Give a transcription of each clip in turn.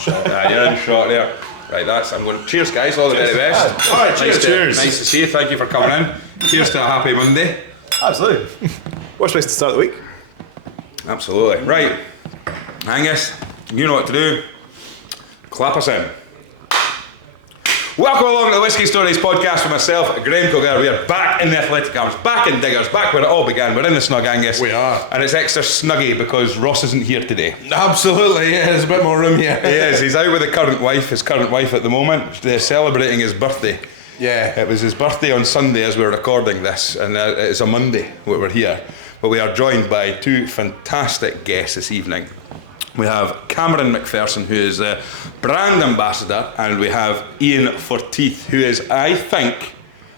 shot. You're in shot there. Right, I'm going. Cheers, guys. All the very best. All right, cheers. Nice to see you. Thank you for coming in. Cheers to a happy Monday. Absolutely. Worst place to start the week. Absolutely. Right, Angus, you know what to do. Clap us in. Welcome along to the Whisky Stories podcast with myself, Graham Cogar. We are back in the Athletic Arms, back in Diggers, back where it all began. We're in the Snug Angus. We are. And it's extra snuggy because Ross isn't here today. Absolutely, yeah, there's a bit more room here. He is. He's out with his current wife at the moment. They're celebrating his birthday. Yeah. It was his birthday on Sunday as we're recording this, and it's a Monday when we're here. But we are joined by two fantastic guests this evening. We have Cameron McPherson, who is the brand ambassador, and we have Iain Forteath, who is, I think,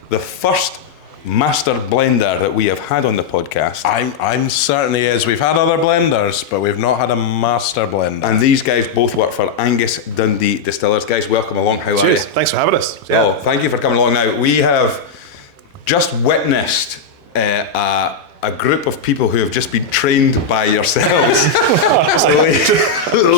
the first master blender that we have had on the podcast. I'm certainly is. We've had other blenders, but we've not had a master blender. And these guys both work for Angus Dundee Distillers. Guys, welcome along. How are you? Cheers. Thanks for having us. Oh, thank you for coming along. Now, we have just witnessed a group of people who have just been trained by yourselves. So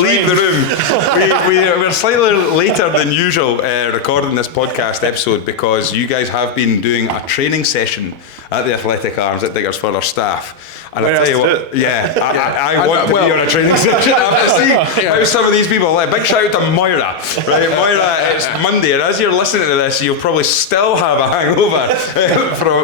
leave the room. We're slightly later than usual recording this podcast episode because you guys have been doing a training session at the Athletic Arms at Diggers for our staff. And I tell you what, I want to be on a training session. I have to see how some of these people like. Big shout out to Moira. Right, Moira, it's Monday, and as you're listening to this, you'll probably still have a hangover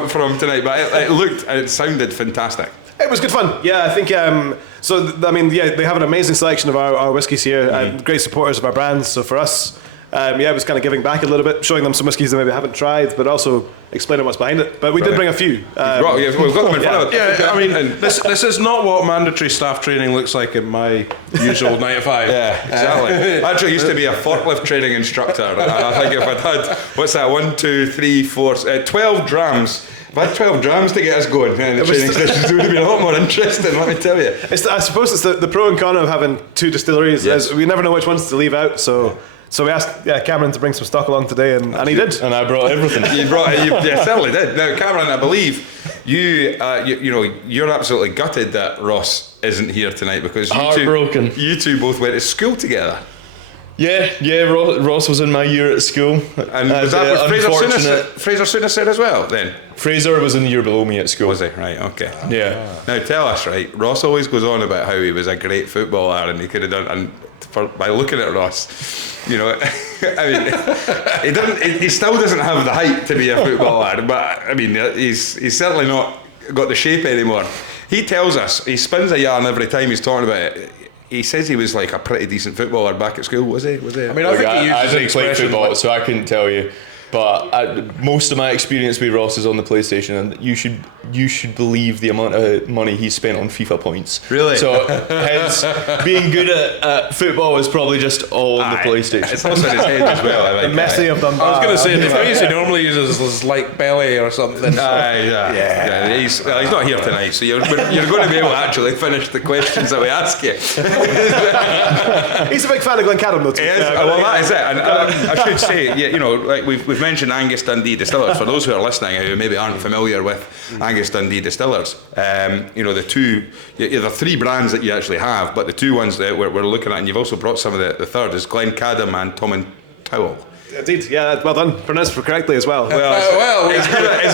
from tonight. But it looked and it sounded fantastic. It was good fun. Yeah, I think. They have an amazing selection of our whiskies here. Great supporters of our brands. So for us, it was kind of giving back a little bit, showing them some whiskies they maybe haven't tried, but also explaining what's behind it. But we did bring a few. We've got them in front of us. Yeah, I mean, this is not what mandatory staff training looks like in my usual 9 to 5. Yeah, exactly. I actually used to be a forklift training instructor. I think if I'd had, 12 drams. If I had 12 drams to get us going, then the training sessions would have been a lot more interesting, let me tell you. I suppose it's the pro and con of having two distilleries. Yes. We never know which ones to leave out, so we asked Cameron to bring some stock along today, and he did. And I brought everything. You certainly did. Now, Cameron, I believe you're absolutely gutted that Ross isn't here tonight because you two both went to school together. Yeah. Ross was in my year at school. And was that what Fraser Soonest said as well then? Fraser was in the year below me at school. Was he? Right, okay. Yeah. Now tell us, right, Ross always goes on about how he was a great footballer and he could have done, and by looking at Ross, I mean, he still doesn't have the height to be a footballer, but I mean, he's certainly not got the shape anymore. He tells us, he spins a yarn every time he's talking about it. He says he was like a pretty decent footballer back at school, was he? I mean, I didn't play football, so I couldn't tell you. But most of my experience with Ross is on the PlayStation, and you should believe the amount of money he spent on FIFA points. Really? So hence, being good at football is probably just all on the PlayStation. It's also in his head as well. The Messi of them. I was going to say the phrase he normally uses is like belly or something. Yeah. He's not here tonight, so you're going to be able to actually finish the questions that we ask you. He's a big fan of Glencadam, though. Well, that is it. And I should say, like we've mentioned Angus Dundee Distillers. For those who are listening who maybe aren't familiar with Angus Dundee Distillers, the three brands that you actually have, but the two ones that we're looking at, and you've also brought some of the third, is Glencadam and Tomintoul. Indeed, yeah, well done. Pronounced correctly as well.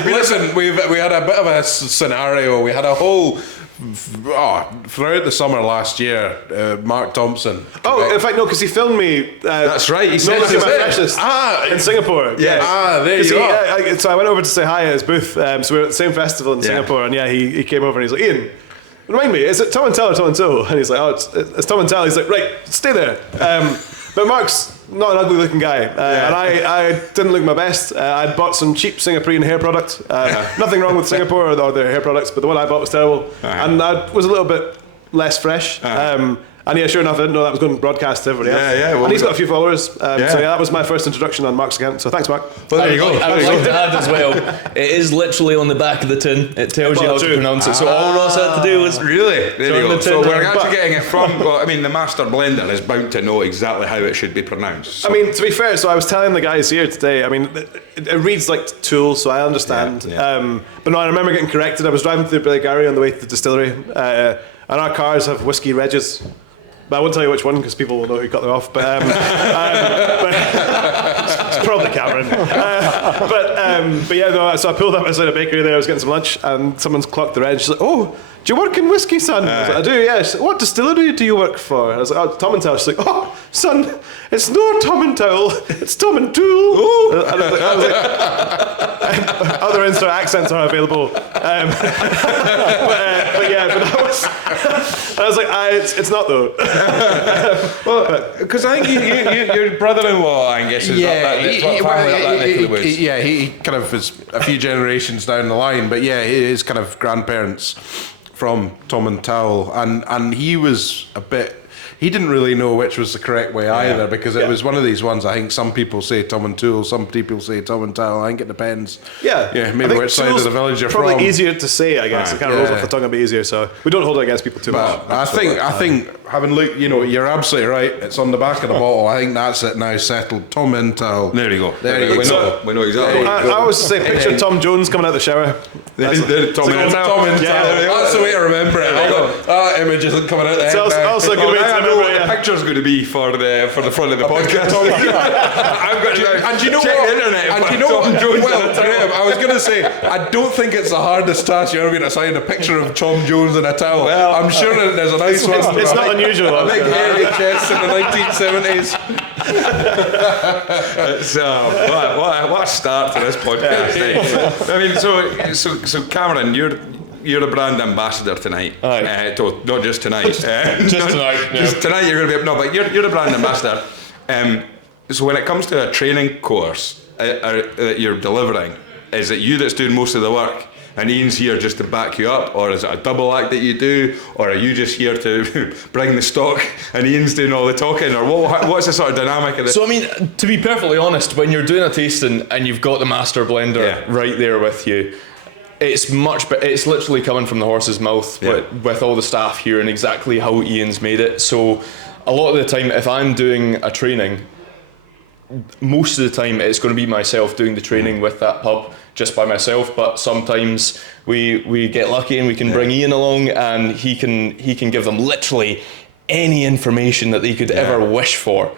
Listen, we had a bit of a scenario. We had a whole throughout the summer last year, Mark Thompson. Oh, in fact, no, because he filmed me. That's right. He said in Singapore. Yeah. There you are. So I went over to say hi at his booth. So we were at the same festival in Singapore, and he came over and he's like, Iain, remind me, is it Tomintoul or Tomintoul? And he's like, it's Tomintoul. He's like, right, stay there. But Mark's not an ugly looking guy, and I didn't look my best. I'd bought some cheap Singaporean hair product. Nothing wrong with Singapore or their hair products, but the one I bought was terrible, and I was a little bit less fresh. And sure enough, I didn't know that was going to broadcast to everybody else. Well, and he's got a few followers. So that was my first introduction on Mark's account. So thanks, Mark. Well, there you go. I would like to add as well, it is literally on the back of the tin. It tells you how to pronounce it. So all Ross had to do was really. There you go. So we're actually getting it from. Well, I mean, the master blender is bound to know exactly how it should be pronounced. So. I mean, to be fair, so I was telling the guys here today. I mean, it reads like Tool, so I understand. But no, I remember getting corrected. I was driving through Billy Gary on the way to the distillery, and our cars have whiskey regs. But I won't tell you which one because people will know who cut them off. But it's probably Cameron. But yeah, no, so I pulled up outside a bakery there. I was getting some lunch, and someone's clocked the red. She's like, "Oh, do you work in whiskey, son?" I was like, "I do, yeah." She's like, "What distillery do you work for?" I was like, "Oh, Tomintoul." She's like, "Oh, son, it's no Tomintoul, it's Tomintoul." I was like, other Insta accents are available. But that was, I was like, it's not though. Well, because I think your brother-in-law, Angus, is he kind of is a few generations down the line, but yeah, his kind of grandparents from Tomintoul, and he was a bit. He didn't really know which was the correct way either, because it was one of these ones. I think some people say Tomintoul, some people say Tomintoul. I think it depends. Maybe which side of the village you're probably from. easier to say, I guess. It kind of rolls off the tongue a bit easier, so we don't hold it against people too much. I think having looked, you're absolutely right. It's on the back of the bottle. I think that's it now, settled. Tomintoul. There you go. We know exactly. I always say, picture Tom Jones coming out the shower. Tomintoul. That's the way to remember it. That image isn't coming out there. It's also a good way to remember what the picture's going to be for the front of the podcast. I've got to check the internet. And you know what? Well, Graham, I was going to say, I don't think it's the hardest task you're ever going to sign a picture of Tom Jones in a towel. Well, I'm sure that there's a nice one. It's not unusual. A big hairy chest in the 1970s. It's what a start to this podcast. I mean, so Cameron, you're a brand ambassador tonight. Not just tonight. Just tonight. Yeah. Just tonight you're going to be but you're a brand ambassador. So when it comes to a training course that you're delivering, is it you that's doing most of the work? And Iain's here just to back you up, or is it a double act that you do, or are you just here to bring the stock and Iain's doing all the talking, or what's the sort of dynamic of this? So I mean, to be perfectly honest, when you're doing a tasting and you've got the master blender right there with you, it's it's literally coming from the horse's mouth with all the staff here and exactly how Iain's made it. So a lot of the time, if I'm doing a training, most of the time it's going to be myself doing the training with that pub just by myself, but sometimes we get lucky and we can bring Iain along, and he can give them literally any information that they could ever wish for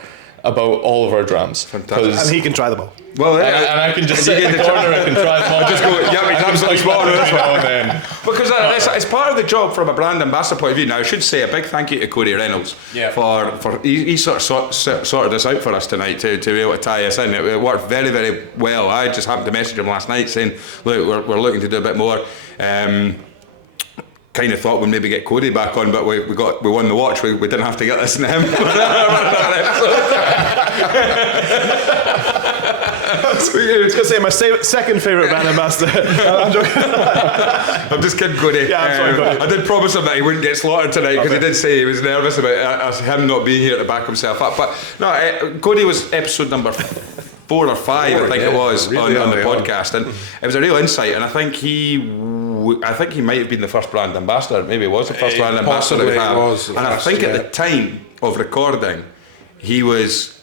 about all of our drams. Fantastic. And he can try them all. Well, and I can just sit in the corner and try them all. Just go, he's absolutely spot on this one. Then. Because it's part of the job from a brand ambassador point of view. Now, I should say a big thank you to Cody Reynolds for he sort of sorted this out for us tonight to be able to tie us in. It worked very, very well. I just happened to message him last night saying, look, we're looking to do a bit more. Kind of thought we'd maybe get Cody back on, but we won the watch. We didn't have to get this in him. I was going to say my second favourite brand ambassador. I'm just kidding, Cody. Yeah, I'm sorry, Cody. I did promise him that he wouldn't get slaughtered tonight, because he did say he was nervous about him not being here to back himself up. But no, Cody was episode number 4 or 5, I think it was, really on the podcast, and it was a real insight. And I think he might have been the first brand ambassador. Maybe it was the first brand ambassador that we had. And I think at the time of recording, he was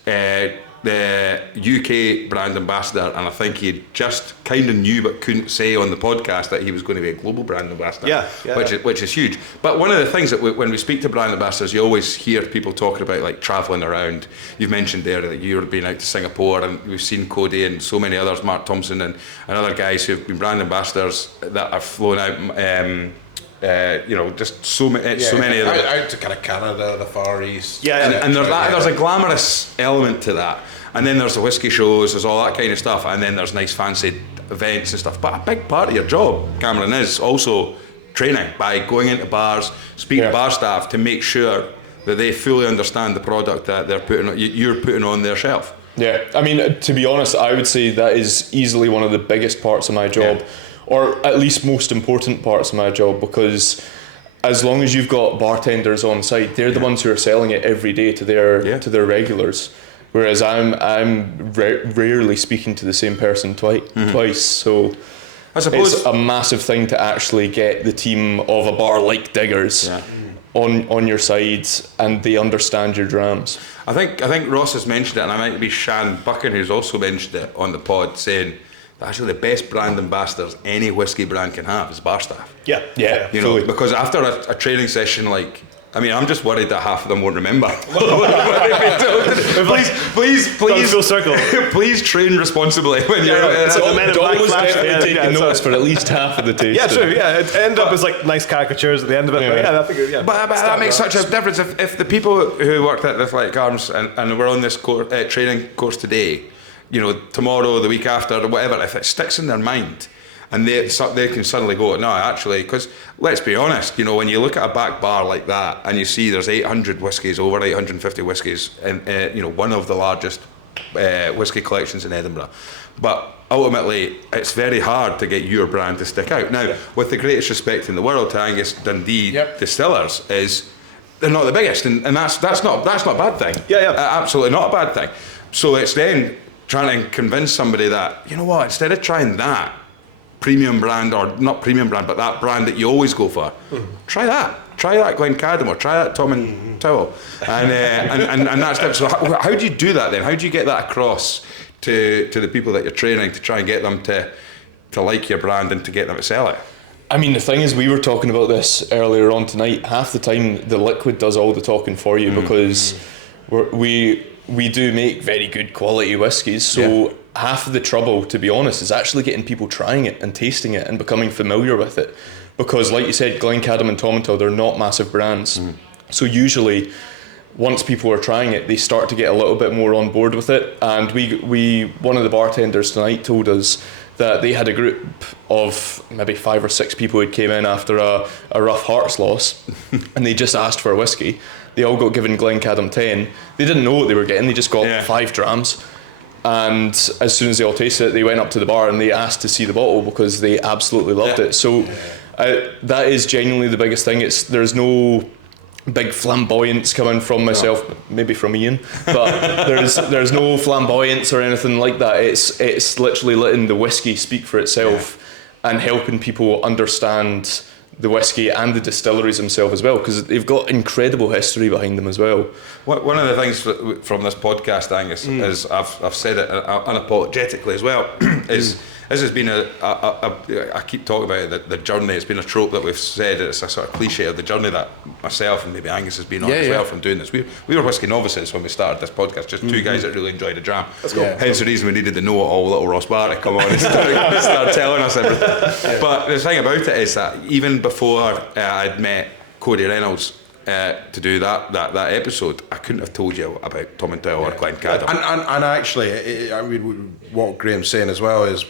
the UK brand ambassador, and I think he just kind of knew but couldn't say on the podcast that he was going to be a global brand ambassador, which is huge. But one of the things that when we speak to brand ambassadors, you always hear people talking about like travelling around. You've mentioned there that you've been out to Singapore, and we've seen Cody and so many others, Mark Thompson and other guys who've been brand ambassadors that have flown out. Just so many of them out to kind of Canada, the Far East. And there's a glamorous element to that. And then there's the whiskey shows, there's all that kind of stuff, and then there's nice fancy events and stuff. But a big part of your job, Cameron, is also training by going into bars, speaking to bar staff to make sure that they fully understand the product that you're putting on their shelf. Yeah, I mean, to be honest, I would say that is easily one of the biggest parts of my job, or at least most important parts of my job, because as long as you've got bartenders on site, they're the ones who are selling it every day to their regulars. Whereas I'm rarely speaking to the same person twice. So I suppose it's a massive thing to actually get the team of a bar like Diggers on your side, and they understand your drams. I think Ross has mentioned it, and I might be Shan Buchan who's also mentioned it on the pod, saying that actually the best brand ambassadors any whiskey brand can have is bar staff. Yeah. Because after a training session like I mean, I'm just worried that half of them won't remember. please, Full circle. please train responsibly when you're. It's like the Men in Black Donald was flash. definitely taking notes for at least half of the taste. Yeah, true. Yeah, it end up as like nice caricatures at the end of it. Yeah. But yeah, I think yeah. But that makes such a difference. If the people who worked at the Athletic Arms and were on this training course today, you know, tomorrow, the week after, or whatever, if it sticks in their mind, and they can suddenly go, no, actually, because let's be honest, you know, when you look at a back bar like that and you see there's 800 whiskies, over 850 whiskies, in you know, one of the largest whisky collections in Edinburgh, but ultimately it's very hard to get your brand to stick out. Now, with the greatest respect in the world to Angus Dundee Distillers, is they're not the biggest, and that's not a bad thing. Absolutely not a bad thing. So it's then trying to convince somebody that, you know what, instead of trying that premium brand, or not premium brand, but that brand that you always go for, try that Glencadam, or try that Tomintoul, and that's different. So how do you do that then? How do you get that across to the people that you're training to try and get them to like your brand and to get them to sell it? I mean, the thing is, we were talking about this earlier on tonight. Half the time, the liquid does all the talking for you, because we do make very good quality whiskies. So half of the trouble, to be honest, is actually getting people trying it and tasting it and becoming familiar with it. Because, like you said, Glencadam and Tomintoul, they're not massive brands. So usually, once people are trying it, they start to get a little bit more on board with it. And we one of the bartenders tonight told us that they had a group of maybe 5 or 6 people who came in after a rough heart's loss, and they just asked for a whiskey. They all got given Glencadam 10. They didn't know what they were getting. They just got 5 drams. And as soon as they all tasted it, they went up to the bar and they asked to see the bottle because they absolutely loved it. So that is genuinely the biggest thing. There's no big flamboyance coming from myself, maybe from Iain, but there's no flamboyance or anything like that. It's literally letting the whiskey speak for itself and helping people understand the whiskey and the distilleries themselves as well, because they've got incredible history behind them as well. One of the things from this podcast, Angus, is I've said it unapologetically as well, is this has been I keep talking about it, the journey. It's been a trope that we've said. It's a sort of cliche of the journey that myself and maybe Angus has been on as well from doing this. We were whiskey novices when we started this podcast, just 2 guys that really enjoyed a dram. Hence the reason we needed the know-it-all little Ross Barr to come on and start telling us everything. But the thing about it is that even before I'd met Cody Reynolds to do that episode, I couldn't have told you about Tomintoul or Glencadam. And actually, I mean, what Graham's saying as well is,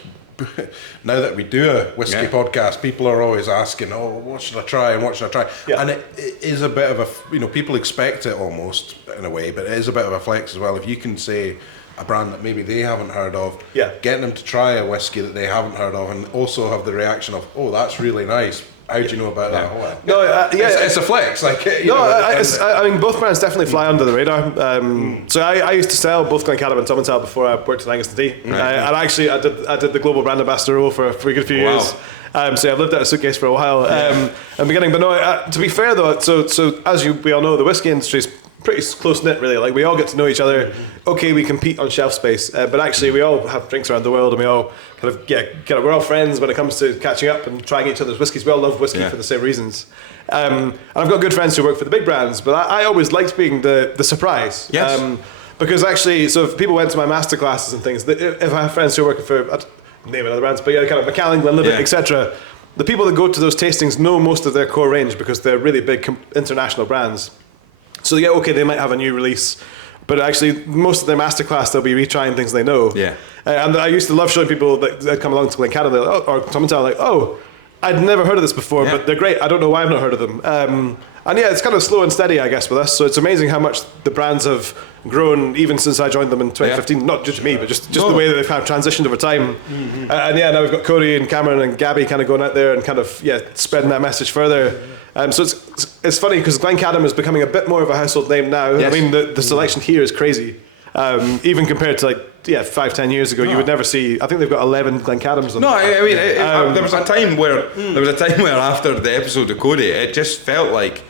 now that we do a whiskey podcast, people are always asking, oh, what should I try and what should I try? And it is a bit of a, you know, people expect it almost in a way, but it is a bit of a flex as well. If you can say a brand that maybe they haven't heard of, getting them to try a whiskey that they haven't heard of, and also have the reaction of, oh, that's really nice. How do you know about that? Oh, No, it's a flex. Like, I mean, both brands definitely fly under the radar. So I used to sell both Glencadam and Tomintoul before I worked at Angus Dundee. And actually, I did the global brand ambassador role for a good few years. So I've lived out of a suitcase for a while. In the beginning, but no. To be fair though, so as we all know, the whiskey industry is pretty close knit, really. Like, we all get to know each other. Okay, we compete on shelf space, but actually we all have drinks around the world, and we all we're all friends when it comes to catching up and trying each other's whiskies. We all love whiskey for the same reasons. And I've got good friends who work for the big brands, but I always liked being the surprise. Yes. Because actually, so if people went to my master classes and things, if I have friends who are working for, I don't name other brands, but kind of Macallan, Glenlivet, etc., the people that go to those tastings know most of their core range because they're really big international brands. So they might have a new release, but actually most of their masterclass they'll be retrying things they know. And I used to love showing people that come along to Glencadam or Tomintoul, like, oh, I'd never heard of this before, but they're great. I don't know why I've not heard of them. And it's kind of slow and steady, I guess, with us. So it's amazing how much the brands have grown even since I joined them in 2015. Not just me, but just the way that they've kind of transitioned over time. And now we've got Cody and Cameron and Gabby kind of going out there and kind of spreading that message further. So it's funny because Glencadam is becoming a bit more of a household name now. I mean, the selection here is crazy. Even compared to 5-10 years ago, you would never see. I think they've got 11 Glencadams on. No, I mean, there was a time where after the episode of Cody, it just felt like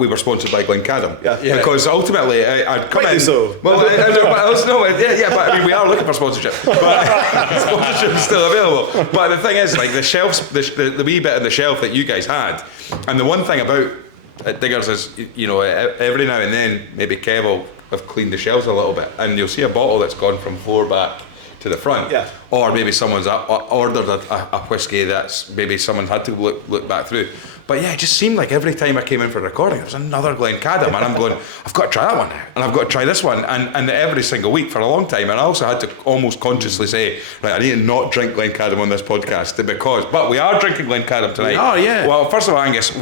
we were sponsored by Glencadam. Because ultimately, I'd come in. So. Well, but I mean, we are looking for sponsorship. But sponsorship is still available. But the thing is, like, the shelves, the wee bit on the shelf that you guys had, and the one thing about at Diggers is, every now and then maybe Kev will have cleaned the shelves a little bit, and you'll see a bottle that's gone from floor back to the front, or maybe someone's ordered a whiskey that's maybe someone had to look back through. But yeah, it just seemed like every time I came in for a recording, there was another Glencadam, and I'm going, I've got to try that one, and I've got to try this one, and every single week for a long time. And I also had to almost consciously say, right, I need to not drink Glencadam on this podcast but we are drinking Glencadam tonight. Oh yeah. Well, first of all, Angus,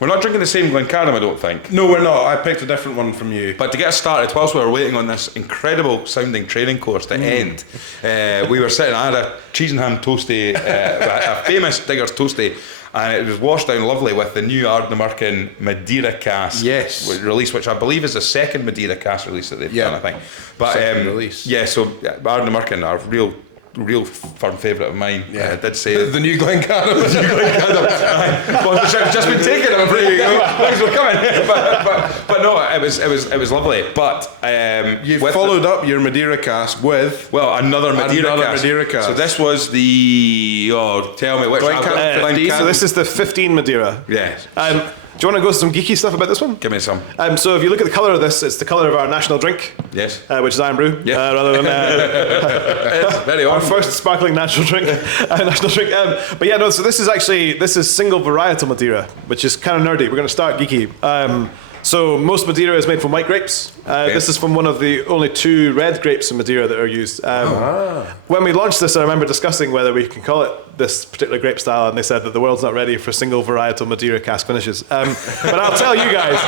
we're not drinking the same Glencadam, I don't think. No, we're not. I picked a different one from you. But to get us started, whilst we were waiting on this incredible sounding training course to end, we were sitting, I had a cheese and ham toasty, a famous Diggers toasty, and it was washed down lovely with the new Ardnamurchan Madeira cask release, which I believe is the second Madeira cask release that they've done, I think. But release. Yeah, so Ardnamurchan are real firm favourite of mine. I did say the new Glencadam. The new Glencadam. Well, I've just been taken. I'm afraid. Thanks for coming. But no, it was lovely. But you followed up your Madeira cask with another Madeira cask. So this was the tell me which so this is the 15 Madeira. Yes. Do you want to go some geeky stuff about this one? Give me some. So if you look at the colour of this, it's the colour of our national drink. Yes. Which is Iron Brew. Yeah. Rather than it's very our first sparkling natural drink. But yeah, no. So this is single varietal Madeira, which is kind of nerdy. We're going to start geeky. So most Madeira is made from white grapes. This is from one of the only 2 red grapes in Madeira that are used. When we launched this, I remember discussing whether we can call it this particular grape style, and they said that the world's not ready for single varietal Madeira cask finishes. But I'll tell you guys,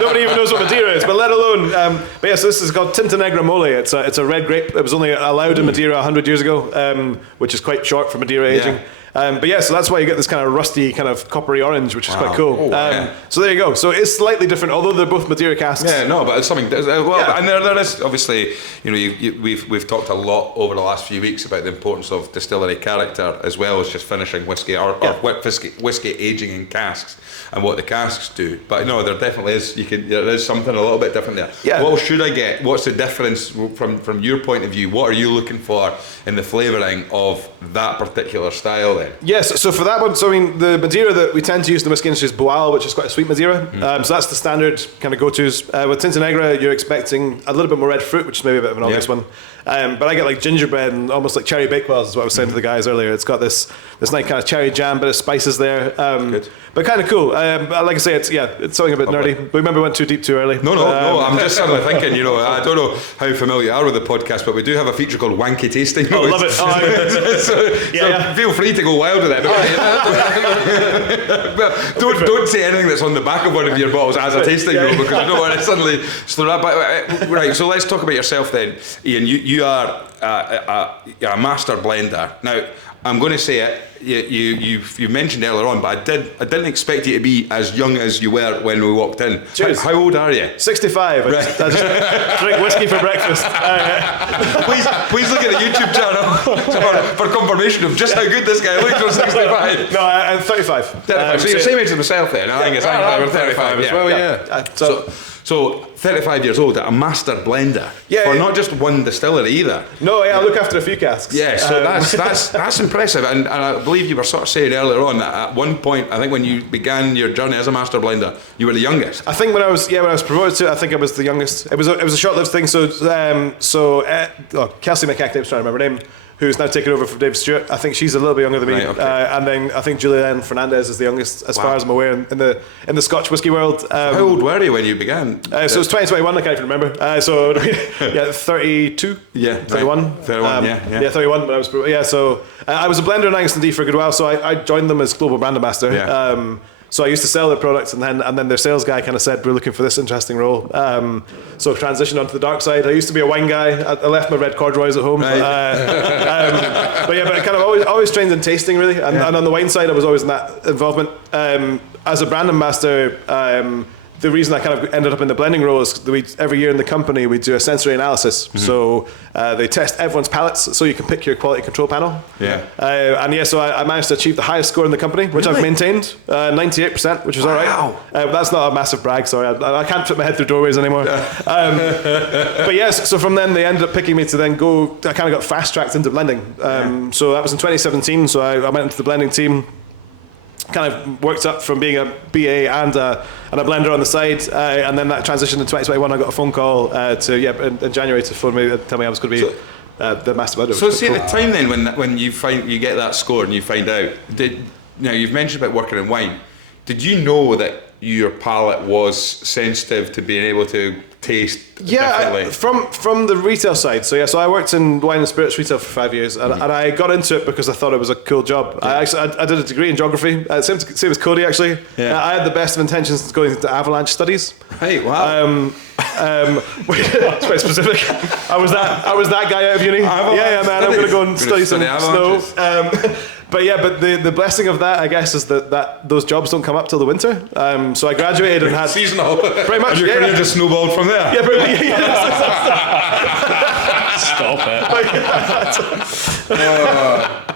nobody even knows what Madeira is, but let alone. But yeah, so this is called Tinta Negra Mole. It's a red grape. It was only allowed in Madeira 100 years ago, which is quite short for Madeira aging. But yeah, so that's why you get this kind of rusty, kind of coppery orange, which is quite cool. So there you go. So it's slightly different, although they're both Madeira casks. Yeah, no, but it's something. And there is obviously, we've talked a lot over the last few weeks about the importance of distillery character as well as just finishing whiskey or whiskey aging in casks and what the casks do. But no, there definitely is. There is something a little bit different there. Yeah. What should I get? What's the difference from your point of view? What are you looking for in the flavouring of that particular style then? Yes, so for that one, so I mean, the Madeira that we tend to use in the whiskey industry is Boal, which is quite a sweet Madeira. So that's the standard kind of go-tos. With Tinta Negra, you're expecting a little bit more red fruit, which is maybe a bit of an obvious one. But I get like gingerbread and almost like cherry bakewells is what I was saying to the guys earlier. It's got this nice kind of cherry jam, bit of spices there. But kind of cool. Like I say, it's something a bit nerdy. But remember, we went too deep too early. No. I'm just suddenly thinking. I don't know how familiar you are with the podcast, but we do have a feature called Wanky Tasting. Oh, love it. So feel free to go wild with it. Don't say anything that's on the back of one of your bottles as a tasting note, because I don't want to suddenly slow up. Right. So let's talk about yourself then, Ian. You are a master blender. Now, I'm going to say it. You mentioned earlier on, but I didn't expect you to be as young as you were when we walked in. Cheers. How old are you? 65. Right. I just drink whiskey for breakfast. Please look at the YouTube channel for confirmation of just how good this guy looks for 65. No, I'm 35. 35. So you're the same age as myself then. I think I'm 35 as well. Yeah. So 35 years old, a master blender. For not just one distillery either. No, I look after a few casks. Yeah, so that's impressive. And I believe you were sort of saying earlier on that at one point, I think when you began your journey as a master blender, you were the youngest. I think when I was promoted to it, I think I was the youngest. It was a short-lived thing. So Kelsey McCackney, I'm trying to remember her name, who's now taken over from Dave Stewart. I think she's a little bit younger than me. Right, okay. And then I think Julianne Fernandez is the youngest, as far as I'm aware, in the Scotch whisky world. How old were you when you began? So it was 2021, I can't even remember. So 32? Yeah. 31? 31, Yeah, 31. But I was a blender in Angus Dundee for a good while, so I joined them as global brand ambassador. Yeah. So I used to sell their products, and then their sales guy kind of said, we're looking for this interesting role. So transitioned onto the dark side. I used to be a wine guy. I left my red corduroys at home. Right. But I kind of always trained in tasting, really. And on the wine side, I was always in that involvement. As a brand ambassador, the reason I kind of ended up in the blending role is that every year in the company we do a sensory analysis. Mm-hmm. So they test everyone's palates so you can pick your quality control panel. Yeah. So I managed to achieve the highest score in the company, which I've maintained, 98%, which is all right. But that's not a massive brag, sorry. I can't fit my head through doorways anymore. But yes, so from then they ended up picking me to then go, I kind of got fast-tracked into blending. So that was in 2017, so I went into the blending team. kind of worked up from being a BA and a blender on the side, and then that transitioned in 2021. I got a phone call in January to phone me and tell me I was going to be the master blender. So see, at the time then, when you get that score and you find out, you've mentioned about working in wine. Did you know that your palate was sensitive to being able to taste differently? From the retail side. So I worked in wine and spirits retail for 5 years, and I got into it because I thought it was a cool job. I did a degree in geography, same as Cody actually. Yeah. I had the best of intentions going into avalanche studies. Right, wow. It's quite specific. I was that guy out of uni. Yeah, man. I'm going to go and study some snow. But the blessing of that, I guess, is that those jobs don't come up till the winter. So I graduated and had seasonal. Pretty much. And your career just snowballed from there. Yeah, pretty much. Stop it.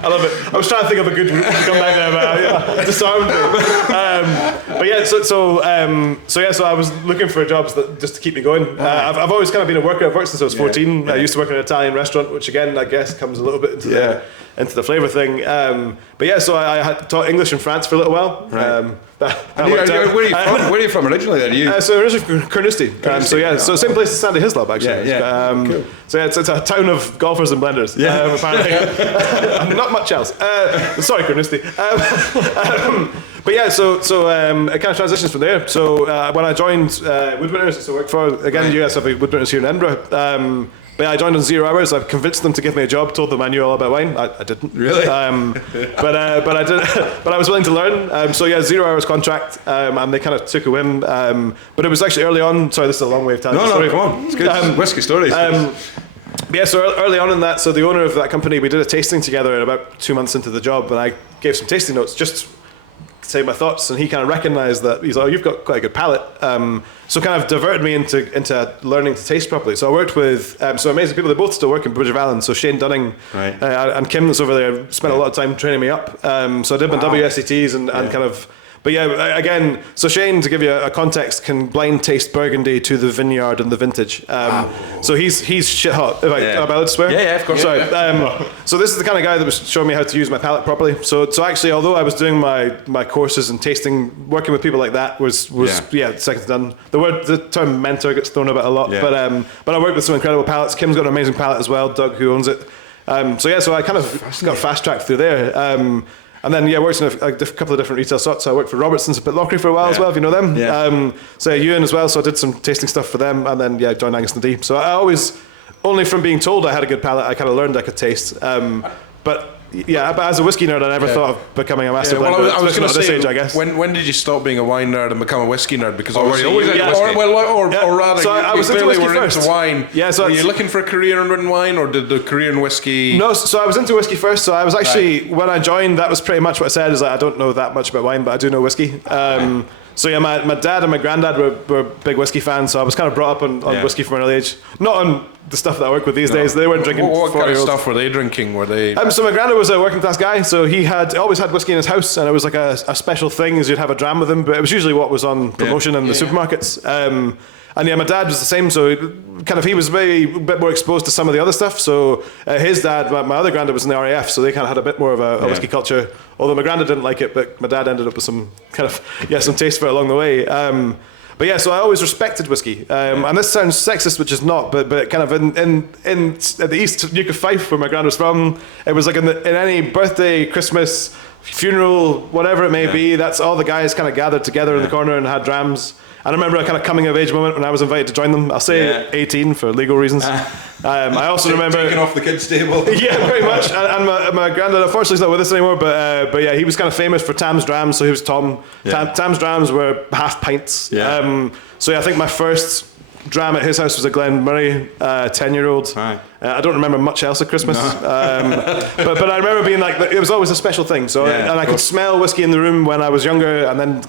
I love it. I was trying to think of a good route to come back there, but it disarmed me. So I was looking for jobs just to keep me going. I've always kind of been a worker. I've worked since I was 14. I used to work in an Italian restaurant, which again, I guess, comes a little bit into the flavour thing. So I had taught English in France for a little while. Right. Where are you from originally then? So originally from Carnoustie. So same place as Sandy Hislop actually. Cool. So it's a town of golfers and blenders. Apparently. Not much else. Sorry, Carnoustie. It kind of transitions from there. So when I joined Woodwinters, I worked for US have Woodwinters here in Edinburgh. But I joined on 0 hours. I convinced them to give me a job. Told them I knew all about wine. I didn't really. But I did. But I was willing to learn. 0 hours contract, and they kind of took a whim. But it was actually early on. Sorry, this is a long way of telling the story. No, come on. It's good. Whiskey stories. So early on in that, so the owner of that company, we did a tasting together about 2 months into the job, and I gave some tasting notes just to say my thoughts, and he kind of recognised that. He's like, "Oh, you've got quite a good palate." So kind of diverted me into learning to taste properly. So I worked with some amazing people. They both still work in Bridge of Allen. So Shane Dunning and Kim that's over there spent a lot of time training me up. So I did my WSETs and kind of. But again, so Shane, to give you a context, can blind taste Burgundy to the vineyard and the vintage. So he's shit hot. Am I allowed to swear? Yeah, of course. Sorry. So this is the kind of guy that was showing me how to use my palate properly. So actually, although I was doing my courses and tasting, working with people like that was second to none. The term mentor gets thrown about a lot, but I worked with some incredible palates. Kim's got an amazing palate as well. Doug, who owns it. So I kind of got fast tracked through there. And then worked in a couple of different retail slots. So I worked for Robertson's at Pitlochry for a while as well, if you know them. Ewan as well, so I did some tasting stuff for them, and then joined Angus Dundee. So I always, only from being told I had a good palate, I kind of learned I could taste. But as a whiskey nerd, I never thought of becoming a master blender. Well, I was going to say, this age, I guess. When did you stop being a wine nerd and become a whiskey nerd? Because obviously, or rather, so I was you clearly were first. into wine. So were you looking for a career in wine, or did the career in whiskey? No, so I was into whiskey first. So I was actually when I joined, that was pretty much what I said. Is like, I don't know that much about wine, but I do know whiskey. My dad and my granddad were big whiskey fans, so I was kind of brought up on whiskey from an early age. Not on the stuff that I work with these days. They weren't drinking. What kind of stuff were they drinking? Were they? So my granddad was a working class guy, so he always had whiskey in his house, and it was like a special thing. Is you'd have a dram with him, but it was usually what was on promotion in the supermarkets. And my dad was the same, so he was maybe a bit more exposed to some of the other stuff. So his dad, my other granddad, was in the RAF, so they kind of had a bit more of a whiskey culture. Although my granddad didn't like it, but my dad ended up with some some taste for it along the way. So I always respected whiskey. And this sounds sexist, which is not, but kind of in at the East Nuke of Fife, where my granddad was from, it was like in any birthday, Christmas, funeral, whatever it may be, that's all the guys kind of gathered together in the corner and had drams. I remember a kind of coming of age moment when I was invited to join them. I'll say 18 for legal reasons. I also remember taking off the kids' table. Yeah, very much. And my granddad, unfortunately, is not with us anymore. But he was kind of famous for Tam's drams. So he was Tom. Tam's drams were half pints. I think my first dram at his house was a Glen Murray 10-year-old. I don't remember much else at Christmas. But I remember being like, it was always a special thing. So and I could smell whiskey in the room when I was younger, and then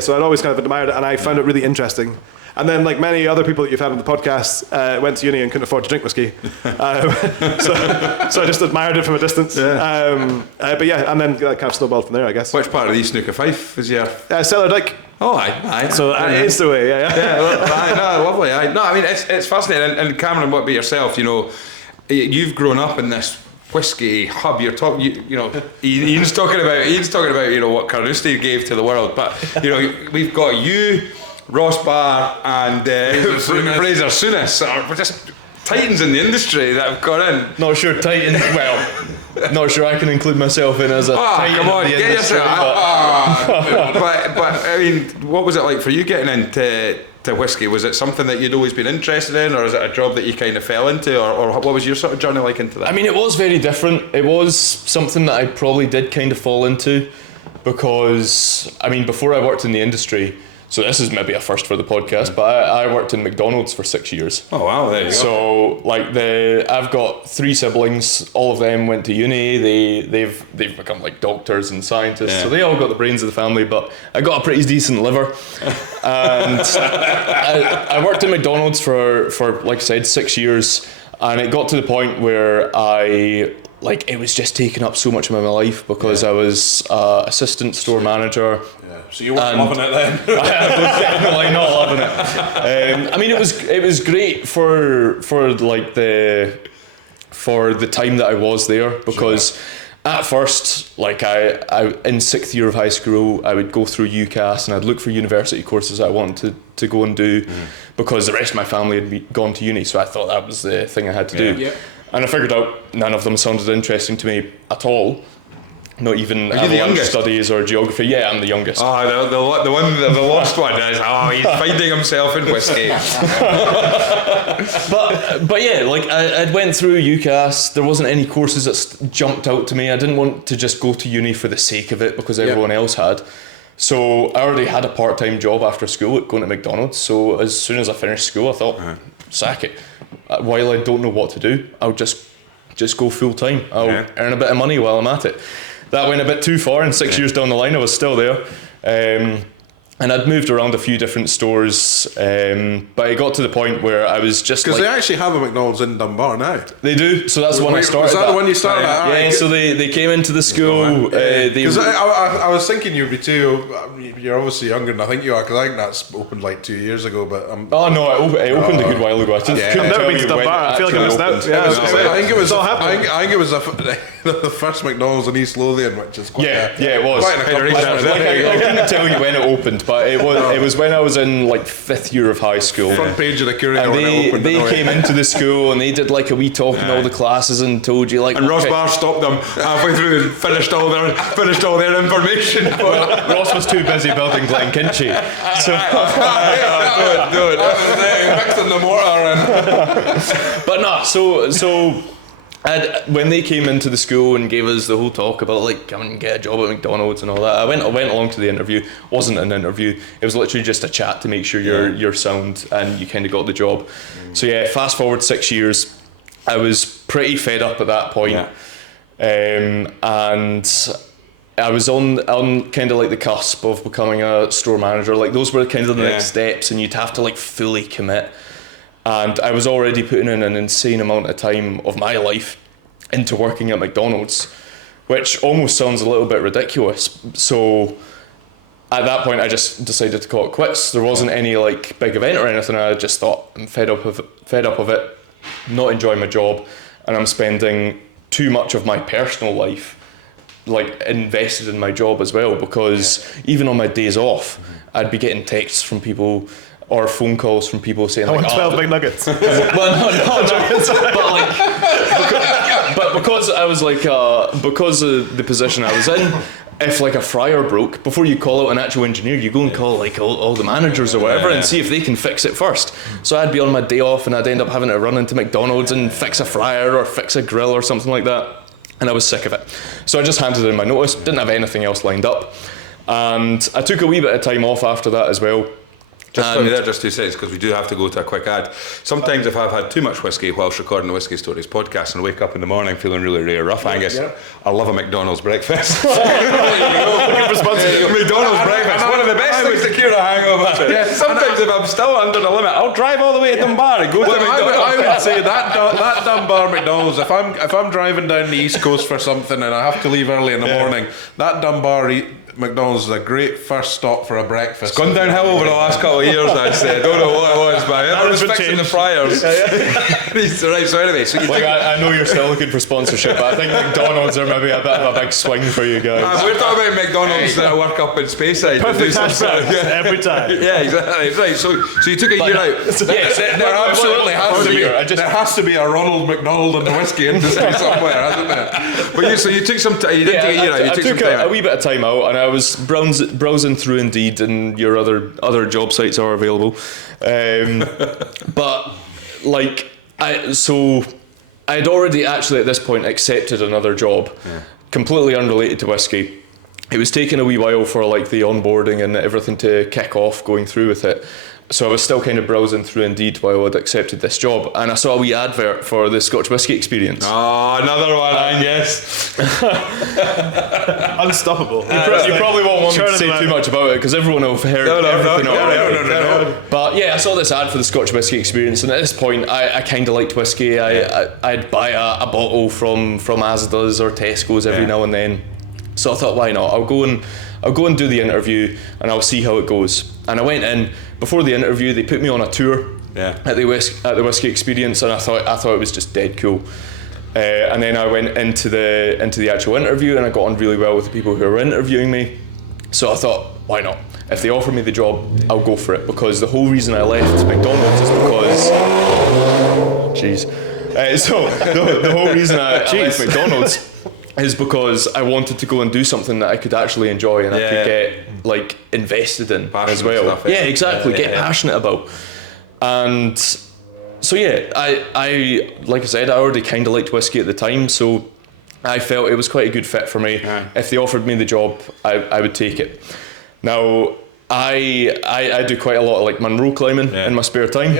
so I'd always kind of admired it, and I found it really interesting. And then, like many other people that you've had on the podcast, went to uni and couldn't afford to drink whiskey. So I just admired it from a distance. And then kind of snowballed from there, I guess. Which part of the East Nuke of Fife was your? Cellar Dyke. Oh, aye. So Instaway, Lovely. No, I mean it's fascinating. And Cameron, what about yourself? You've grown up in this whiskey hub. You're talking, you know, Ian's talking about you know what Carnoustie gave to the world, but you know we've got you, Ross Barr, and Fraser Souness. We're just titans in the industry that have gone in. Not sure titans. Well, not sure I can include myself in as a titan. Come on, of the get industry, yourself. But I mean, what was it like for you getting into whiskey? Was it something that you'd always been interested in, or is it a job that you kind of fell into, or what was your sort of journey like into that? I mean, it was very different. It was something that I probably did kind of fall into, because I mean, before I worked in the industry, so this is maybe a first for the podcast, but I worked in McDonald's for 6 years. Oh wow, there you go. So like I've got 3 siblings. All of them went to uni. They've become like doctors and scientists. So they all got the brains of the family. But I got a pretty decent liver, and I worked in McDonald's for like I said 6 years, and it got to the point where it was just taking up so much of my life, because I was assistant store manager. So you weren't loving it then? I was definitely not loving it. I mean, it was great for the time that I was there, because at first, like I in 6th year of high school, I would go through UCAS and I'd look for university courses I wanted to go and do, because the rest of my family had gone to uni, so I thought that was the thing I had to do. Yep. And I figured out none of them sounded interesting to me at all. Not even youngest? studies or geography. Yeah, I'm the youngest. Oh, the lost one is, he's finding himself in whiskey. But yeah, like I went through UCAS. There wasn't any courses that jumped out to me. I didn't want to just go to uni for the sake of it, because everyone else had. So I already had a part-time job after school at going to McDonald's. So as soon as I finished school, I thought, sack it. While I don't know what to do, I'll just go full-time. I'll earn a bit of money while I'm at it. That went a bit too far, and 6 years down the line I was still there. And I'd moved around a few different stores, but it got to the point where I was just because they actually have a McDonald's in Dunbar now. They do, so that's the one I started. Was that the one you started at? Yeah, so they came into the school. Because I was thinking you'd be too. You're obviously younger than I think you are, because I think that's opened like 2 years ago. But oh no, it opened a good while ago. I just couldn't never tell been you to Dunbar. when I feel like I missed out. Yeah, I think it was. happening. I think it was the first McDonald's in East Lothian, which is quite. Yeah, it was. Quite an accomplishment. I couldn't tell you when it opened, but it was when I was in like 5th year of high school. Front page of the Courier And when it opened. they came into the school and they did like a wee talk in all the classes and told you like. And Ross Barr stopped them halfway through and finished all their information. Well, Ross was too busy building Glencadam. So do it. Mixing the mortar but no, so when they came into the school and gave us the whole talk about like come and get a job at McDonald's and all that, I went along to the interview. Wasn't an interview. It was literally just a chat to make sure you're sound and you kind of got the job. So yeah, fast forward 6 years, I was pretty fed up at that point. And I was on kind of like the cusp of becoming a store manager. Like those were kind of the next steps, and you'd have to like fully commit. And I was already putting in an insane amount of time of my life into working at McDonald's, which almost sounds a little bit ridiculous. So at that point, I just decided to call it quits. There wasn't any like big event or anything. I just thought I'm fed up of it, not enjoying my job, and I'm spending too much of my personal life like invested in my job as well, because even on my days off, I'd be getting texts from people or phone calls from people saying, I like, want 12 big nuggets. well, no. But because I was like, because of the position I was in, if like a fryer broke, before you call out an actual engineer, you go and call like all the managers or whatever and see if they can fix it first. So I'd be on my day off and I'd end up having to run into McDonald's and fix a fryer or fix a grill or something like that. And I was sick of it. So I just handed in my notice, didn't have anything else lined up. And I took a wee bit of time off after that as well. Just stop you there just 2 seconds, because we do have to go to a quick ad. Sometimes if I've had too much whiskey whilst recording the Whiskey Stories podcast and wake up in the morning feeling really rough, Angus, I love a McDonald's breakfast. McDonald's breakfast, one of the best things to cure a hangover. Sometimes if I'm still under the limit, I'll drive all the way to Dunbar and go to McDonald's. I would say that Dunbar McDonald's, if I'm driving down the East Coast for something and I have to leave early in the morning, that Dunbar McDonald's is a great first stop for a breakfast. It's gone downhill over the last couple of years, I'd say. I don't know what it was, but I was fixing the fryers. Right, so anyway, so you Like, I know you're still looking for sponsorship, but I think McDonald's are maybe a bit of a big swing for you guys. We're talking about McDonald's that work up in Speyside. Perfect accent every time. Yeah, exactly. Right, so you took a year out. Yes, There absolutely has to be a Ronald McDonald in the whiskey industry somewhere, hasn't there? But so you took some time. You didn't take a year out. You I took some took time a out. wee bit of time out, and I was browsing through Indeed, and your other job sites are available. But like, I'd already actually at this point accepted another job, completely unrelated to whiskey. It was taking a wee while for like the onboarding and everything to kick off, going through with it. So I was still kind of browsing through Indeed while I'd accepted this job, and I saw a wee advert for the Scotch Whisky Experience. Oh, another one, Angus. Unstoppable. You probably won't want me to say too much about it because everyone will have heard everything already. No. But yeah, I saw this ad for the Scotch Whisky Experience, and at this point, I kind of liked whiskey. I'd buy a bottle from Asda's or Tesco's every now and then. So I thought, why not? I'll go and do the interview, and I'll see how it goes. And I went in. Before the interview, they put me on a tour at the Whisky Experience, and I thought it was just dead cool. And then I went into the actual interview, and I got on really well with the people who were interviewing me. So I thought, why not? If they offer me the job, I'll go for it, because the whole reason I left McDonald's is because... Jeez. So the whole reason I left McDonald's is because I wanted to go and do something that I could actually enjoy and I could get like invested in as well. Stuff, yeah, exactly. Get passionate about. And so yeah, I like I said, I already kind of liked whiskey at the time, so I felt it was quite a good fit for me. If they offered me the job, I would take it. Now I do quite a lot of like Munro climbing in my spare time.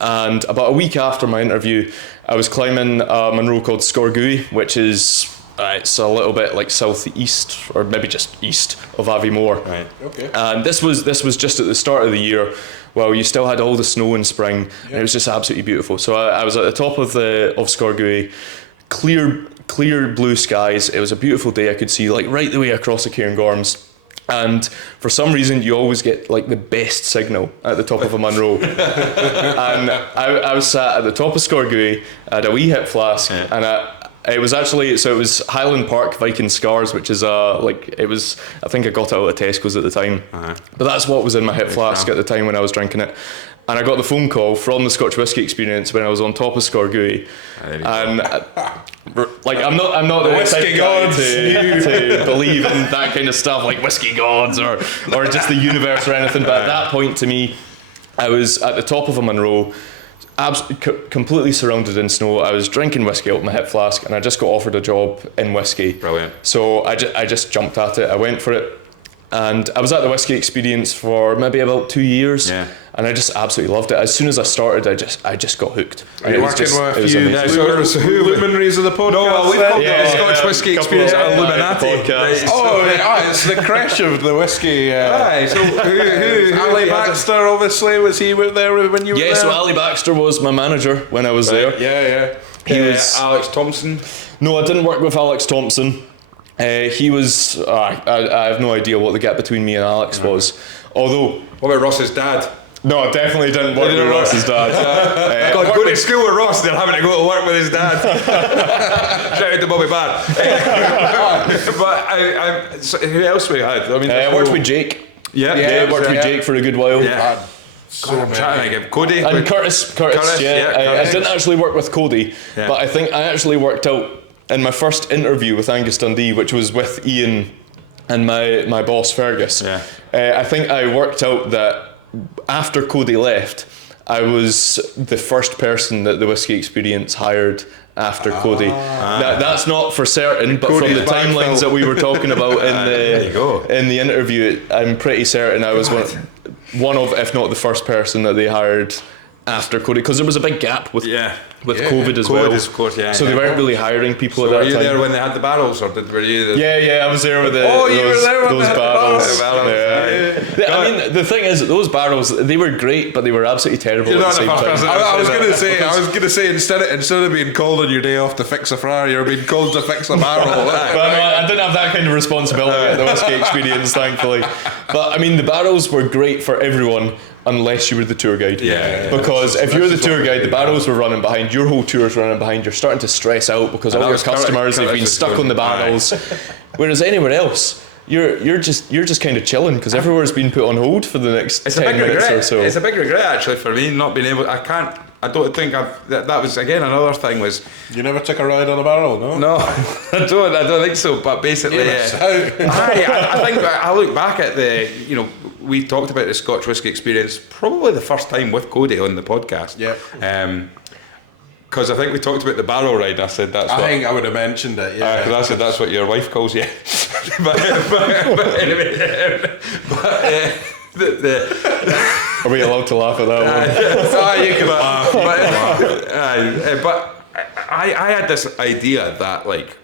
And about a week after my interview, I was climbing a Munro called Scorgui, which is it's a little bit like southeast, or maybe just east of Aviemore. Right. Okay. And this was just at the start of the year, while you still had all the snow in spring, and it was just absolutely beautiful. So I was at the top of Scorgui, clear blue skies. It was a beautiful day. I could see like right the way across the Cairngorms. And for some reason, you always get like the best signal at the top of a Munro. And I was sat at the top of Scorgui, I had a wee hip flask, and it was Highland Park Viking Scars, which is I think I got it out of Tesco's at the time. But that's what was in my hip flask at the time when I was drinking it. And I got the phone call from the Scotch Whisky Experience when I was on top of Scorgui. And I'm not the whiskey gods to believe in that kind of stuff, like whiskey gods or just the universe or anything. But at that point, to me, I was at the top of a Munro, completely surrounded in snow. I was drinking whiskey out of my hip flask, and I just got offered a job in whiskey. Brilliant. So I just jumped at it. I went for it. And I was at the Whisky Experience for maybe about 2 years, and I just absolutely loved it. As soon as I started, I just got hooked. Are you working with a few luminaries of the podcast? No, we've called the Scotch Whisky Experience Illuminati. It's the crash of the whiskey. So who Ali Baxter, obviously, was he there when you were there? Yeah, so Ali Baxter was my manager when I was there. Yeah. He was Alex Thompson. No, I didn't work with Alex Thompson. He was. I have no idea what the gap between me and Alex was. Although, what about Ross's dad? No, I definitely didn't work with Ross's dad. God, go to school with Ross, they're having to go to work with his dad. Shout out to Bobby Barr. But so who else we had? I mean, I worked with Jake. Yeah, worked with Jake for a good while. Yeah. I'm trying to get Cody. And Curtis. Curtis. I didn't actually work with Cody, but I think I actually worked out in my first interview with Angus Dundee, which was with Iain and my boss Fergus. I think I worked out that after Cody left, I was the first person that the Whisky Experience hired after Cody. That's not for certain, but Cody's from the timelines that we were talking about in the interview, I'm pretty certain I was one of, if not the first person that they hired after Cody, because there was a big gap with with COVID as well. Of course, yeah. So they weren't really hiring people So at that were you time. there when they had the barrels, or were you? Yeah, I was there with You were there when those they had the barrels. barrels. Yeah. I mean, the thing is, those barrels, they were great, but they were absolutely terrible You're at the not same the first time. person. I was gonna say instead of being called on your day off to fix a fryer, you're being called to fix a barrel. Well, no, I didn't have that kind of responsibility at the Whisky Experience, thankfully. But I mean, the barrels were great for everyone unless you were the tour guide. Because if you're the tour guide, the barrels were running behind, your whole tour's running behind, you're starting to stress out because all your customers have been stuck on the barrels. Whereas anywhere else, you're just kind of chilling because everywhere's been put on hold for the next 10 minutes or so. It's a big regret actually for me not being able. I don't think that was again another thing was. You never took a ride on a barrel, no? No, I don't think so. But basically, I think I look back at we talked about the Scotch Whisky Experience probably the first time with Cody on the podcast. Yeah. Because I think we talked about the barrel ride. I said that's. I think I would have mentioned it. Yeah. Because I said that's what your wife calls you. but anyway, Are we allowed to laugh at that one? you can laugh. But I had this idea that like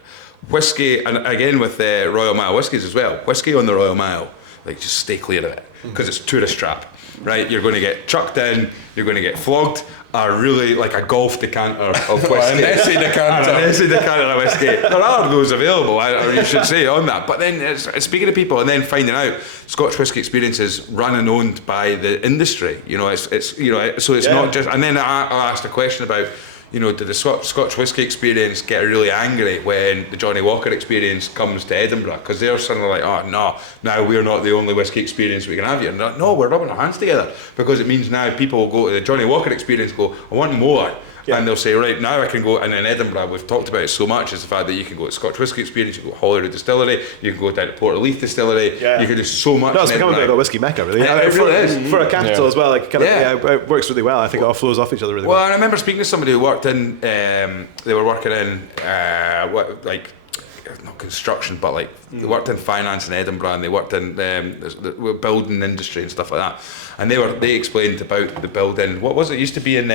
whiskey, and again with the Royal Mile whiskies as well, whiskey on the Royal Mile, like just stay clear of it because it's tourist trap, right? You're going to get chucked in, you're going to get flogged, are really like a golf decanter of whiskey. An essay decanter. An essay decanter of whiskey. There are those available, or you should say, on that. But then, it's speaking to people and then finding out Scotch Whisky Experience is run and owned by the industry. So it's not just. And then I asked a question about, did the Scotch Whisky Experience get really angry when the Johnny Walker Experience comes to Edinburgh? Because they're suddenly like, oh no, now we're not the only whisky experience we can have here. No, we're rubbing our hands together because it means now people will go to the Johnny Walker Experience, go, I want more. Yeah. And they'll say, right, now I can go, and in Edinburgh, we've talked about it so much, is the fact that you can go to Scotch Whisky Experience, you can go to Holyrood Distillery, you can go down to Portleaf Distillery, you can do so much. No, it's becoming a bit of a whiskey mecca, really. It really is. For a capital as well, like it works really well. I think it all flows off each other really well. Well, I remember speaking to somebody who worked in, they were working in, not construction, but like they worked in finance in Edinburgh, and they worked in the building industry and stuff like that. And they explained about the building. What was it? Used to be in.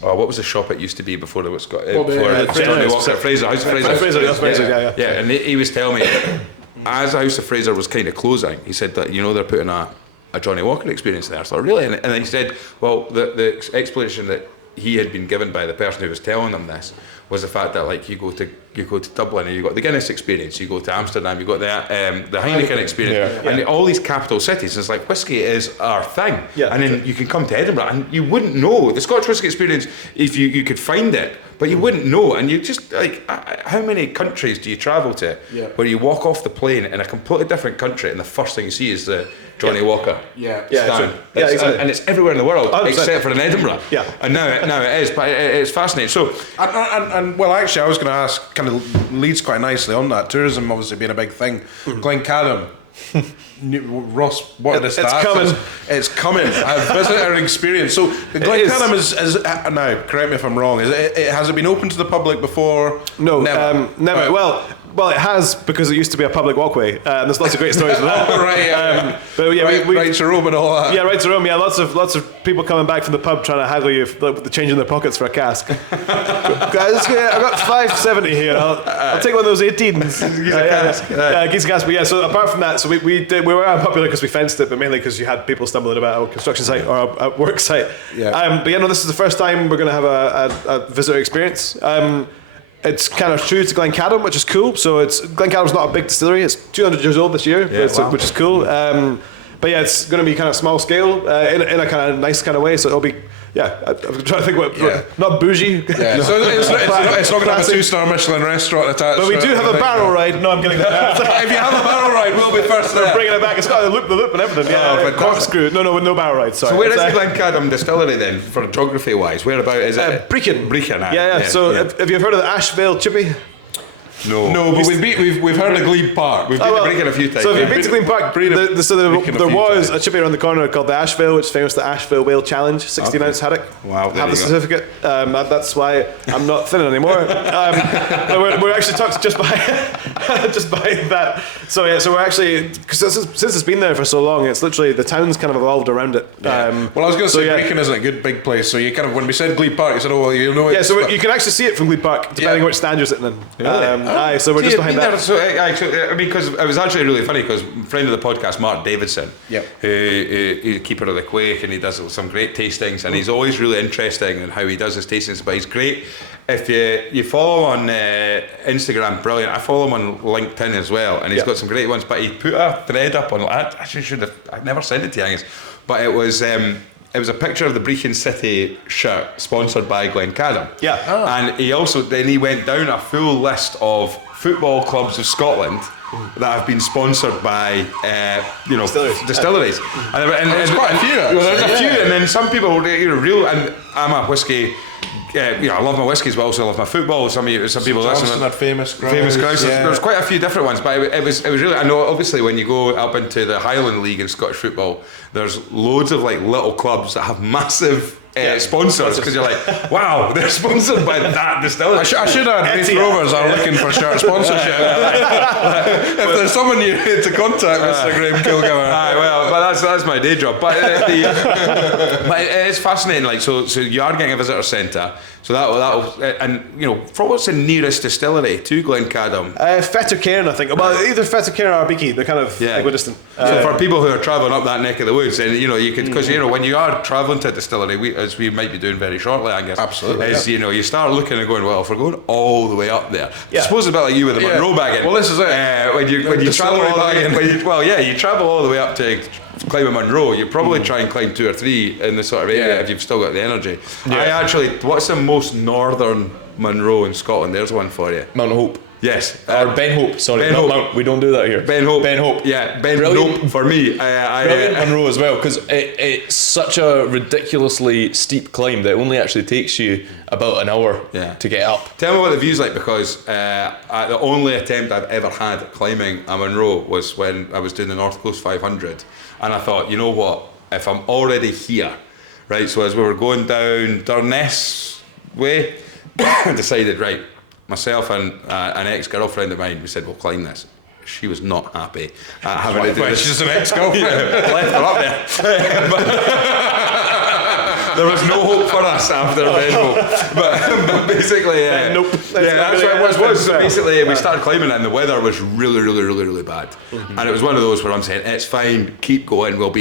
What was the shop it used to be before there was Johnny Walker? Fraser, House of Fraser. Yeah, and he was telling me, as House of Fraser was kind of closing, he said that they're putting a Johnny Walker Experience there. So really, and then he said, well, the explanation that he had been given by the person who was telling them this was the fact that like you go to Dublin and you got the Guinness Experience, you go to Amsterdam, you got the Heineken Experience, and all these capital cities. It's like whiskey is our thing, and then you can come to Edinburgh and you wouldn't know the Scotch Whisky Experience if you could find it, but you wouldn't know. And you just like, how many countries do you travel to where you walk off the plane in a completely different country and the first thing you see is the Johnny Walker stand. Exactly. And it's everywhere in the world 100%. Except for in Edinburgh. And now it is, but it's fascinating. So and well, actually, I was going to ask, kind of leads quite nicely on that. Tourism obviously being a big thing. Glencadam. Ross, what are the stats? It's coming. A visitor experience. So Glencadam is now. Correct me if I'm wrong. Has it been open to the public before? No, never. Well, it has, because it used to be a public walkway. There's lots of great stories of that. But yeah, right to Rome and all that. Yeah, right to Rome. Yeah, lots of people coming back from the pub trying to haggle you the change in their pockets for a cask. Guys, I've got $5.70 here. I'll take one of those 18s. Geese a cask. But yeah, so apart from that, so we were unpopular because we fenced it, but mainly because you had people stumbling about our construction site or our work site. But this is the first time we're going to have a visitor experience. It's kind of true to Glencadam, which is cool. So Glencadam's not a big distillery. It's 200 years old this year, which is cool. But yeah, it's going to be kind of small scale in a kind of nice kind of way. So it'll be, I'm trying to think not bougie. Yeah. So it's not going to have a 2-star Michelin restaurant attached. But we do have a barrel ride. No, I'm kidding. If you have a barrel ride, we'll be first there. We're bringing it back. It's got the loop and everything. Corkscrew. No barrel ride. Sorry. So where is the Glencadam distillery then, for geography wise? Whereabout is it? Brechin. Brechin. So have you heard of the Ashvale Chippy? No, but we've heard of Glebe Park. We've been to Brecon a few times. So if you've been to Glebe Park, there was a chippy around the corner called the Asheville, which is famous the Asheville Whale Challenge, 16-ounce haddock. Wow, have the certificate. That's why I'm not thin anymore. But we're actually tucked just by that. So we're actually, because since it's been there for so long, it's literally the town's kind of evolved around it. Well, I was going to say Brecon isn't a good big place, so you kind of, when we said Glebe Park, you said, oh well, you know it. Yeah, so you can actually see it from Glebe Park, depending on which stand you're sitting in. Aye, so we're just behind that. I mean, because it was actually really funny, because a friend of the podcast, Mark Davidson, who's a keeper of the Quake, and he does some great tastings, and he's always really interesting in how he does his tastings, but he's great. If you follow him on Instagram, brilliant. I follow him on LinkedIn as well, and he's got some great ones, but he put a thread up on, I actually should have, I never sent it to you, Angus, but it was a picture of the Brecon City shirt sponsored by Glencadam. And he also then went down a full list of football clubs of Scotland that have been sponsored by distilleries. And there's quite a few. There's a few, and then some people, real. And I'm a whiskey. I love my whiskies, but also I love my football. Some people listen. Had famous grounds. There's quite a few different ones, but it was really. I know, obviously, when you go up into the Highland League in Scottish football, there's loads of like little clubs that have massive sponsors, because you're like, wow, they're sponsored by that distillery. I should add, Raith Rovers are looking for shirt sponsorship. If there's someone you need to contact, Mr. Graham Kilgour. But that's my day job. But but it's fascinating. Like, so you are getting a visitor centre. So that'll and what's the nearest distillery to Glencadam? Fettercairn, I think. Well, either Fettercairn or Beaky. They're kind of equidistant. So for people who are travelling up that neck of the woods, and you could, because when you are travelling to a distillery, as we might be doing very shortly, I guess. Absolutely. You start looking and going, well, if we're going all the way up there, I suppose it's a bit like you with the Monroe bagging. Well, this is it. When you travel all the way, you travel all the way up to climb a Monroe, you probably try and climb 2 or 3 in the sort of area if you've still got the energy. What's the most northern Monroe in Scotland? There's one for you. Mount Hope. Yes. Or Ben Hope, sorry. Ben Hope. Hope. We don't do that here. Ben Hope. Ben Hope. Yeah, Ben Hope for me. Brilliant Monroe as well, because it's such a ridiculously steep climb that it only actually takes you about an hour to get up. Tell me what the view's like, because the only attempt I've ever had at climbing a Monroe was when I was doing the North Coast 500, and I thought, you know what, if I'm already here, right, so as we were going down Durness way, I decided, right, myself and an ex-girlfriend of mine, we said, we'll climb this. She was not happy having to do this. She's an ex-girlfriend. Left her up there. There was no hope for us after Ben Hope. But basically, nope. That's what it was. So basically, we started climbing it, and the weather was really, really, really, really bad. And it was one of those where I'm saying, it's fine, keep going, we'll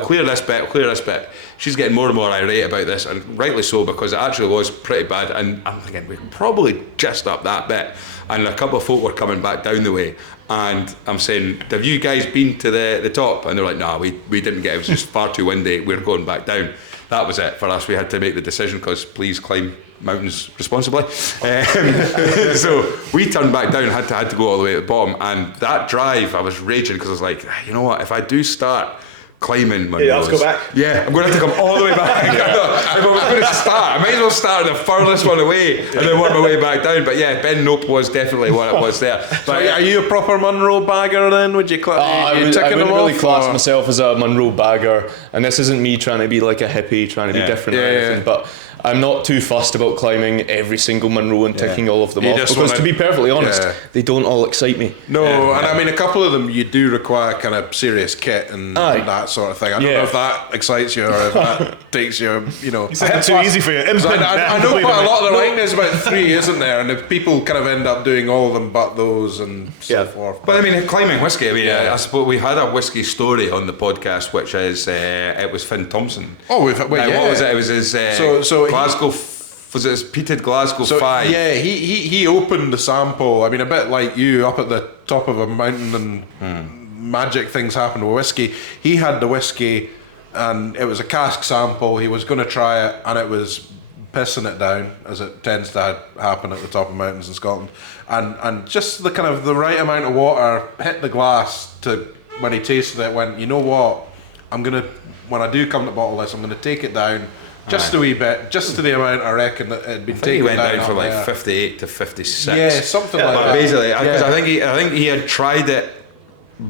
clear this bit, She's getting more and more irate about this, and rightly so, because it actually was pretty bad. And I'm thinking, we're probably just up that bit. And a couple of folk were coming back down the way, and I'm saying, have you guys been to the top? And they're like, no, we didn't get it. It was just far too windy. We're going back down. That was it for us. We had to make the decision, because please climb mountains responsibly. So we turned back down, had to go all the way to the bottom. And that drive, I was raging, because I was like, you know what, if I do start climbing Monroes, let's go back. Yeah, I'm going to have to come all the way back. If I was going to start, I might as well start the furthest one away and then work my way back down. But yeah, Ben Nope was definitely what it was there. But are you a proper Monroe bagger then? Would you I wouldn't really class myself as a Monroe bagger, and this isn't me trying to be like a hippie, trying to be different or anything, but I'm not too fussed about climbing every single Monroe and ticking all of them off, because to be perfectly honest, they don't all excite me. No, and I mean, a couple of them you do require kind of serious kit and that sort of thing. I don't know if that excites you or if that takes you, You said it's too easy for you. I know quite a lot of the line. There's about 3, isn't there? And if people kind of end up doing all of them but those and so forth. But I mean, climbing whiskey, I suppose we had a whiskey story on the podcast, which is, it was Finn Thompson. Oh, what was it? It was his... Glasgow, was it his peated Glasgow 5? Yeah, he opened the sample. I mean, a bit like you, up at the top of a mountain and magic things happen with whiskey. He had the whiskey and it was a cask sample. He was going to try it and it was pissing it down, as it tends to happen at the top of mountains in Scotland. And just the kind of the right amount of water hit the glass to, when he tasted it, went, you know what, when I do come to bottle this, I'm going to take it down. Just a wee bit, just to the amount I reckon that it'd been I think he taken went down up from like there. 58 to 56. Yeah, something like But that. basically, because I think he had tried it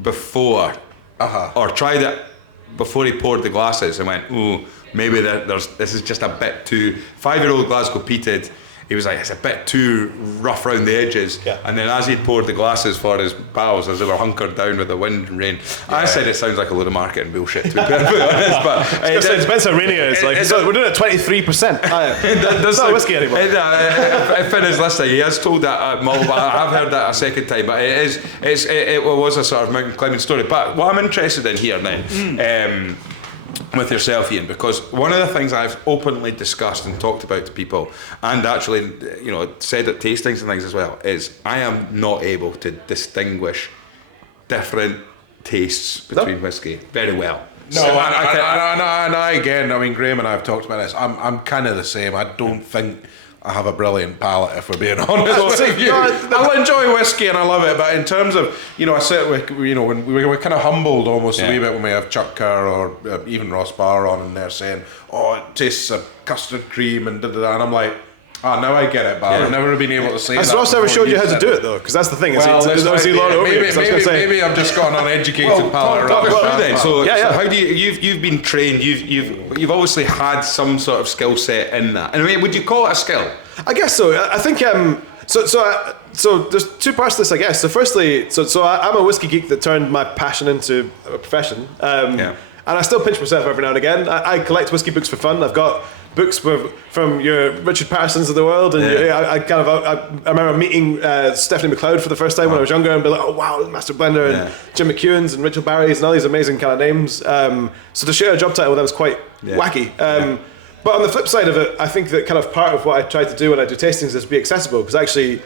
before, or tried it before he poured the glasses and went, ooh, maybe this is just a bit too. 5-year-old Glasgow peated. He was like, it's a bit too rough around the edges. Yeah. And then as he poured the glasses for his pals, as they were hunkered down with the wind and rain, I said it sounds like a load of marketing bullshit, to be perfectly honest. But It depends how rainy it is. Like, so we're doing it at 23%. It's not whiskey anymore. If Finn is listening, he has told that at Mull, but I have heard that a second time. But it was a sort of mountain climbing story. But what I'm interested in here now, with yourself, Iain, because one of the things I've openly discussed and talked about to people, and actually, said at tastings and things as well, is I am not able to distinguish different tastes between whiskey very well. No, and I again, I mean, Graham and I have talked about this. I'm kind of the same. I don't think I have a brilliant palate, if we're being honest with you. I'll enjoy whiskey and I love it, but in terms of, I sit with, when we're kind of humbled almost a wee bit when we have Chuck Kerr or even Ross Barr on and they're saying, oh, it tastes of custard cream and da-da-da, and I'm like, oh, now I get it, but I've never been able to say Has that. Ross ever before showed you how to said do it. it though? Because that's the thing. Well, It's obviously a lot over you. Maybe I've just got an uneducated palate. Talk us through then. So Yeah. how do you've been trained? You've obviously had some sort of skill set in that. And I mean, would you call it a skill? I guess so. I think so there's two parts to this, I guess. So firstly, I'm a whiskey geek that turned my passion into a profession. And I still pinch myself every now and again. I collect whiskey books for fun. I've got books from your Richard Pattersons of the world, and I remember meeting Stephanie McLeod for the first time when I was younger, and be like, oh wow, Master Blender, and Jim McEwen's and Rachel Barry's and all these amazing kind of names. So to share a job title with them was quite wacky. But on the flip side of it, I think that kind of part of what I try to do when I do tastings is be accessible, because actually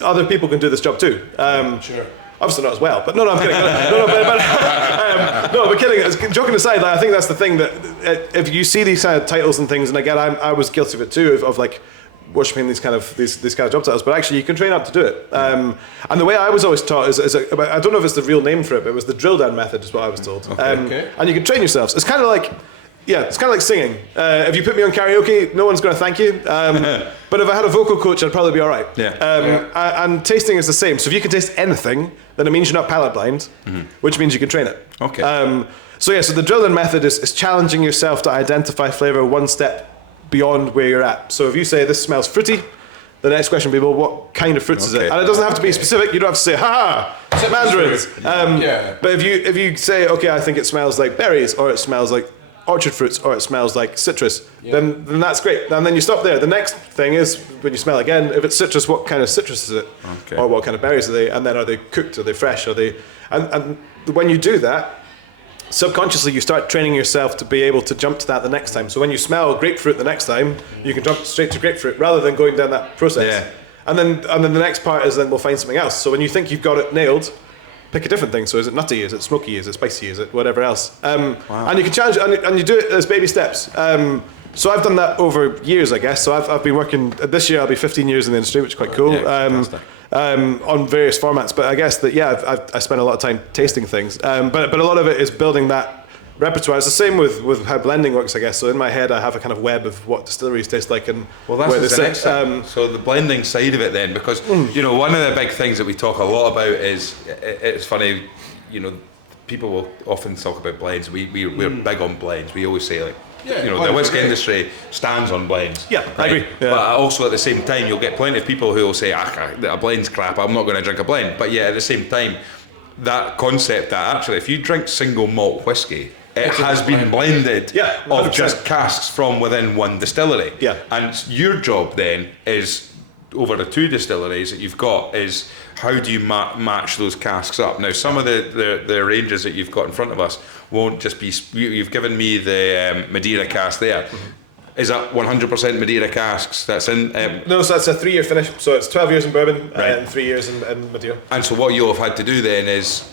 other people can do this job too. Sure. Obviously not as well, but no, I'm kidding. But kidding. Joking aside, I think that's the thing that if you see these kind of titles and things, and again, I was guilty of it too, of like worshipping these kind of job titles, but actually you can train up to do it. And the way I was always taught is I don't know if it's the real name for it, but it was the drill down method, is what I was told. And you can train yourselves. It's kind of like. Yeah, it's kind of like singing. If you put me on karaoke, no one's going to thank you. But if I had a vocal coach, I'd probably be all right. And tasting is the same. So if you can taste anything, then it means you're not palate blind, which means you can train it. Okay. So the drill-in method is challenging yourself to identify flavour one step beyond where you're at. So if you say this smells fruity, the next question will be, well, what kind of fruits is it? And it doesn't have to be specific. You don't have to say, it's mandarins. But if you say, okay, I think it smells like berries, or it smells like orchard fruits, or it smells like citrus, then that's great. And then you stop there. The next thing is, when you smell again, if it's citrus, what kind of citrus is it? Or what kind of berries are they? And then are they cooked? Are they fresh? Are they? And when you do that, subconsciously you start training yourself to be able to jump to that the next time. So when you smell grapefruit the next time, you can jump straight to grapefruit rather than going down that process. And then the next part is then we'll find something else. So when you think you've got it nailed, pick a different thing. So is it nutty? Is it smoky? Is it spicy? Is it whatever else? And you can challenge it, and you do it as baby steps. So I've done that over years, I guess. So I've been working, this year I'll be 15 years in the industry, which is quite cool, on various formats. But I guess that, I spend a lot of time tasting things. But a lot of it is building that repertoire. It's the same with how blending works, I guess. So in my head, I have a kind of web of what distilleries taste like and where they sit. So the blending side of it then, because one of the big things that we talk a lot about is, it's funny, people will often talk about blends. We're big on blends. We always say like, the whiskey industry stands on blends. Yeah, I agree. Yeah. But also at the same time, you'll get plenty of people who will say, a blend's crap, I'm not going to drink a blend. But yeah, at the same time, that concept that actually, if you drink single malt whiskey, it has been blended of just casks from within one distillery. And your job then is, over the two distilleries that you've got, is how do you match those casks up? Now, some of the ranges that you've got in front of us won't just be, you've given me the Madeira cask there. Is that 100% Madeira casks that's in? No, so that's a 3-year finish. So it's 12 years in bourbon and 3 years in Madeira. And so what you'll have had to do then is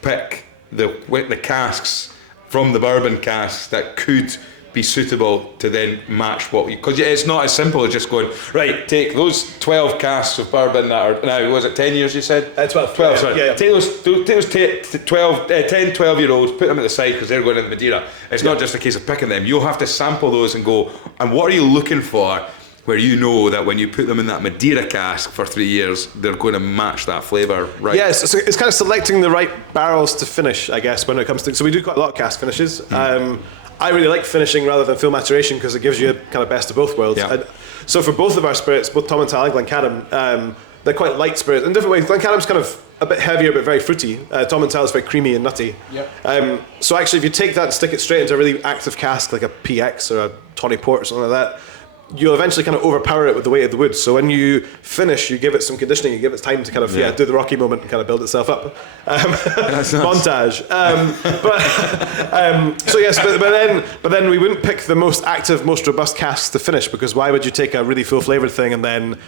pick the casks from the bourbon casks that could be suitable to then match what we, because it's not as simple as just going, right, take those 12 casks of bourbon that are now, was it 10 years you said? 12. 12, sorry. Yeah. Take those 10, 12 year olds, put them at the side because they're going into Madeira. It's not just a case of picking them. You'll have to sample those and go, and what are you looking for where you know that when you put them in that Madeira cask for 3 years, they're going to match that flavour, right? Yeah, so it's kind of selecting the right barrels to finish, I guess, when it comes to... So we do quite a lot of cask finishes. I really like finishing rather than full maturation because it gives you a kind of best of both worlds. Yeah. So for both of our spirits, both Tomintoul and Glencadam, they're quite light spirits in different ways. Glencadam's kind of a bit heavier but very fruity. Tomintoul is very creamy and nutty. Yep. So actually, if you take that and stick it straight into a really active cask like a PX or a Tawny Port or something like that, you'll eventually kind of overpower it with the weight of the wood. So when you finish, you give it some conditioning, you give it time to kind of do the rocky moment and kind of build itself up. Montage. So yes, but then we wouldn't pick the most active, most robust casks to finish because why would you take a really full flavoured thing and then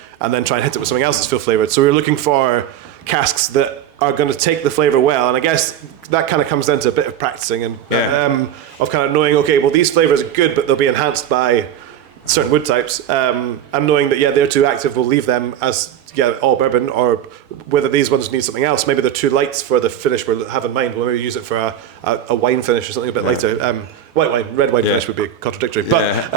try and hit it with something else that's full flavoured? So we're looking for casks that are going to take the flavour well, and I guess that kind of comes down to a bit of practicing and of kind of knowing, okay, well these flavours are good, but they'll be enhanced by certain wood types, and knowing that they're too active, we'll leave them as all bourbon, or whether these ones need something else. Maybe they're too light for the finish we have in mind. We'll maybe use it for a wine finish or something a bit lighter. White wine, red wine finish would be contradictory. But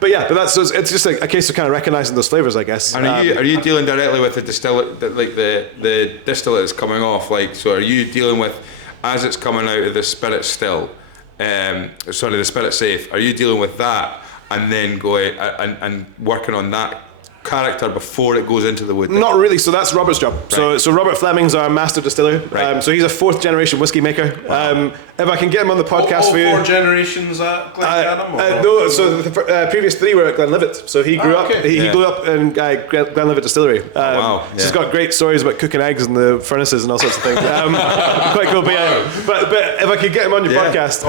that's it's just a case of kind of recognising those flavours, I guess. And are you dealing directly with the distiller, like the distillate that's coming off? Like, so are you dealing with as it's coming out of the spirit still? The spirit safe. Are you dealing with that? And then going and working on that character before it goes into the wood? Not really. So that's Robert's job. Right. So Robert Fleming's our master distiller. Right. So he's a 4th generation whiskey maker. Wow. If I can get him on the podcast for you. 4 generations at Glencadam? No, so the previous 3 were at Glenlivet. So he grew up. He grew up in Glenlivet Distillery. Wow. So he's got great stories about cooking eggs in the furnaces and all sorts of things. Quite cool. But if I could get him on your podcast,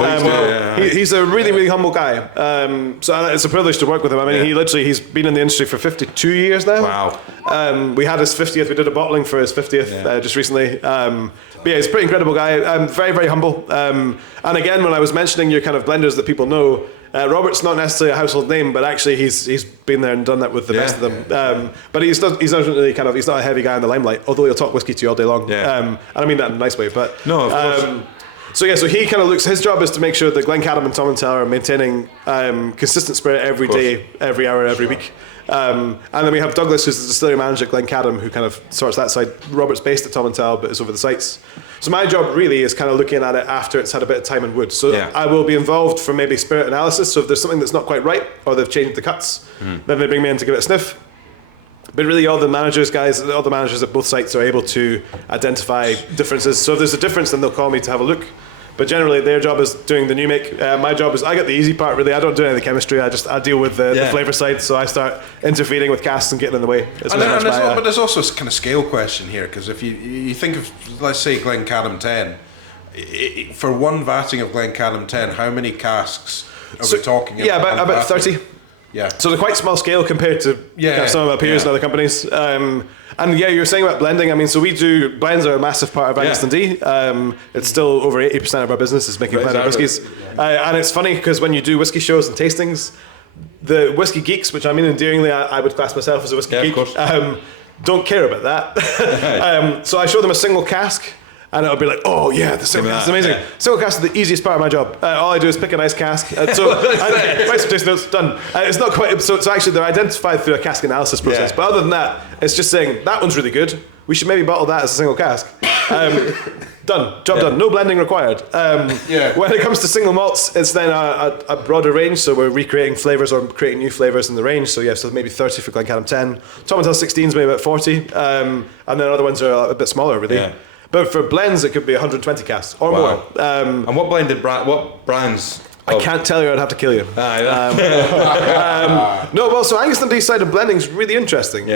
he's a really, really humble guy. So it's a privilege to work with him. I mean, he's been in the industry for 52 years now. Wow. We had his 50th. We did a bottling for his 50th just recently. But yeah, he's a pretty incredible guy. Very, very humble. And again, when I was mentioning your kind of blenders that people know, Robert's not necessarily a household name, but actually he's been there and done that with the best of them. But he's not really he's not a heavy guy in the limelight, although he'll talk whiskey to you all day long. And I mean that in a nice way. But no, of course. So he kind of looks. His job is to make sure that Glencadam and Tomintoul are maintaining consistent spirit every day, every hour, every week. And then we have Douglas, who's the distillery manager at Glencadam, who kind of sorts that side. Robert's based at Tomintoul, but is over the sites. So my job really is kind of looking at it after it's had a bit of time in wood. So I will be involved for maybe spirit analysis. So if there's something that's not quite right, or they've changed the cuts, then they bring me in to give it a sniff. But really all the managers at both sites are able to identify differences. So if there's a difference, then they'll call me to have a look. But generally, their job is doing the new make. My job is I get the easy part. Really, I don't do any of the chemistry. I deal with the flavour side. So I start interfering with casks and getting in the way. But there's also a kind of scale question here, because if you think of, let's say, Glencadam 10, for one vatting of Glencadam 10, how many casks are we talking about? Yeah, about 30. Yeah. So they're quite small scale compared to some of our peers and other companies. And you're saying about blending. I mean, so blends are a massive part of Angus Dundee. It's still over 80% of our business is making blended whiskies. And it's funny because when you do whiskey shows and tastings, the whiskey geeks, which I mean endearingly, I would class myself as a whiskey geek, don't care about that. So I show them a single cask. And it'll be like, oh yeah, the single cask is amazing. Single cask is the easiest part of my job. All I do is pick a nice cask. Write some tasting notes, done. It's not quite, so actually they're identified through a cask analysis process. But other than that, it's just saying, that one's really good. We should maybe bottle that as a single cask. Done, job done. No blending required. When it comes to single malts, it's then a broader range. So we're recreating flavours or creating new flavours in the range. So so maybe 30 for Glencadam 10. Tomintoul 16 is maybe about 40. And then other ones are a bit smaller, really. Yeah. But for blends, it could be 120 casks or more. And what brands? I can't tell you. I'd have to kill you. So Angus Dundee side of blending is really interesting.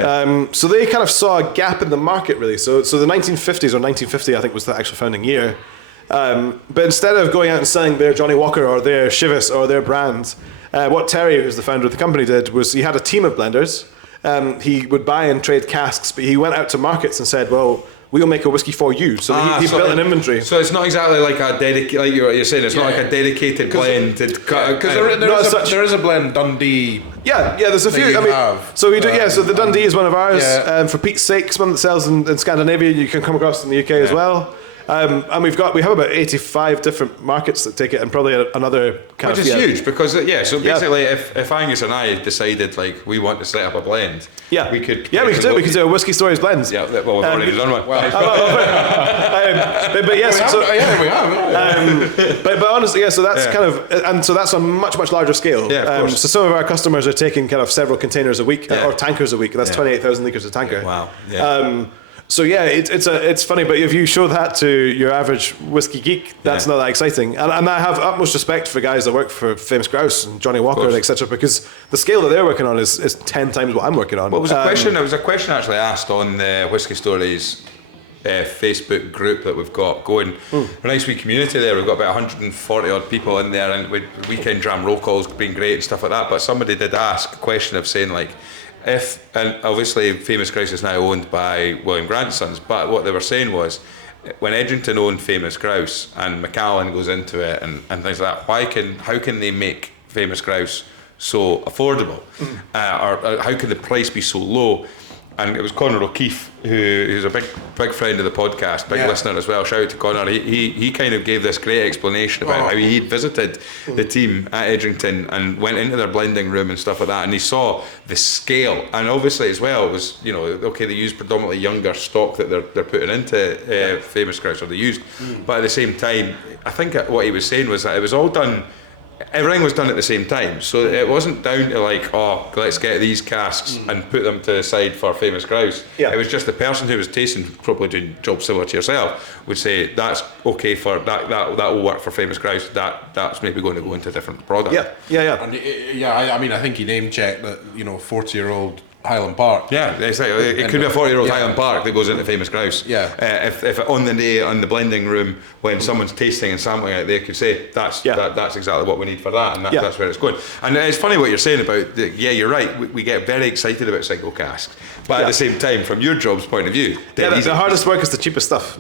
So they kind of saw a gap in the market, really. So the 1950s or 1950, I think, was the actual founding year. But instead of going out and selling their Johnny Walker or their Chivas or their brand, what Terry, who's the founder of the company, did was he had a team of blenders. He would buy and trade casks, but he went out to markets and said, well, we'll make a whiskey for you. So he built an inventory. So it's not exactly like a dedicated, like you're saying, it's not like a dedicated blend. Because there is a blend, Dundee. Yeah, there's a few. So we do. So the Dundee is one of ours. For Pete's sake, it's one that sells in Scandinavia. You can come across in the UK as well. And we have about 85 different markets that take it, and probably another kind which is huge because so basically if Angus and I decided like we want to set up a blend, we could do a whiskey stories blends. Yeah, well we've already done one. But yes, we have. But honestly, so that's kind of, and so that's on a much larger scale. Yeah, of course. So some of our customers are taking kind of several containers a week or tankers a week. That's 28,000 litres a tanker. Wow. Yeah. So it's funny, but if you show that to your average whiskey geek, that's not that exciting. And I have utmost respect for guys that work for Famous Grouse and Johnny Walker, etc., because the scale that they're working on is 10 times what I'm working on. Well, there was a question actually asked on the Whiskey Stories Facebook group that we've got going. A nice wee community there. We've got about 140 odd people in there, and weekend dram roll calls been great and stuff like that. But somebody did ask a question of saying like, and obviously Famous Grouse is now owned by William Grant's sons, but what they were saying was when Edrington owned Famous Grouse and Macallan goes into it and things like that, how can they make Famous Grouse so affordable, or how can the price be so low? And it was Conor O'Keefe, who's a big friend of the podcast, big listener as well. Shout out to Conor. He kind of gave this great explanation about how he visited the team at Edrington and went into their blending room and stuff like that, and he saw the scale. And obviously as well, it was, they use predominantly younger stock that they're putting into Famous Grouse, or they used. But at the same time, I think what he was saying was that it was all done. Everything was done at the same time, so it wasn't down to like, let's get these casks and put them to the side for Famous Grouse. It was just the person who was tasting, probably doing jobs similar to yourself, would say that's okay for that will work for Famous Grouse. That's maybe going to go into a different product. And I mean, I think he name checked that 40-year-old Highland Park. Yeah, exactly. It could be a 40-year-old Highland Park that goes into Famous Grouse. Yeah. If on the day on the blending room when someone's tasting and sampling it, they could say that's exactly what we need for that, and that's where it's going. And it's funny what you're saying about you're right. We get very excited about single casks, but at the same time, from your job's point of view, the hardest work is the cheapest stuff.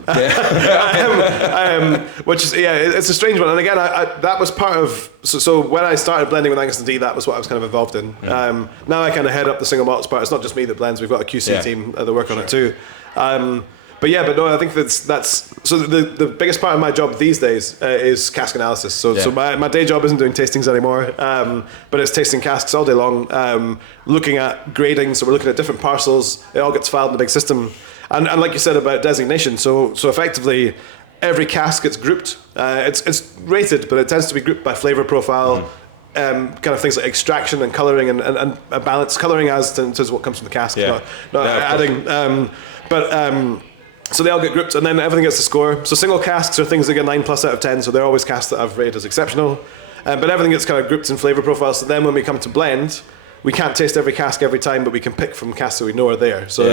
Which is it's a strange one. And again, that was part of. So when I started blending with Angus Dundee, that was what I was kind of involved in. Now I kind of head up the single malts part. It's not just me that blends. We've got a QC team that work on it too. But no, I think that's so the biggest part of my job these days is cask analysis. So my day job isn't doing tastings anymore, but it's tasting casks all day long, looking at grading. So we're looking at different parcels. It all gets filed in a big system, and like you said about designation. So effectively, every cask gets grouped. It's rated, but it tends to be grouped by flavour profile. Kind of things like extraction and colouring and a balanced colouring as to what comes from the cask, not adding. So they all get grouped and then everything gets a score. So single casks are things that get 9+ out of 10, so they're always casks that I've rated as exceptional. But everything gets kind of grouped in flavour profiles, so then when we come to blend, we can't taste every cask every time, but we can pick from casks that we know are there. So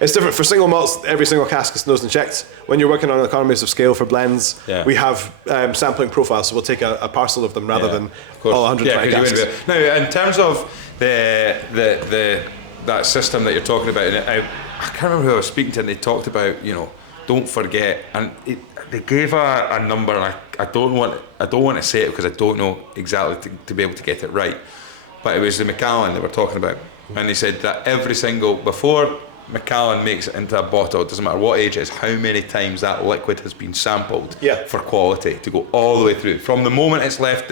it's different. For single malts, every single cask is nosed and checked. When you're working on economies of scale for blends, we have sampling profiles, so we'll take a parcel of them rather than all 120 casks. Now, in terms of that system that you're talking about, and I can't remember who I was speaking to, and they talked about, don't forget, and they gave a number, and I don't want to say it because I don't know exactly to be able to get it right. But it was the Macallan they were talking about, and they said that before Macallan makes it into a bottle, it doesn't matter what age it is, how many times that liquid has been sampled for quality to go all the way through, from the moment it's left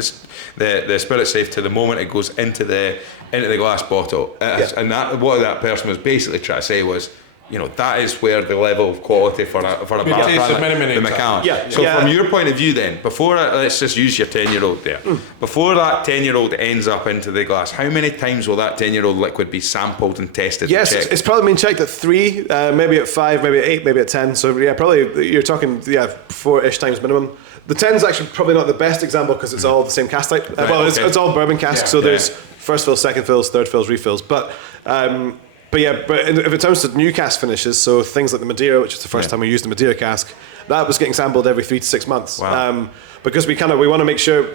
the spirit safe to the moment it goes into the glass bottle. And what that person was basically trying to say was, that is where the level of quality for a bar brand like the Macallan. So from your point of view then, before, let's just use your 10-year-old there. Before that 10-year-old ends up into the glass, how many times will that 10-year-old liquid be sampled and tested? Yes, and checked? It's probably been checked at 3, maybe at 5, maybe at 8, maybe at 10. So probably you're talking 4-ish times minimum. The 10 is actually probably not the best example because it's all the same cask type. It's all bourbon casks, so there's first fills, second fills, third fills, refills. But if it comes to new cask finishes, so things like the Madeira, which is the first time we used the Madeira cask, that was getting sampled every 3 to 6 months. Wow. Because we want to make sure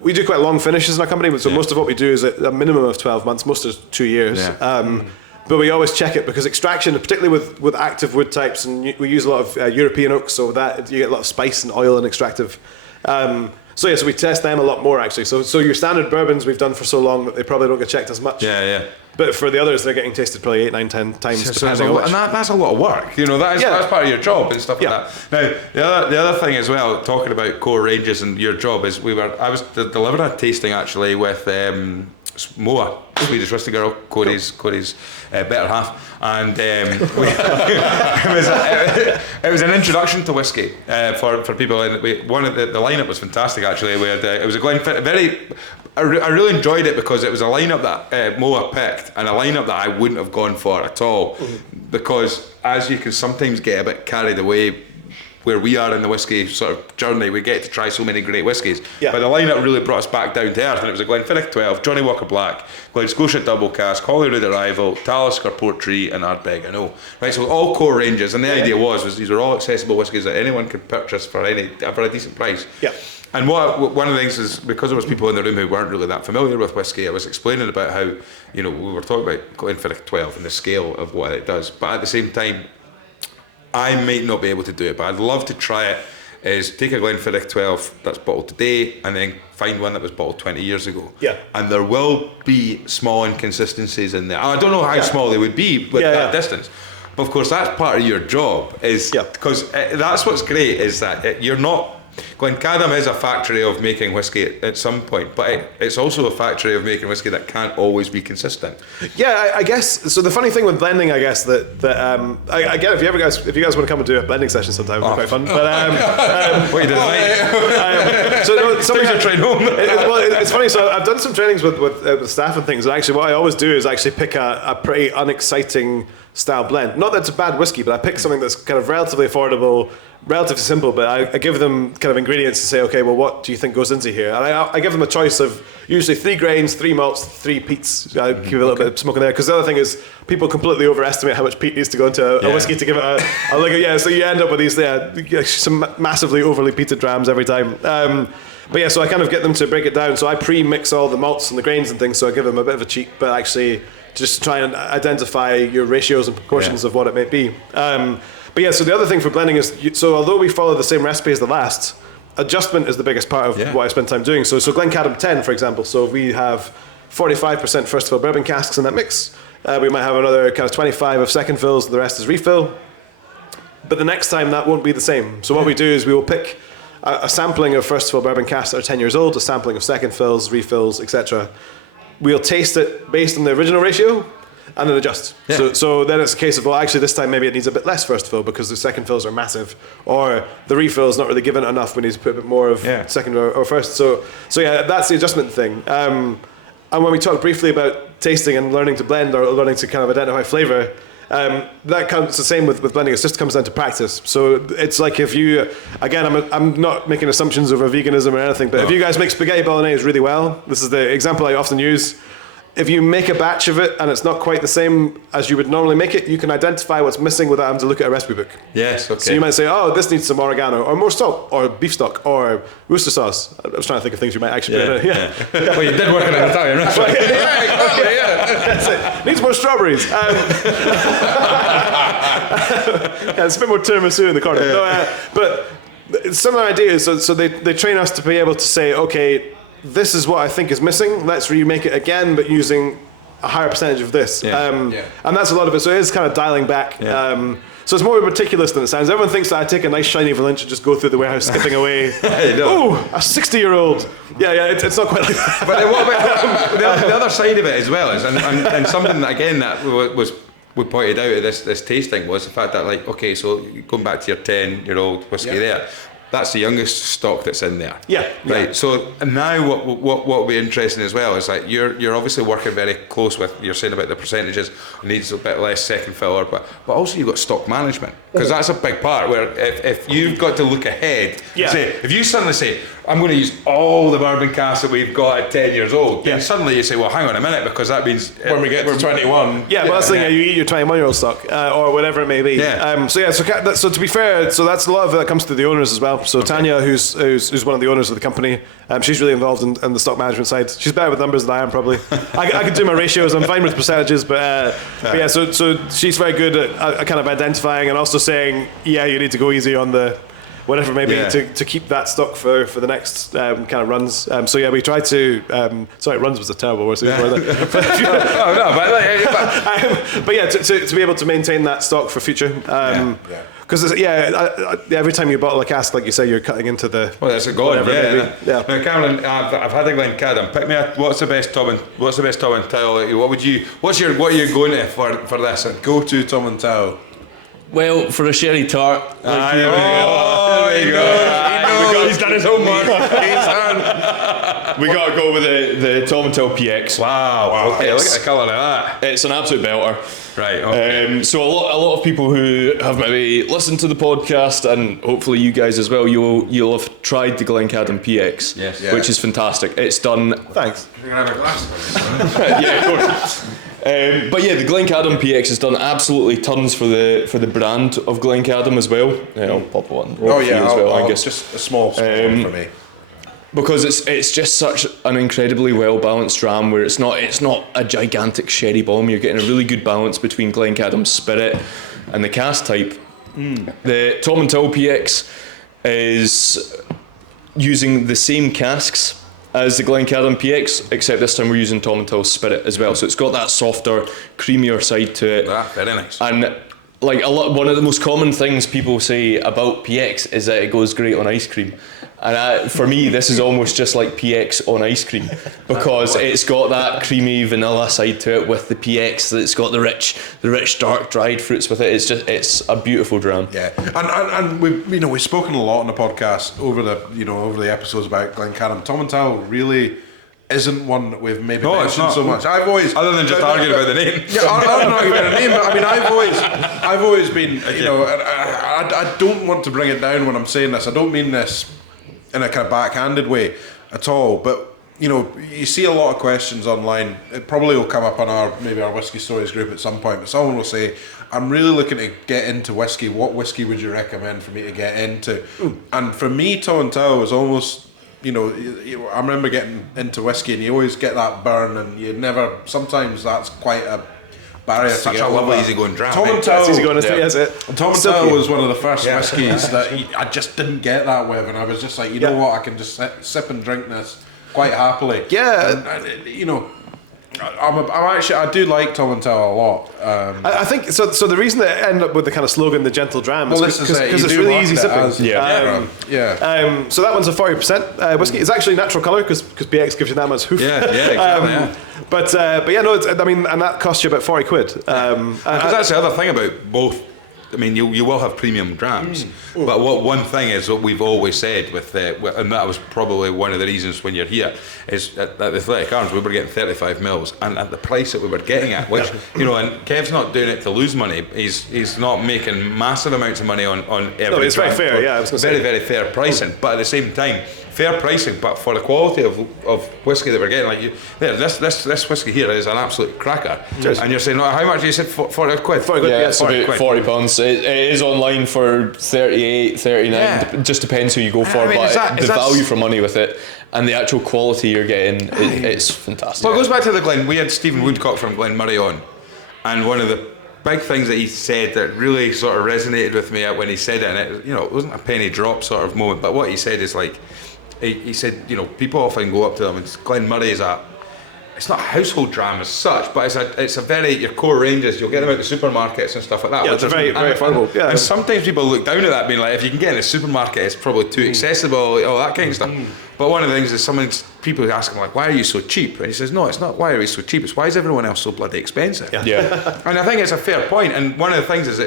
we do quite long finishes in our company, so most of what we do is a minimum of 12 months, most is 2 years. But we always check it because extraction, particularly with active wood types, and we use a lot of European oaks, so that you get a lot of spice and oil and extractive. So we test them a lot more actually. So your standard bourbons we've done for so long that they probably don't get checked as much. Yeah. But for the others, they're getting tasted probably 8, 9, 10 times. Depending on which. And that's a lot of work. That's part of your job and stuff like that. Now, the other thing as well, talking about core ranges and your job is I was delivering a tasting actually with Moa, Swedish whiskey girl, Cody's better half, and it was an introduction to whiskey for people. And one of the lineup was fantastic actually. We had it was a Glenfiddich, I really enjoyed it because it was a lineup that Moa picked, and a lineup that I wouldn't have gone for at all, because as you can sometimes get a bit carried away where we are in the whiskey sort of journey, we get to try so many great whiskies. Yeah. But the lineup really brought us back down to earth, and it was a Glenfiddich 12, Johnny Walker Black, Glen Scotia Double Cask, Holyrood Arrival, Talisker Portree, and Ardbeg and O. Right, so all core ranges, and the idea was these were all accessible whiskies that anyone could purchase for a decent price. Yeah. And one of the things is, because there was people in the room who weren't really that familiar with whiskey, I was explaining about how, we were talking about Glenfiddich 12 and the scale of what it does, but at the same time, I might not be able to do it, but I'd love to try it. Is take a Glenfiddich 12 that's bottled today and then find one that was bottled 20 years ago. Yeah. And there will be small inconsistencies in there. I don't know how small they would be with that distance. But of course, that's part of your job, is because that's what's great, is that you're not. Glencadam is a factory of making whiskey at some point, but it's also a factory of making whiskey that can't always be consistent. Yeah, I guess. So the funny thing with blending, I guess, that again, if you guys want to come and do a blending session sometime, it'll be quite fun. But wait, something to train home. It's funny. So I've done some trainings with staff and things, and actually, what I always do is actually pick a pretty unexciting style blend. Not that it's a bad whiskey, but I pick something that's kind of relatively affordable, relatively simple, but I give them kind of ingredients to say, okay, well, what do you think goes into here? And I give them a choice of usually 3 grains, 3 malts, 3 peats. I keep a little bit of smoke in there, because the other thing is people completely overestimate how much peat needs to go into a whiskey to give it a liquor. So you end up with these some massively overly peated drams every time. But so I kind of get them to break it down. So I pre-mix all the malts and the grains and things, so I give them a bit of a cheat, but actually just try and identify your ratios and proportions of what it may be. But so the other thing for blending is, so although we follow the same recipe as the last, adjustment is the biggest part of what I spend time doing. So Glencadam 10, for example, so we have 45% first fill bourbon casks in that mix. We might have another kind of 25 of second fills, the rest is refill. But the next time that won't be the same. So what we do is we will pick a sampling of first fill bourbon casks that are 10 years old, a sampling of second fills, refills, etc. We'll taste it based on the original ratio, and then adjust. Yeah. So then it's a case of, well, actually this time maybe it needs a bit less first fill because the second fills are massive, or the refill is not really given enough, we need to put a bit more of second or first. So that's the adjustment thing. And when we talked briefly about tasting and learning to blend, or learning to kind of identify flavour, that comes the same with blending. It just comes down to practice. So it's like if you, again, I'm not making assumptions over veganism or anything, but if you guys make spaghetti bolognese really well, this is the example I often use. If you make a batch of it and it's not quite the same as you would normally make it, you can identify what's missing without having to look at a recipe book. Yes, okay. So you might say, oh, this needs some oregano, or more salt, or beef stock, or Worcester sauce. I was trying to think of things you might actually put in it. Well, you did work in an Italian restaurant. That's it. Needs more strawberries. It's a bit more tiramisu in the corner. But similar ideas. So they train us to be able to say, okay, this is what I think is missing. Let's remake it again, but using a higher percentage of this. And that's a lot of it. So it is kind of dialing back. So it's more meticulous than it sounds. Everyone thinks that I take a nice shiny Valence and just go through the warehouse skipping away. Oh, a 60-year-old. It's not quite like that. But the other side of it as well is, and something that again that we pointed out at this tasting was the fact that, like, okay, so going back to your 10-year-old whiskey there, that's the youngest stock that's in there. Right. So now what will be interesting as well is, like, you're obviously working very close with, you're saying about the percentages, needs a bit less second filler, but also you've got stock management, because that's a big part where if you've got to look ahead, say, if you suddenly say, I'm going to use all the bourbon casks that we've got at 10 years old. Yeah. And suddenly you say, well, hang on a minute, because that means When we get to 21. Yeah, but that's the thing. You eat your 21-year-old stock or whatever it may be. Yeah. So to be fair, so that's a lot of that comes to the owners as well. So Tanya, who's one of the owners of the company, she's really involved in the stock management side. She's better with numbers than I am probably. I can do my ratios. I'm fine with percentages, but yeah. So she's very good at kind of identifying and also saying, yeah, you need to go easy on the whatever maybe to keep that stock for the next kind of runs. So yeah, we try to. Sorry, runs was a terrible word. But yeah, to be able to maintain that stock for future. Because every time you bottle a cask, like you say, you're cutting into the. Well, that's a god. Yeah. Yeah. Now, Cameron, I've had a Glencadam. Pick me up. What's the best Tomintoul? What are you going to for this? Go to Tomintoul. Well, for a sherry tart. There we go. He's done his homework. We got to go with the Tomintoul PX. Wow. Okay, look at the colour of that. It's an absolute belter. Right. Okay. So a lot of people who have maybe listened to the podcast, and hopefully you guys as well, you'll have tried the Glencadam PX, Yes. which is fantastic. It's done. Thanks. You're gonna have a glass. Yeah, of course. But yeah, the Glencadam PX has done absolutely tons for the brand of Glencadam as well. I'll pop one. Oh yeah, as well, I guess. just a small one for me. Because it's just such an incredibly well balanced dram where it's not a gigantic sherry bomb. You're getting a really good balance between Glencadam's spirit and the cask type. The Tomintoul PX is using the same casks as the Glencadam PX, except this time we're using Tomintoul's spirit as well. So it's got that softer, creamier side to it. Very nice. And like one of the most common things people say about PX is that it goes great on ice cream. And for me, this is almost just like PX on ice cream because it's got that creamy vanilla side to it with the PX. It's got the rich dark dried fruits with it. It's a beautiful dram. Yeah, and we've spoken a lot on the podcast over the episodes about Glencadam. Tomintoul really isn't one that we've maybe mentioned so much. I've always, other than just arguing about the name. Yeah, I'm not arguing about the name, but I mean, I've always been, I don't want to bring it down when I'm saying this. I don't mean this in a kind of backhanded way at all, but you see a lot of questions online. It probably will come up on our Whiskey Stories group at some point, but someone will say, I'm really looking to get into whiskey. What whiskey would you recommend for me to get into? And for me, Tomintoul was almost, I remember getting into whiskey and you always get that burn and sometimes that's quite a barrier Such to get a lovely over. easy-going dram. That's easy going, isn't it? Yes, Tomintoul was one of the first whiskies that I just didn't get that with, and I was just like, you know what, I can just sip and drink this quite happily. Yeah. I do like Tomintoul a lot. I think so. So the reason they end up with the kind of slogan, the gentle dram, is because it's really easy sipping. So that one's a 40% whiskey. It's actually natural colour because PX gives you that much hoof. Yeah, exactly. But yeah, no. And that costs you about 40 quid. Because that's the other thing about both. I mean, you will have premium drams, but one thing is what we've always said and that was probably one of the reasons when you're here, is at the Athletic Arms we were getting 35 mils, and at the price that we were getting at, which and Kev's not doing it to lose money. He's not making massive amounts of money on every. No, it's very dram. fair. Yeah, I was going to say very fair pricing, but at the same time. Fair pricing, but for the quality of whiskey that we're getting, this whiskey here is an absolute cracker. Cheers. And you're saying, how much? You said 40 quid. 40 quid. Yeah, it's about £40. £40. It is online for 38, 39. Yeah. Just depends who you go for. I mean, but the value for money with it and the actual quality you're getting, it's fantastic. Well, it goes back to the Glen. We had Stephen Woodcock from Glenmurray on, and one of the big things that he said that really sort of resonated with me when he said it, and it wasn't a penny drop sort of moment, but what he said is like, he said, people often go up to them, and Glenmurray is it's not a household dram as such, but it's a very, your core ranges, you'll get them out the supermarkets and stuff like that. Yeah, it's very affordable. Yeah. And sometimes people look down at that being like, if you can get in the supermarket, it's probably too accessible, all that kind of stuff. But one of the things is people ask him like, why are you so cheap? And he says, no, it's not why are we so cheap, it's why is everyone else so bloody expensive? Yeah. And I think it's a fair point, and one of the things is,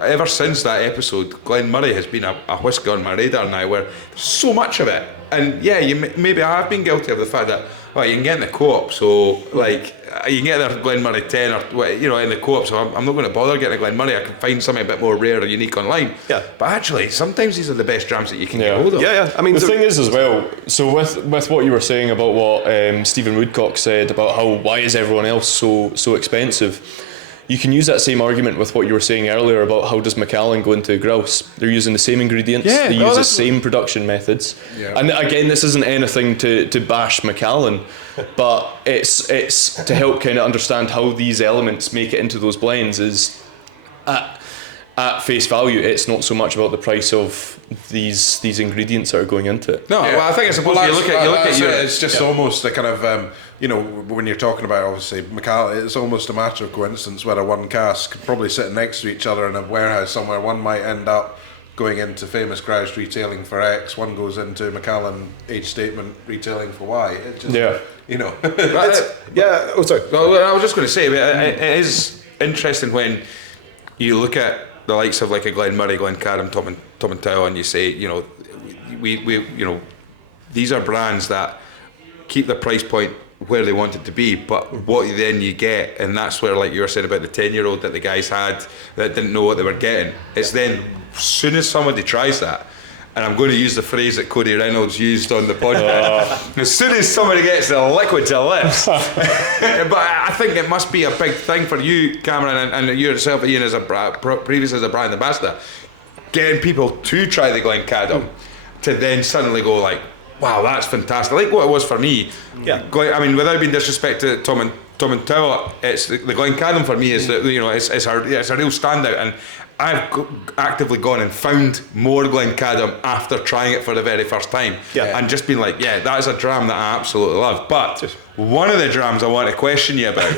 ever since that episode, Glenmurray has been a whisky on my radar now, where there's so much of it. And yeah, maybe I have been guilty of the fact that you can get in the co-op, so like you can get their Glenmurray 10 or in the co-op. So I'm not going to bother getting a Glenmurray. I can find something a bit more rare or unique online. Yeah. But actually, sometimes these are the best drams that you can get hold of. Yeah. I mean, the thing is as well. So with what you were saying about what Stephen Woodcock said about why is everyone else so expensive. You can use that same argument with what you were saying earlier about how does Macallan go into grouse. They're using the same ingredients, they use the same production methods. Yeah. And again, this isn't anything to bash Macallan, but it's to help kind of understand how these elements make it into those blends is at face value, it's not so much about the price of these ingredients that are going into it. No, well, I think it's supposed to look at it's just almost the kind of when you're talking about obviously Macallan, it's almost a matter of coincidence whether one cask probably sitting next to each other in a warehouse somewhere, one might end up going into Famous Grouse retailing for X, one goes into Macallan Age Statement retailing for Y. It just, Oh, sorry. Well, I was just going to say, it is interesting when you look at the likes of like a Glenmurray, Glencadam, Tomintoul, and you say, we these are brands that keep the price point where they want it to be, but what then you get, and that's where, like you were saying about the 10-year-old that the guys had that didn't know what they were getting, it's then as soon as somebody tries that, and I'm going to use the phrase that Cody Reynolds used on the podcast, as soon as somebody gets the liquid to lips, but I think it must be a big thing for you, Cameron, and you yourself, Ian, as previous as a brand ambassador, getting people to try the Glencadam, to then suddenly go like, wow, that's fantastic. Like what it was for me. Yeah. I mean, without being disrespectful to Tomintoul, it's the Glencadam for me is that it's a real standout, and I've actively gone and found more Glencadam after trying it for the very first time, and just been like, that is a dram that I absolutely love. But one of the drams I want to question you about.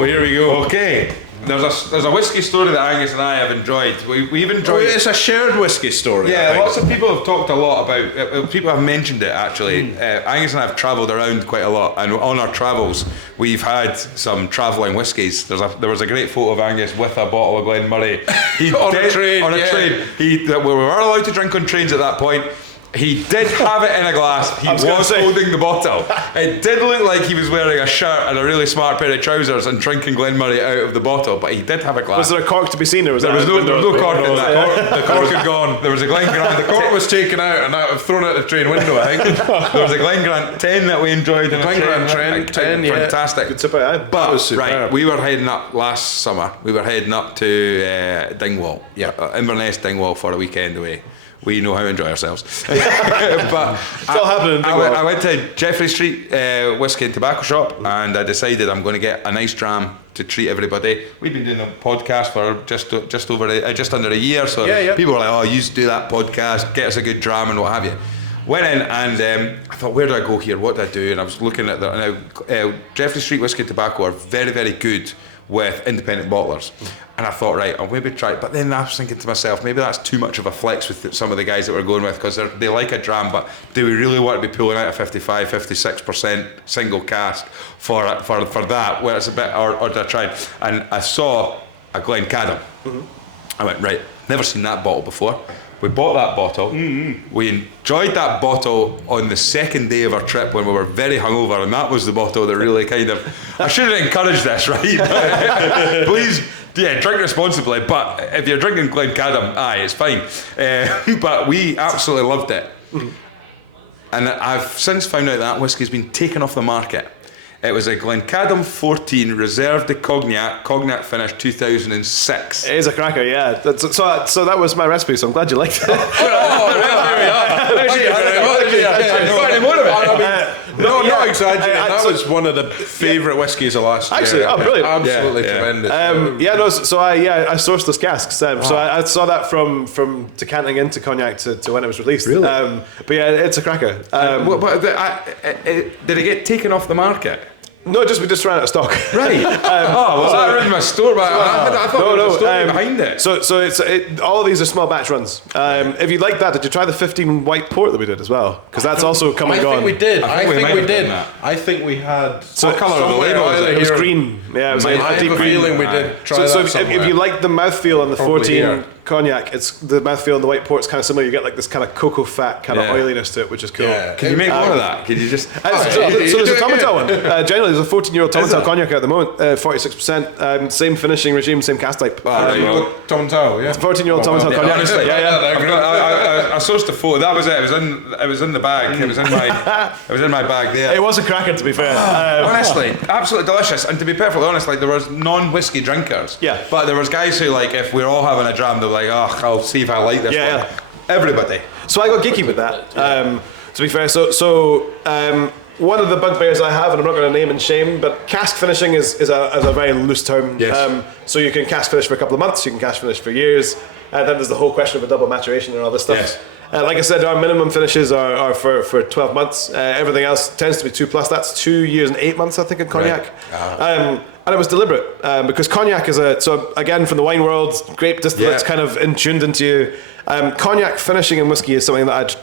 Here we go. Okay. There's a whiskey story that Angus and I have enjoyed. We've enjoyed. It's a shared whiskey story. Yeah, lots of people have talked a lot about. People have mentioned it actually. Angus and I have travelled around quite a lot, and on our travels, we've had some travelling whiskies. There was a great photo of Angus with a bottle of Glenmurray. On a train. We were allowed to drink on trains at that point. He did have it in a glass. He was holding the bottle. It did look like he was wearing a shirt and a really smart pair of trousers and drinking Glenmurray out of the bottle, but he did have a glass. Was there a cork to be seen? Or was there was no cork in that. The cork had gone. There was a Glengrant. The cork was taken out and I've thrown out the train window, I think. There was a Glengrant 10 that we enjoyed. Glengrant 10, fantastic. Good tip out. But right, we were heading up last summer. We were heading up to Dingwall, Inverness, Dingwall for a weekend away. We know how to enjoy ourselves. But it's all happening. I went to Jeffrey Street Whisky and Tobacco Shop, and I decided I'm going to get a nice dram to treat everybody. We've been doing a podcast for just under a year, so people were like, "Oh, you do that podcast, get us a good dram and what have you." Went in and I thought, where do I go here? What do I do? And I was looking at Jeffrey Street Whisky and Tobacco are very, very good with independent bottlers. And I thought, right, I'll maybe try it. But then I was thinking to myself, maybe that's too much of a flex with some of the guys that we're going with, because they like a dram, but do we really want to be pulling out a 55, 56% single cask for that, where it's a bit, or did I try it? And I saw a Glencadam. I went, right, never seen that bottle before. We bought that bottle. We enjoyed that bottle on the second day of our trip when we were very hungover, and that was the bottle that really kind of... I shouldn't encourage this, right? Please, drink responsibly, but if you're drinking Glencadam, it's fine. But we absolutely loved it. And I've since found out that whiskey's been taken off the market. It was a Glencadam 14 Reserve de Cognac finish 2006. It is a cracker, yeah. So that was my recipe, so I'm glad you liked it. There we are. Not exaggerating. That was one of the favourite whiskies of last year. Actually, brilliant. Absolutely tremendous. I sourced those casks. So I saw that from decanting into cognac to when it was released. Really? But yeah, it's a cracker. Did it get taken off the market? No, we just ran out of stock. Right. I read my store, but I thought there was a story behind it. So it's all of these are small batch runs. If you like that, did you try the 15 white port that we did as well? Because that's also come and gone. I think we did. I think we did. I think we had. So what colour of the label was It was green. Yeah, it was like I a deep have a green. feeling we did try So that if you like the mouthfeel on the Probably 14 here. cognac, it's the mouthfeel on the white port's kind of similar. You get like this kind of cocoa fat kind of oiliness to it, which is cool. Yeah. Can you make one of that? Could you just... So there's a Tomintoul one. Generally, there's a 14-year-old Tomintoul cognac at the moment, 46%. Same finishing regime, same cast type. Tomintoul, yeah. 14-year-old Tomintoul cognac. Honestly, Yeah. I sourced a photo. That was it. It was in the bag. It was in my bag there. It was a cracker, to be fair. Honestly, absolutely delicious. And to be perfectly honest, like there was non-whiskey drinkers. Yeah. But there was guys who, like, if we're all having a dram, they were like, oh, I'll see if I like this Yeah, one. Everybody. So I got geeky with that. To be fair, so one of the bugbears I have, and I'm not going to name and shame, but cask finishing is a very loose term. Yes. So you can cask finish for a couple of months, you can cask finish for years, and then there's the whole question of a double maturation and all this stuff. Yes. Like I said, our minimum finishes are for 12 months. Everything else tends to be 2+. That's 2 years and 8 months, I think, in cognac. Right. And it was deliberate because cognac is so again from the wine world, grape distillates kind of tuned into you. Cognac finishing in whiskey is something that I'd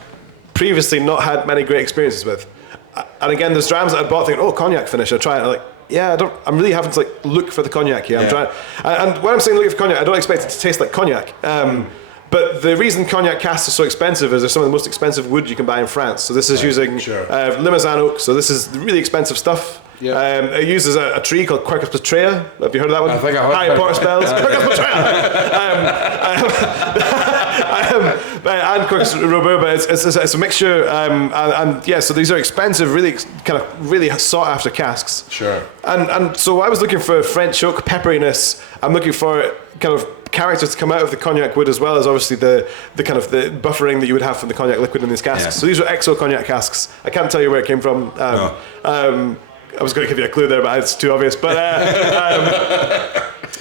previously not had many great experiences with. And again, there's drams that I bought thinking, oh, cognac finish, I'll try it. I'm like, I'm really having to like look for the cognac here. I'm trying, and when I'm saying looking for cognac, I don't expect it to taste like cognac. But the reason cognac casks are so expensive is they're some of the most expensive wood you can buy in France. So this is using Limousin oak. So this is really expensive stuff. Yeah. It uses a tree called Quercus petrea. Have you heard of that one? I think I heard. Harry Potter spells. Quercus petrea. And Quercus robuba. It's a mixture. So these are expensive, really sought after casks. Sure. And so I was looking for French oak pepperiness. I'm looking for kind of characters to come out of the cognac wood, as well as obviously the kind of the buffering that you would have from the cognac liquid in these casks. Yeah. So these are XO cognac casks. I can't tell you where it came from. I was going to give you a clue there, but it's too obvious. But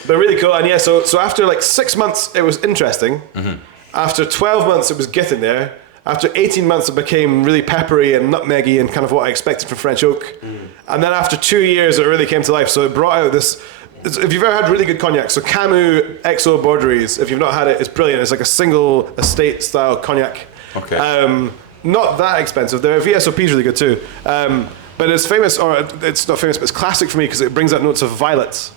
they're really cool. And so after like 6 months, it was interesting. Mm-hmm. After 12 months, it was getting there. After 18 months, it became really peppery and nutmeggy and kind of what I expected from French oak. Mm. And then after 2 years, it really came to life. So it brought out this. If you've ever had really good cognac, so Camus XO Borderies, if you've not had it, it's brilliant. It's like a single estate style cognac. Okay. Not that expensive. Their VSOP is really good too. But it's famous, or it's not famous, but it's classic for me because it brings out notes of violets.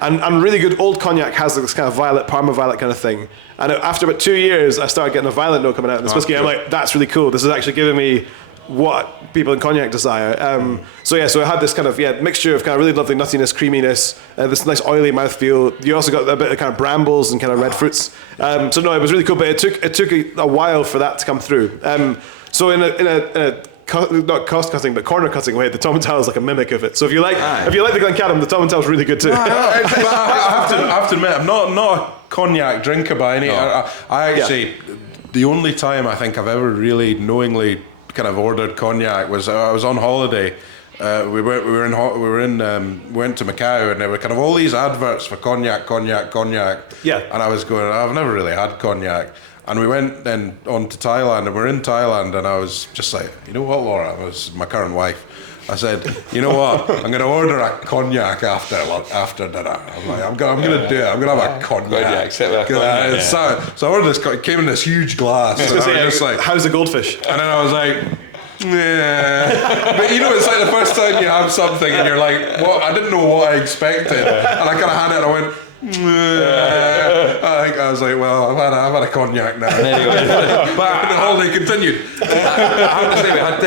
And really good old cognac has this kind of violet, Parma violet kind of thing. And after about 2 years, I started getting a violet note coming out in this whiskey. Cool. I'm like, that's really cool. This is actually giving me what people in cognac desire. So it had this kind of mixture of kind of really lovely nuttiness, creaminess, this nice oily mouthfeel. You also got a bit of kind of brambles and kind of red fruits. It was really cool, but it took a while for that to come through. So in a not cost cutting but corner cutting way, the Tomintoul is like a mimic of it. So if you like the Glencadam, the Tomintoul is really good too. I have to admit, I'm not a cognac drinker by any. I actually, the only time I think I've ever really knowingly kind of ordered cognac was I was on holiday. We went to Macau, and there were kind of all these adverts for cognac. Yeah. And I was going, I've never really had cognac. And we went then on to Thailand, and we're in Thailand, and I was just like, you know what, Laura? It was my current wife. I said, you know what? I'm going to order a cognac after dinner. I'm like, I'm going to do it. I'm going to have a cognac. So I ordered this. It came in this huge glass. And I was just like, how's the goldfish? And then I was like, yeah. But it's like the first time you have something, and you're like, what? I didn't know what I expected, and I kind of had it, and I went. I was like, well, I've had a cognac now. But the holiday continued. I have to say, we had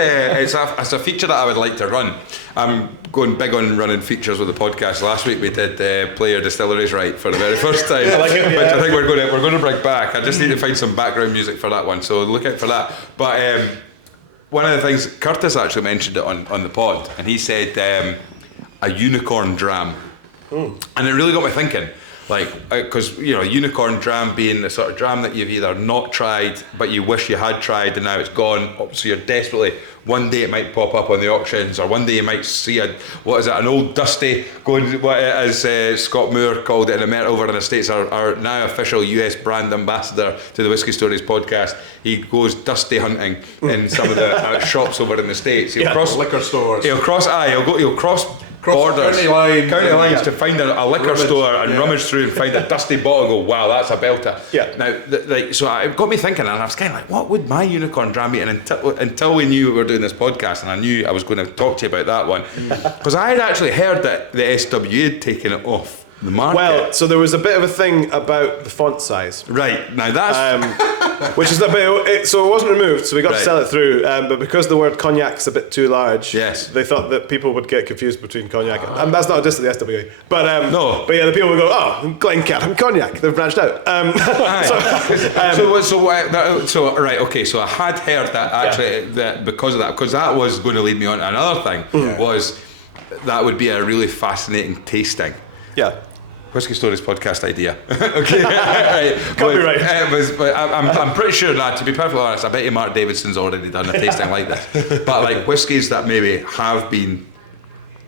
it's a feature that I would like to run. I'm going big on running features with the podcast. Last week we did play your distilleries right for the very first time, which I think we're going to bring back. I just need to find some background music for that one, so look out for that. But one of the things Curtis actually mentioned it on the pod, and he said a unicorn dram. And it really got me thinking, because unicorn dram being the sort of dram that you've either not tried but you wish you had tried and now it's gone, so you're desperately, one day it might pop up on the auctions, or one day you might see an old dusty going, as Scott Moore called it over in the States, our now official US brand ambassador to the Whiskey Stories podcast. He goes dusty hunting in some of the shops over in the States. He'll cross liquor stores. He'll cross borders, county lines, to find a liquor store and rummage through and find a dusty bottle and go, wow, that's a belter. Yeah. Now, so it got me thinking, and I was kind of like, what would my unicorn dram be? And until we knew we were doing this podcast, and I knew I was going to talk to you about that one, because I had actually heard that the SWA had taken it off the market. Well, so there was a bit of a thing about the font size. Right, now that's... Which is a bit... So it wasn't removed, so we got Right. to sell it through, but because the word cognac's a bit too large, Yes. they thought that people would get confused between cognac, and that's not a diss to the SWA, but No. but yeah, the people would go, oh, Glencadam cognac, they've branched out. Right, okay, so I had heard that actually, that because that was going to lead me on to another thing, was that would be a really fascinating tasting. Yeah. Whiskey Stories podcast idea. Okay, right. Copyright. But I'm pretty sure that, to be perfectly honest, I bet you Mark Davidson's already done a tasting like this. But like whiskies that maybe have been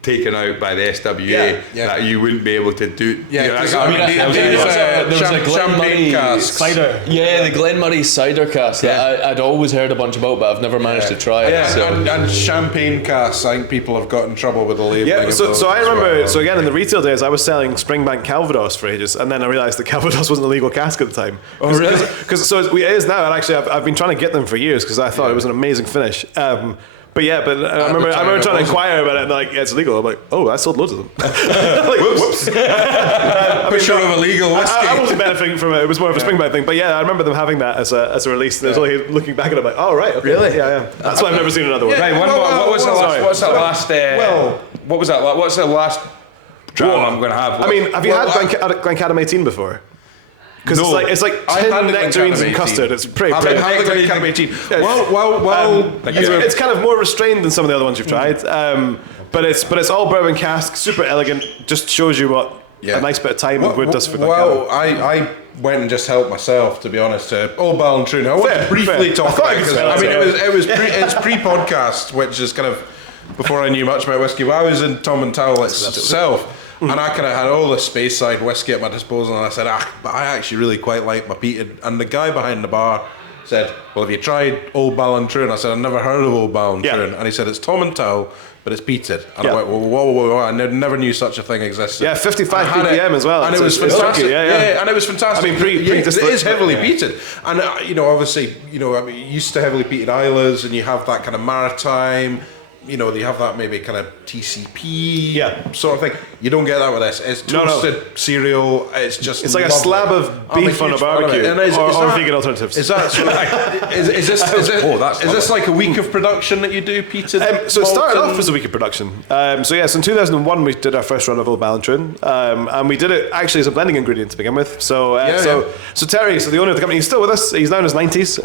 taken out by the SWA that you wouldn't be able to do. Yeah, you know, because, I mean, there was a Glenmurray cask. cider. Yeah, the Glenmurray cider cask that I'd always heard a bunch about, but I've never managed to try it. Yeah, So. and champagne casks. I think people have got in trouble with the labeling. Yeah, of so those I as remember, well. so again, in the retail days, I was selling Springbank Calvados for ages, and then I realised that Calvados wasn't a legal cask at the time. Oh, really? Because it is now, and actually I've been trying to get them for years because I thought it was an amazing finish. But I remember trying to inquire about it, and like, yeah, it's illegal. I'm like, oh, I sold loads of them. Like, whoops. Picture of illegal whiskey. I wasn't benefiting from it. It was more of a Springbank thing. But yeah, I remember them having that as a release. And it was only looking back at it, like, oh right, okay. Really? Yeah. That's why I've never seen another one. Right, what was the last dram I'm going to have? I mean, have you had Glencadam 18 before? Because No. it's like I've had tin the nectarines Glencadam and 18. custard. It's pretty. I've pretty had the Glencadam 18. It's kind of more restrained than some of the other ones you've tried. But it's all bourbon cask, super elegant. Just shows you what a nice bit of time and wood does for Glencadam. Well, I went and just helped myself, to be honest, to Old Ballantrae. I want to briefly fair. talk I thought about I it could because smell I mean it. it's pre-podcast, which is kind of before I knew much about whiskey. Well, I was in Tomintoul itself. And I kind of had all the Speyside whiskey at my disposal, and I said, but I actually really quite like my peated. And the guy behind the bar said, well, have you tried Old Ballantrae? And I said, I've never heard of Old Ballantrae. Yeah. And he said, it's Tomintoul, but it's peated. And I went, whoa, I never knew such a thing existed. Yeah, 55 I had ppm as well. And it was It's fantastic. chunky, yeah. And it was fantastic. I mean, it is heavily peated. And, obviously, used to heavily peated Islas, and you have that kind of maritime, you have that maybe kind of TCP sort of thing. You don't get that with this. It's toasted cereal. It's like lovely. a slab of beef on a barbecue, or vegan alternatives. Is that is this like a week of production that you do, peated? So it started off as a week of production. So in 2001 we did our first run of Old Ballantrae, and we did it actually as a blending ingredient to begin with. So Terry, the owner of the company, he's still with us. He's now in his 90s.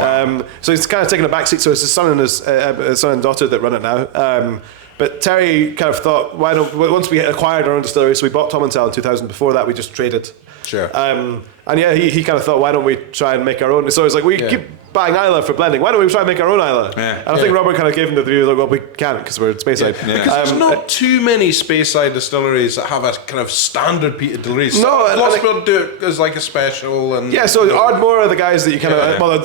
So he's kind of taken a backseat. So it's his son and his son and daughter that run it now. But Terry kind of thought, once we acquired our own distillery, so we bought Tomintoul in 2000. Before that, we just traded. Sure. He kind of thought, why don't we try and make our own? So it's like, we keep buying Isla for blending. Why don't we try and make our own Isla? Yeah. And I think Robert kind of gave him the view, like, well, we can't because we're at Speyside. Yeah. Because there's not too many Speyside distilleries that have a kind of standard peated distilleries. No, lots of people do it as like a special. And so Ardmore are the guys that you kind of, I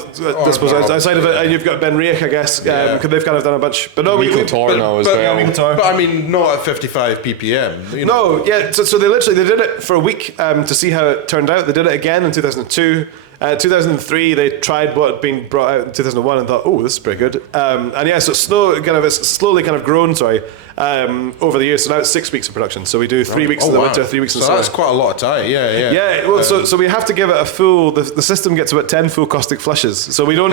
suppose outside of it, and you've got Ben Riach, I guess, because they've kind of done a bunch. But no, Michael Torno as well. But I mean, not at 55 ppm. No, yeah. So they did it for a week to see how it turned out. They did it again in 2002. 2003, they tried what had been brought out in 2001 and thought, oh, this is pretty good. So it's slowly kind of grown, over the years. So now it's 6 weeks of production. So we do 3 weeks in the winter, 3 weeks in the summer. So that's quite a lot of time, yeah. Well, so we have to give it a full. The system gets about 10 full caustic flushes. So we don't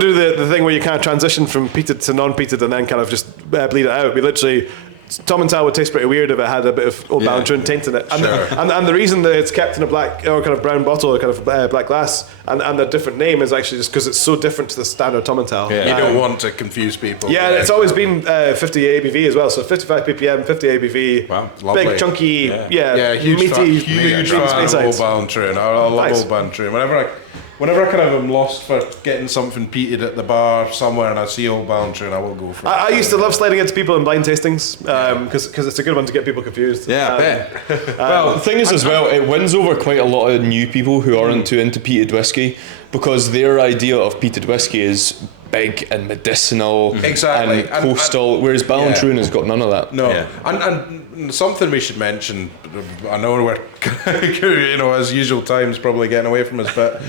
do the thing where you kind of transition from peated to non-peated and then kind of just bleed it out. We literally. Tomintoul would taste pretty weird if it had a bit of Old Ballantrae taint in it. And the reason that it's kept in a black or kind of brown bottle or kind of black glass and the different name is actually just because it's so different to the standard Tomintoul. Yeah. You don't want to confuse people. Yeah, it's always been 50 ABV as well. So 55 ppm, 50 ABV. Wow, lovely. Big, chunky, huge meaty, fan of Old Ballantrae. I love Old Ballantrae. Whenever I kind of am lost for getting something peated at the bar somewhere and I see Old Ballantrae, I will go for it. I used to love sliding into people in blind tastings because it's a good one to get people confused. Yeah, I bet. Well, the thing is as well, it wins over quite a lot of new people who aren't too into peated whiskey because their idea of peated whiskey is big and medicinal Exactly. and coastal, whereas Ballantrae yeah. has got none of that. No, Yeah. and something we should mention. I know we're, as usual, time's probably getting away from us, but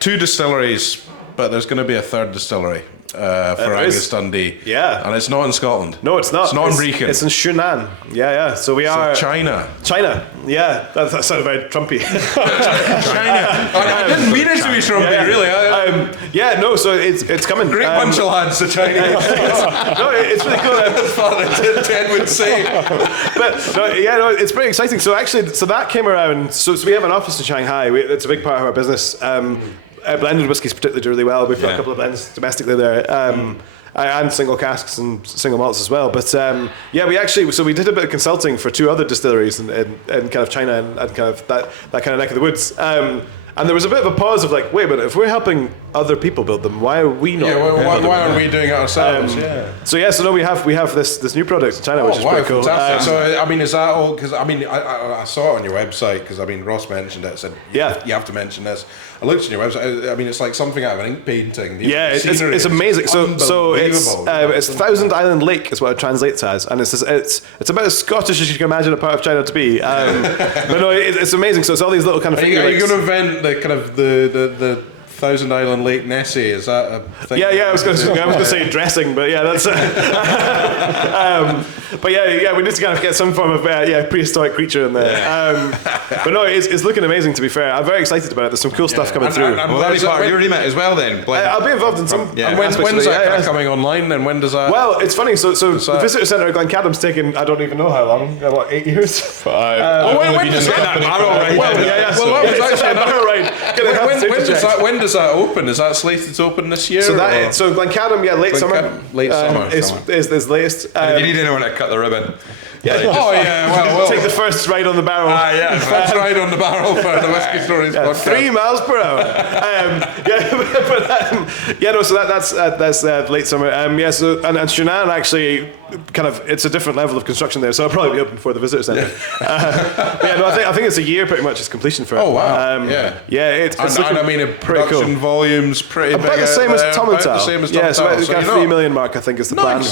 2 distilleries, but there's going to be a 3rd distillery for Angus Dundee. Yeah. And it's not in Scotland. No, it's not. It's not in Brecon. It's in Shunan. Yeah. So we are China. China. Yeah, that sounded very Trumpy. China. I didn't mean it to be Trumpy, really. So it's coming. Great bunch of lads, the Chinese. No, it's really cool. Ted would say. It's pretty exciting. So actually, that came around. So we have an office in Shanghai. It's a big part of our business. Blended whiskies particularly do really well. We've got a couple of blends domestically there. And single casks and single malts as well. But we did a bit of consulting for 2 other distilleries in kind of China and kind of that kind of neck of the woods. And there was a bit of a pause of like, wait, but if we're helping other people build them, why are we not? Yeah, why aren't we doing it ourselves? We have this new product in China, which is pretty cool. Fantastic. So is that all? Because I saw it on your website. Because Ross mentioned it. Said you have to mention this. I looked on your website. It's like something out of an ink painting. It's amazing. So it's Thousand Island Lake is what it translates as, and it's about as Scottish as you can imagine a part of China to be. But no, it's amazing. So it's all these little kind of. Are you going to invent the kind of the Thousand Island Lake Nessie? Is that a thing? Yeah. I was going to say dressing, but yeah, that's. But we need to kind of get some form of prehistoric creature in there. But no, it's looking amazing. To be fair, I'm very excited about it. There's some cool stuff coming through. Well, that'll be part of your remit as well then. I'll be involved in some. And when's that coming online? And when does that? Well, it's funny. So the visitor centre at Glencadam's taken I don't even know how long. What, 8 years? When does that? When does that open? Is that slated to open this year? So Glencadam, late summer. Late summer. Is latest. If you need anyone to cut the ribbon. Well, take the first ride on the barrel. First ride on the barrel for the Whiskey Stories podcast. 3 miles per hour. So that's late summer. So and Shunan actually kind of it's a different level of construction there, so I'll probably be open before the visitor centre. I think it's a year pretty much its completion for it. Oh wow! It's production volumes pretty big. About the same as Tomintoul. About the same as Tomintoul. So about the 3 million mark I think is the plan.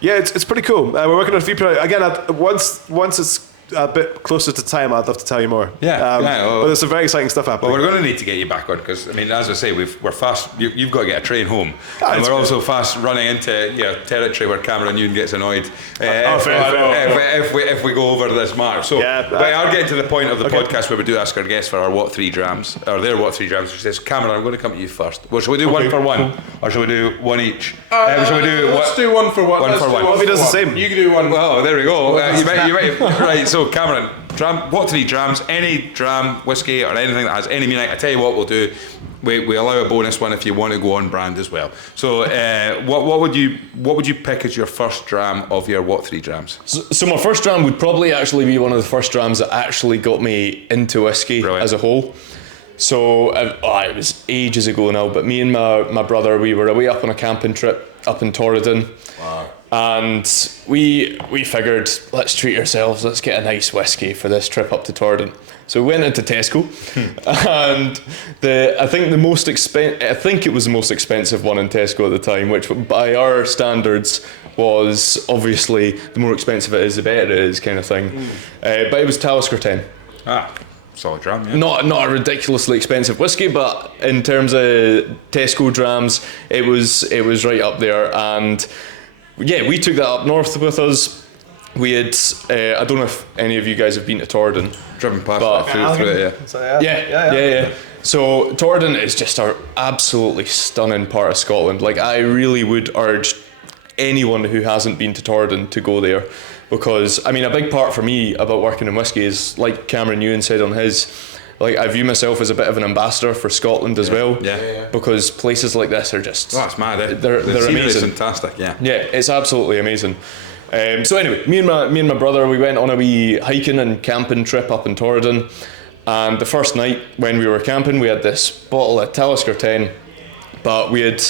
It's pretty cool. We're working on a few projects again. Once it's a bit closer to time, I'd love to tell you more. But there's some very exciting stuff happening. Well, we're going to need to get you back on because, as I say, we're fast. You've got to get a train home, and we're also fast running into territory where Cameron Ewan gets annoyed if we go over this mark. So, but I'll get to the point of the podcast where we do ask our guests for our what 3 drams or their what 3 drams. She says, Cameron, I'm going to come to you first. Well, shall we do one for one, or shall we do one each? Shall we do? Let's do one for one. One for one. What if he does the same? You can do one. Well, there we go. You might right. So Cameron, what 3 drams? Any dram whiskey or anything that has any meaning. I tell you what we'll do. We allow a bonus one if you want to go on brand as well. So what would you pick as your first dram of your what 3 drams? So my first dram would probably actually be one of the first drams that actually got me into whiskey as a whole. So it was ages ago now, but me and my brother, we were away up on a camping trip up in Torridon. Wow. And we figured, let's treat ourselves, let's get a nice whiskey for this trip up to Torridon. So we went into Tesco, and I think it was the most expensive one in Tesco at the time, which by our standards was obviously the more expensive it is, the better it is, kind of thing. But it was Talisker 10. Solid dram, yeah. Not a ridiculously expensive whiskey, but in terms of Tesco drams, it was right up there. And we took that up north with us. We had, I don't know if any of you guys have been to Torridon. Driven past through it, yeah. So Torridon is just an absolutely stunning part of Scotland. Like, I really would urge anyone who hasn't been to Torridon to go there, because a big part for me about working in whiskey is, like Cameron Ewan said on his, like, I view myself as a bit of an ambassador for Scotland as well. Because places like this are just... Oh, it's mad. They're amazing. It's fantastic, yeah. Yeah, it's absolutely amazing. So anyway, me and my brother, we went on a wee hiking and camping trip up in Torridon, and the first night when we were camping, we had this bottle of Talisker 10, but we'd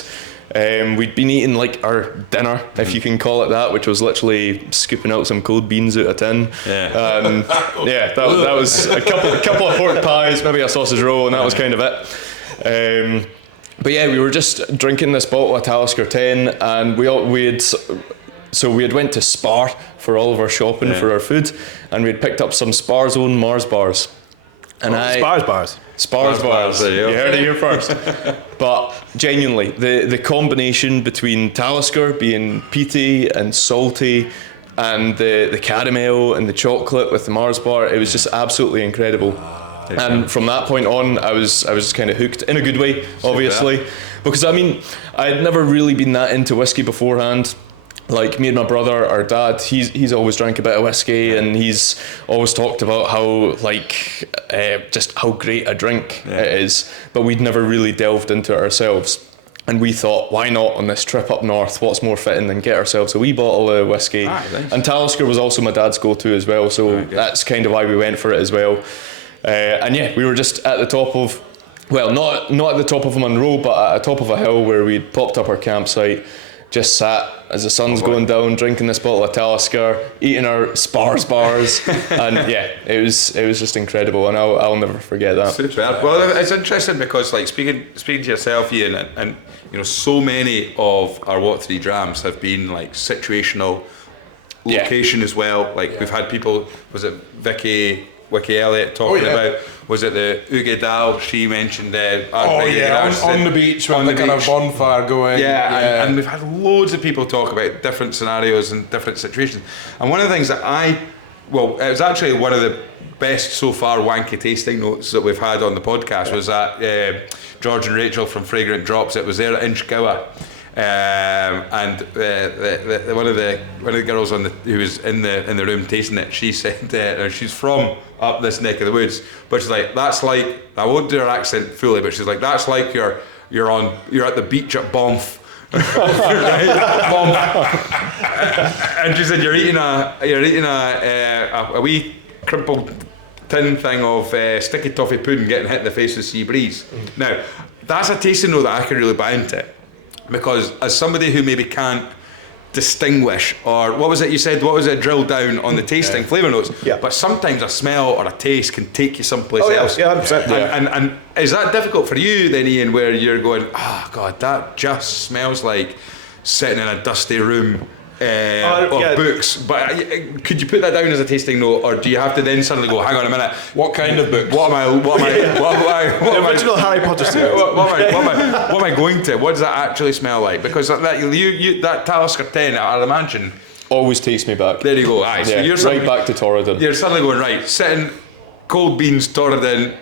been eating like our dinner, if you can call it that, which was literally scooping out some cold beans out of a tin. That was a couple of pork pies, maybe a sausage roll, and that was kind of it. But yeah, we were just drinking this bottle of Talisker 10, and we had went to Spar for all of our shopping for our food, and we had picked up some Spar's own Mars bars. And Spars bars. Spars bars. There you go. You heard it here first. But genuinely, the combination between Talisker being peaty and salty, and the caramel and the chocolate with the Mars bar, it was just absolutely incredible. And from that point on, I was kind of hooked in a good way, obviously, because I mean, I had never really been that into whiskey beforehand. Like me and my brother, our dad, he's always drank a bit of whiskey, and he's always talked about how just how great a drink it is, but we'd never really delved into it ourselves. And we thought, why not on this trip up north? What's more fitting than get ourselves a wee bottle of whiskey? Nice. And Talisker was also my dad's go-to as well, so that's kind of why we went for it as well. And yeah, we were just at the top of, well, not at the top of a Munro, but at the top of a hill where we'd popped up our campsite, just sat as the sun's going down, drinking this bottle of Talisker, eating our Spars bars, and yeah, it was just incredible, and I'll never forget that. Super. Well, it's interesting because, like, speaking to yourself, Iain, and you know, so many of our What 3 Drams have been like situational, location as well. Like we've had people, was it Vicky Elliott talking about, was it the Uge Dal, she mentioned on the beach with the kind of bonfire going. And we've had loads of people talk about different scenarios and different situations. And one of the things that it was actually one of the best so far wanky tasting notes that we've had on the podcast was that George and Rachel from Fragrant Drops. It was there at Inchgower. And one of the girls who was in the room tasting it, she said she's from up this neck of the woods, but she's like, that's like, I won't do her accent fully, but she's like, that's like you're at the beach at Banff. And she said you're eating a wee crumpled tin thing of sticky toffee pudding getting hit in the face with sea breeze. Now that's a tasting note that I can really buy into, because as somebody who maybe can't distinguish, or what was it you said, drill down on the tasting flavour notes, but sometimes a smell or a taste can take you someplace else. 100%. And is that difficult for you then, Iain, where you're going, oh God, that just smells like sitting in a dusty room of books, but could you put that down as a tasting note, or do you have to then suddenly go, hang on a minute, what kind of book? What am I Original Harry Potter series. what am I going to? What does that actually smell like? Because that Talisker 10, I'd imagine, Always takes me back. there you go. Aye, so you're right back to Torridon. You're suddenly going, right, sitting cold beans, Torridon,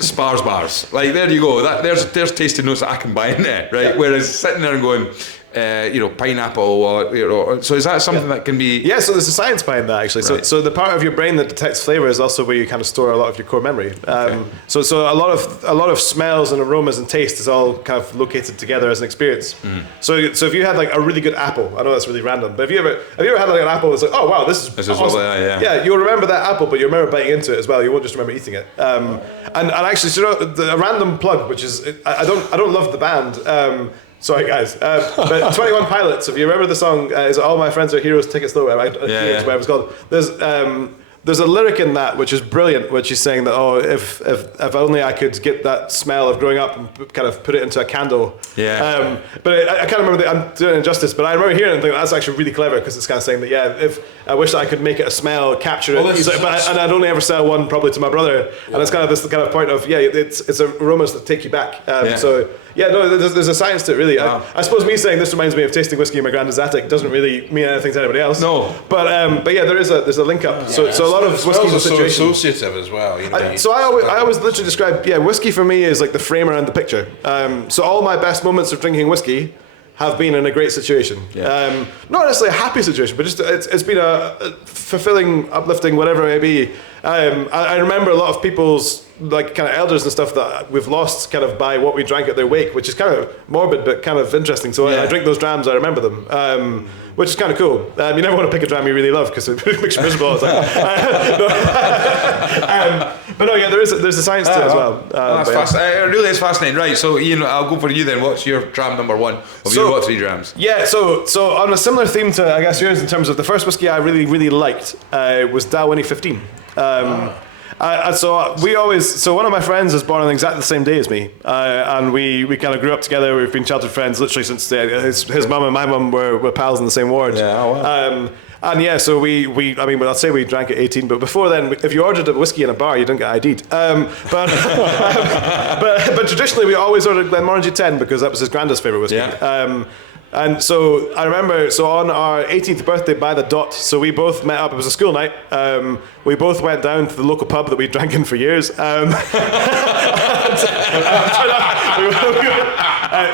Spars bars. Like, there you go. There's tasting notes that I can buy in there, right? Whereas sitting there and going, pineapple, or so is that something that can be? Yeah, so there's a science behind that actually. Right. So the part of your brain that detects flavor is also where you kind of store a lot of your core memory. So a lot of smells and aromas and taste is all kind of located together as an experience. So if you had like a really good apple, I know that's really random, but have you ever had like an apple that's like, oh wow, this is awesome. Yeah, you'll remember that apple, but you'll remember biting into it as well. You won't just remember eating it. And actually, so a random plug, which is I don't love the band. Sorry guys, but 21 Pilots, if you remember the song, is it All My Friends Are Heroes, Take It Slow, whatever it's called. There's a lyric in that which is brilliant, which is saying that, if only I could get that smell of growing up and kind of put it into a candle. But I can't remember, I'm doing it injustice, but I remember hearing it and thinking that's actually really clever, because it's kind of saying that, if I wish that I could make it a smell, capture it, and I'd only ever sell one probably to my brother, and it's kind of this kind of point of, it's aromas that take you back. There's a science to it, really. I suppose me saying this reminds me of tasting whiskey in my granddad's attic doesn't really mean anything to anybody else. No. But there's a link up. So a lot of whiskey Smells are so situation. associative as well. You know, I always literally describe whiskey for me is like the frame around the picture. So all my best moments of drinking whiskey have been in a great situation. Not necessarily a happy situation, but just it's been a fulfilling, uplifting, whatever it may be. I remember a lot of people's like kind of elders and stuff that we've lost kind of by what we drank at their wake, which is kind of morbid but kind of interesting. So I drink those drams, I remember them, which is kind of cool. You never want to pick a dram you really love because it makes you miserable all the time. But no, there's a science to it as well. That's fascinating. It really is fascinating. Right, so Iain, I'll go for you then. What's your dram number one of your What 3 Drams? Yeah, so on a similar theme to I guess yours in terms of the first whiskey I really really liked was Dalwhinnie 15. So one of my friends was born on exactly the same day as me, and we kind of grew up together. We've been childhood friends literally since his mum and my mum were pals in the same ward. Yeah, oh, wow. And yeah, so I'll say we drank at 18, but before then, if you ordered a whiskey in a bar, you didn't get ID'd. But traditionally, we always ordered Glenmorangie 10 because that was his granddad's favourite whiskey. Yeah. And so I remember, on our 18th birthday by the dot, so we both met up. It was a school night. We both went down to the local pub that we'd drank in for years.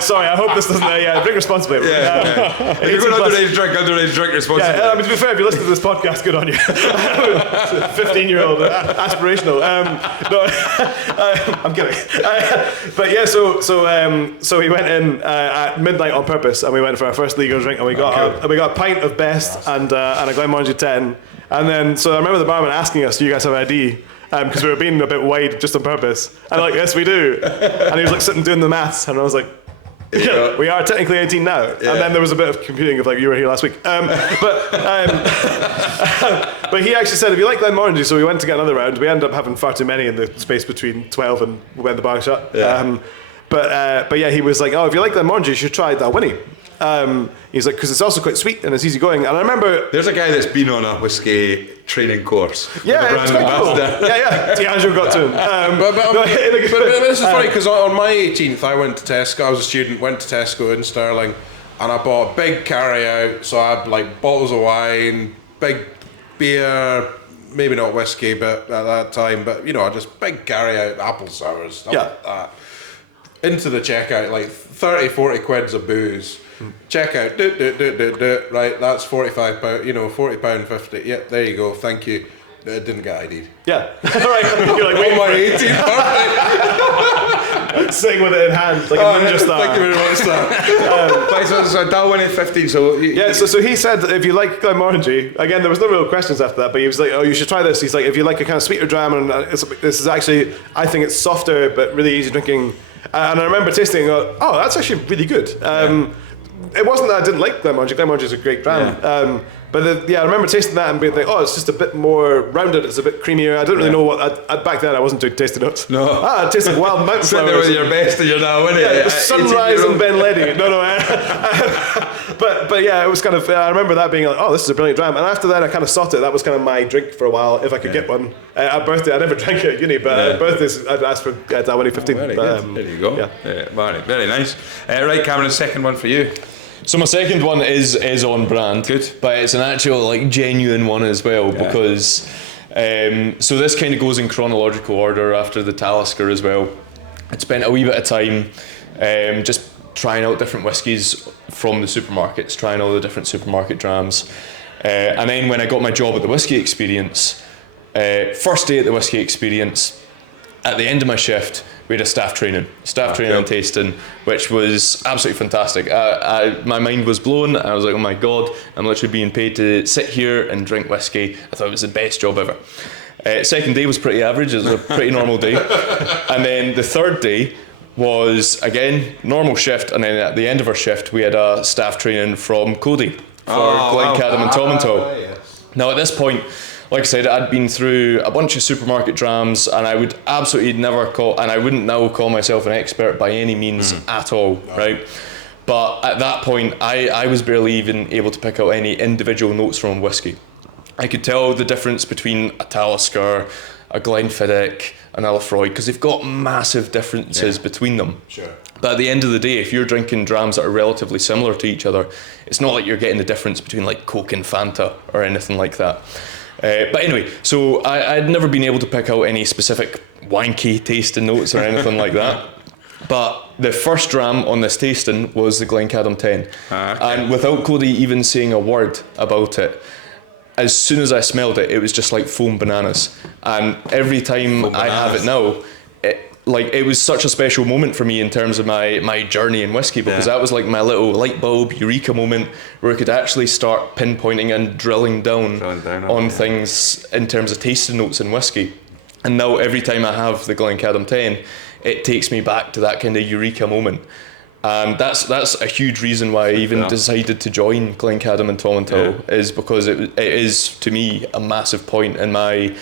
Sorry, I hope this doesn't. Drink responsibly. If you're going underage drink responsibly. Yeah, to be fair, if you listen to this podcast, good on you. 15-year-old aspirational. I'm kidding. But yeah, so we went in at midnight on purpose, and we went for our first legal drink, and we got a pint of best and a Glenmorangie 10, and then so I remember the barman asking us, "Do you guys have ID?" Because we were being a bit wide just on purpose, and like, yes, we do. And he was like sitting doing the maths, and I was like, yeah, we are technically 18 now. Yeah. And then there was a bit of computing of like, you were here last week. But he actually said, if you like Glenmorangie, so we went to get another round. We ended up having far too many in the space between 12 and when the bar shut. Yeah. But yeah, he was like, oh, if you like Glenmorangie, you should try Dalwhinnie. He's like, because it's also quite sweet and it's easy going. And I remember there's a guy that's been on a whiskey training course. Yeah, it's quite cool. Yeah. Diageo got to him. But this is funny because on my 18th, I went to Tesco. I was a student, went to Tesco in Stirling, and I bought a big carry out. So I had like bottles of wine, big beer, maybe not whiskey, but at that time, but just big carry out apple sours, stuff like that. Into the checkout, like 30, 40 quids of booze. Checkout, right, that's £45, £40, 50. Yep, there you go, thank you. It didn't get ID'd. Yeah. Right. You're like, on my 18th birthday. Sitting with it in hand, like a ninja star. Thank you very much, sir. So Dalwhinnie 15, so... So he said, if you like Glenmorangie, again, there was no real questions after that, but he was like, oh, you should try this. He's like, if you like a kind of sweeter dram, and this is actually, I think it's softer, but really easy drinking. And I remember tasting, oh, that's actually really good. It wasn't that I didn't like Glenmorangie. Glenmorangie is a great dram. Yeah. But I remember tasting that and being like, oh, it's just a bit more rounded. It's a bit creamier. I didn't really know what. Back then, I wasn't doing tasting notes. No. It tastes like wild mountain flowers. Sitting there with your best and you're now in it. Yeah, sunrise and Ben Ledy. No. But yeah, it was kind of. I remember that being like, oh, this is a brilliant dram. And after that, I kind of sought it. That was kind of my drink for a while, if I could get one. At birthday, I never drank it at uni, but at birthdays, I'd ask for Dalwhinnie 15. Very good. There you go. Yeah, very nice. Right, Cameron, second one for you. So my second one is on brand. Good. But it's an actual genuine one as well, because so this kind of goes in chronological order after the Talisker as well. I spent a wee bit of time just trying out different whiskies from the supermarkets, trying all the different supermarket drams. And then when I got my job at the Whisky Experience, first day at the Whisky Experience, at the end of my shift, we had a staff training and tasting, which was absolutely fantastic. My mind was blown. I was like, oh my God, I'm literally being paid to sit here and drink whiskey. I thought it was the best job ever. Second day was pretty average. It was a pretty normal day. And then the third day was, again, normal shift. And then at the end of our shift, we had a staff training from Cody for Glencadam and Tomintoul. Yes. Now at this point, like I said, I'd been through a bunch of supermarket drams, and I would absolutely never and I wouldn't now call myself an expert by any means at all, right? But at that point, I was barely even able to pick out any individual notes from whiskey. I could tell the difference between a Talisker, a Glenfiddich, an Lafroy, because they've got massive differences between them. Sure. But at the end of the day, if you're drinking drams that are relatively similar to each other, it's not like you're getting the difference between like Coke and Fanta or anything like that. But anyway, so I'd never been able to pick out any specific wanky tasting notes or anything like that. But the first dram on this tasting was the Glencadam 10. And without Cody even saying a word about it, as soon as I smelled it, it was just like foam bananas. And every time I have it now, it was such a special moment for me in terms of my journey in whiskey, because that was like my little light bulb eureka moment where I could actually start pinpointing and drilling down on things in terms of tasting notes in whiskey. And now every time I have the Glencadam 10, it takes me back to that kind of eureka moment. And that's a huge reason why I even decided to join Glencadam and Tomintoul, is because it is, to me, a massive point in my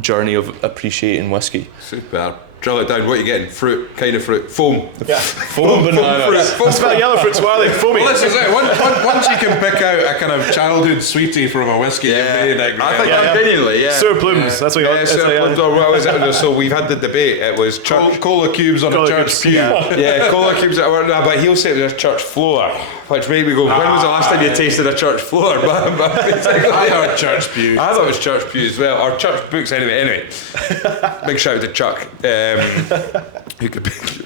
journey of appreciating whiskey. Superb. Drill it down. What are you getting? Fruit, kind of fruit, foam. Foam banana. I smell yellow fruits. What are they? Foamy. Well, this is it. Once you can pick out a kind of childhood sweetie from a whiskey, you've made it. I think genuinely, Sour plumes. That's what you want. Sour plumes, or what was it? So we've had the debate. It was church. Cola cubes on a church pew. Yeah, cola cubes. But he'll say it was a church floor, which made me go, when was the last time you tasted a church floor? I heard church pew. I thought it was church pew as well, or church books anyway. Big shout out to Chuck, who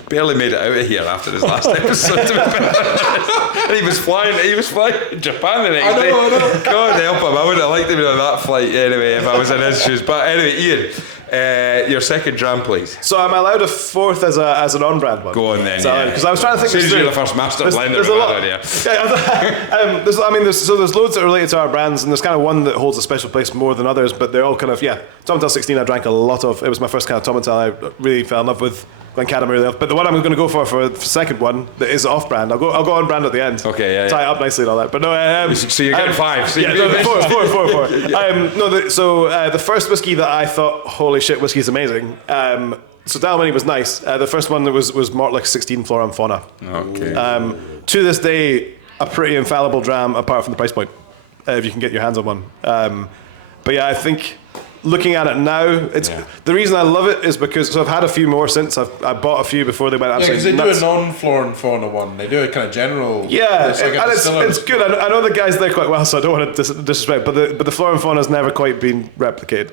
barely made it out of here after his last episode. And he was flying to Japan the next day. I know. God help him, I wouldn't have liked to be on that flight anyway if I was in his shoes. But anyway, Iain, your second dram, please. So am I allowed a fourth as an on-brand one? Go on then. Because I was trying to think. Since you're the first master blender, there's a lot. There's loads that are related to our brands, and there's kind of one that holds a special place more than others. But they're all kind of Tomintoul 16. I drank a lot of. It was my first kind of Tomintoul. I really fell in love with. Glencadam really love. But the one I'm going to go for the second one that is off-brand. I'll go on-brand at the end. Okay, tie it up nicely and all that. But no. So you're getting five. So four. The first whiskey that I thought, holy shit, whiskey is amazing. So Dalwhinnie was nice. The first one that was Mortlach 16 Flora and Fauna. Okay. To this day, a pretty infallible dram apart from the price point, if you can get your hands on one. But yeah, I think looking at it now, the reason I love it is because I've had a few more since. I bought a few before they went absolutely because they nuts. do a non-flora and fauna one. They do a kind of general. Yeah, like it's good. I know the guys there quite well, so I don't want to disrespect. But the flora and fauna has never quite been replicated.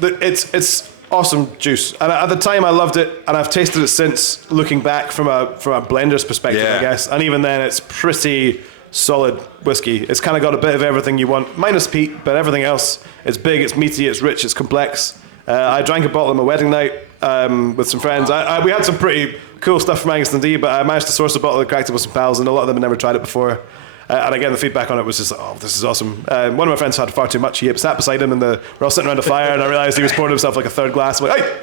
It's awesome juice, and at the time I loved it, and I've tasted it since. Looking back from a blender's perspective, I guess, and even then, it's pretty solid whiskey. It's kind of got a bit of everything you want, minus peat, but everything else. It's big, it's meaty, it's rich, it's complex. I drank a bottle on my wedding night with some friends. We had some pretty cool stuff from Angus Dundee, but I managed to source a bottle and cracked it with some pals, and a lot of them had never tried it before. And again, the feedback on it was just, this is awesome. One of my friends had far too much. He sat beside him, and we're all sitting around a fire, and I realised he was pouring himself like a third glass. I'm like, hey!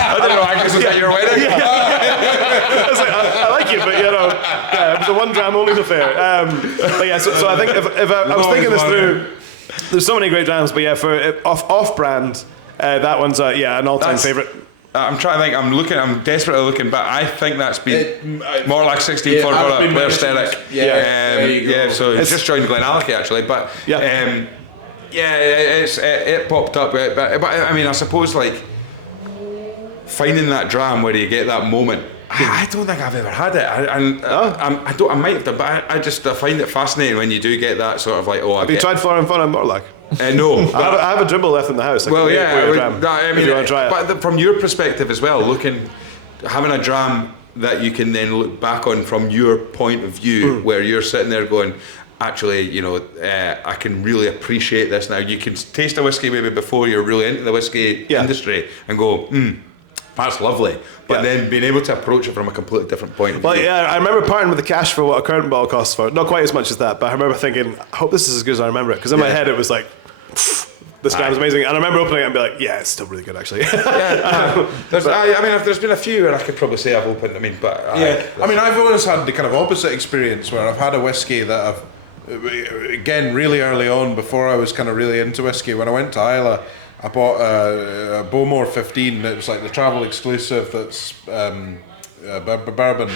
I didn't know Angus was at your wedding. I was like, I like you, but it was a one dram only affair. So I think if I was thinking this through, there's so many great drams, but for off-brand, that one's an all-time favourite. I'm trying to think. I'm desperately looking, but I think that's been more like 16 for Blair Sterrick. So it's just joined Glenallachie actually, but it popped up. But I mean, I suppose like finding that dram where you get that moment. I don't think I've ever had it. I might have done, but I find it fascinating when you do get that sort of like. Have you tried Flora and Fauna in Mortlach? No, I have a dribble left in the house. If you want to try it. But from your perspective as well, having a dram that you can then look back on from your point of view, where you're sitting there going, actually, I can really appreciate this now. You can taste a whiskey maybe before you're really into the whiskey industry and go, that's lovely. But then being able to approach it from a completely different point of view. Well, I remember parting with the cash for what a current bottle costs for. Not quite as much as that, but I remember thinking, I hope this is as good as I remember it. Because in my head, it was like, this dram's amazing. And I remember opening it and be like, yeah, it's still really good, actually. There's been a few where I could probably say I've opened. I've always had the kind of opposite experience where I've had a whiskey that again, really early on, before I was kind of really into whiskey, when I went to Islay, I bought a Bowmore 15. It was like the travel exclusive. That's bourbon,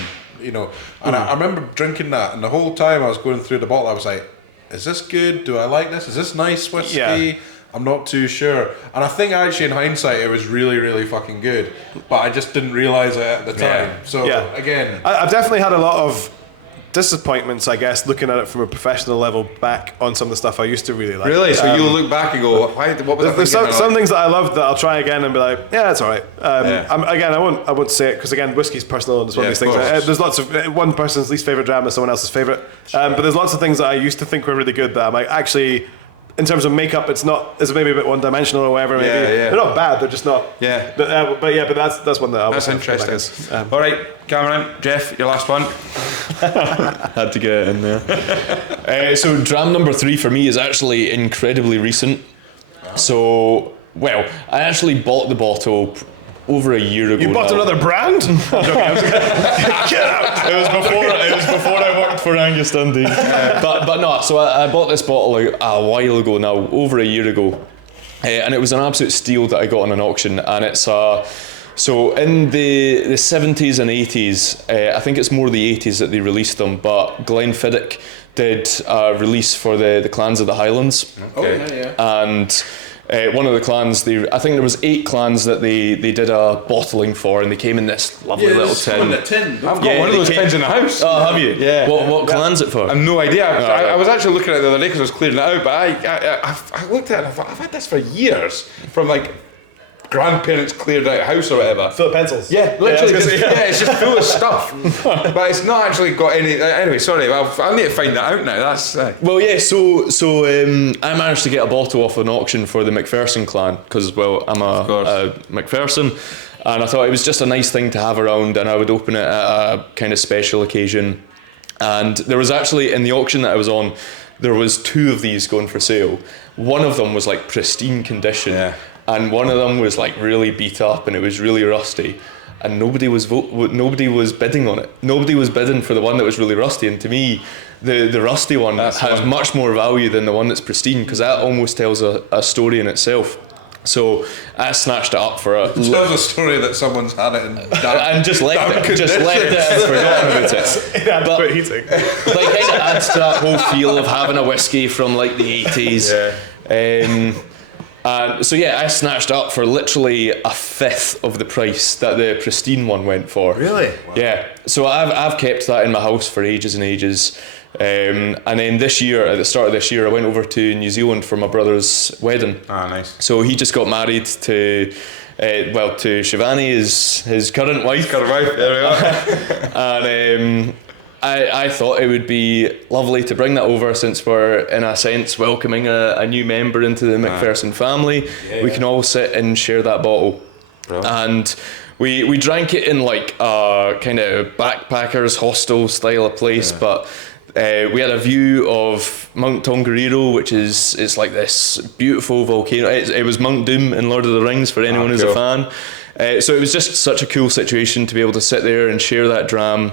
And I remember drinking that, and the whole time I was going through the bottle, I was like, "Is this good? Do I like this? Is this nice whiskey?" Yeah. I'm not too sure. And I think actually, in hindsight, it was really, really fucking good. But I just didn't realise it at the time. So again, I've definitely had a lot of disappointments, I guess, looking at it from a professional level back on some of the stuff I used to really like. Really? So you'll look back and go, what was I there's some things that I love that I'll try again and be like, yeah, it's all right. I won't say it because again, whiskey's personal and it's one of these things. There's lots of one person's least favourite dram is someone else's favourite. But there's lots of things that I used to think were really good that I'm like, actually, in terms of makeup, it's maybe a bit one-dimensional or whatever. Maybe they're not bad. They're just not. Yeah. But that's one that I was. That's interesting. All right, Cameron, Jeff, your last one. Had to get it in there. So dram number 3 for me is actually incredibly recent. So I actually bought the bottle over a year ago. You bought now. another brand? I'm joking. Get out! It was before I worked for Angus Dundee. But no, so I bought this bottle a while ago now, over a year ago, and it was an absolute steal that I got on an auction. And it's so in the 70s and 80s, I think it's more the 80s that they released them, but Glenfiddich did a release for the clans of the Highlands. Okay. And one of the clans, I think there was 8 clans that they did a bottling for, and they came in this lovely little tin. I've got one of those tins in the house. Oh, have you? Yeah. What clan's it for? I have no idea. I was actually looking at it the other day because I was clearing it out, but I looked at it and I thought, I've had this for years, from like grandparents cleared out a house or whatever. Full of pencils. Yeah, literally. It's just full of stuff, but it's not actually got any. Anyway, sorry. I'll need to find that out now. That's well, yeah. So I managed to get a bottle off an auction for the McPherson clan because, well, I'm a McPherson, and I thought it was just a nice thing to have around, and I would open it at a kind of special occasion. And there was actually, in the auction that I was on, there was 2 of these going for sale. One of them was like pristine condition. Yeah. And one of them was like really beat up and it was really rusty, and nobody was bidding on it. Nobody was bidding for the one that was really rusty. And to me, the rusty one has much more value than the one that's pristine, because that almost tells a story in itself. So I snatched it up for a. It tells a story that someone's had it and just left it and forgotten about it. But quit heating. Like, it adds to that whole feel of having a whiskey from like the 80s. Yeah. So yeah, I snatched up for literally a 1/5 of the price that the pristine one went for. Really? Wow. Yeah. So I've kept that in my house for ages and ages. And then this year, at the start of this year, I went over to New Zealand for my brother's wedding. Ah, nice. So he just got married to Shivani, his current wife. There we are. And I thought it would be lovely to bring that over, since we're in a sense welcoming a new member into the McPherson family. We can all sit and share that bottle. And we drank it in like a kind of backpackers hostel style of place, but we had a view of Mount Tongariro, which it's like this beautiful volcano. It was Mount Doom in Lord of the Rings for anyone who's a fan. So it was just such a cool situation to be able to sit there and share that dram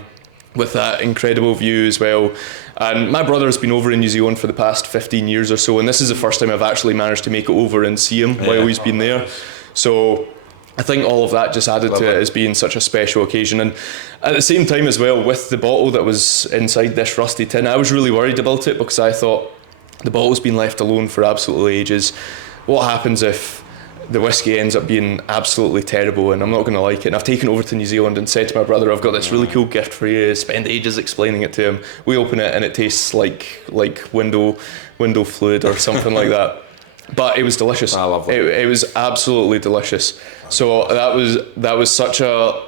with that incredible view as well. And my brother's been over in New Zealand for the past 15 years or so, and this is the first time I've actually managed to make it over and see him while he's been there. So I think all of that just added to it as being such a special occasion. And at the same time as well, with the bottle that was inside this rusty tin, I was really worried about it, because I thought the bottle's been left alone for absolutely ages. What happens if the whiskey ends up being absolutely terrible and I'm not going to like it? And I've taken it over to New Zealand and said to my brother, I've got this really cool gift for you. Spend ages explaining it to him. We open it and it tastes like window fluid or something like that. But it was delicious. I love it. It was absolutely delicious. So that was such a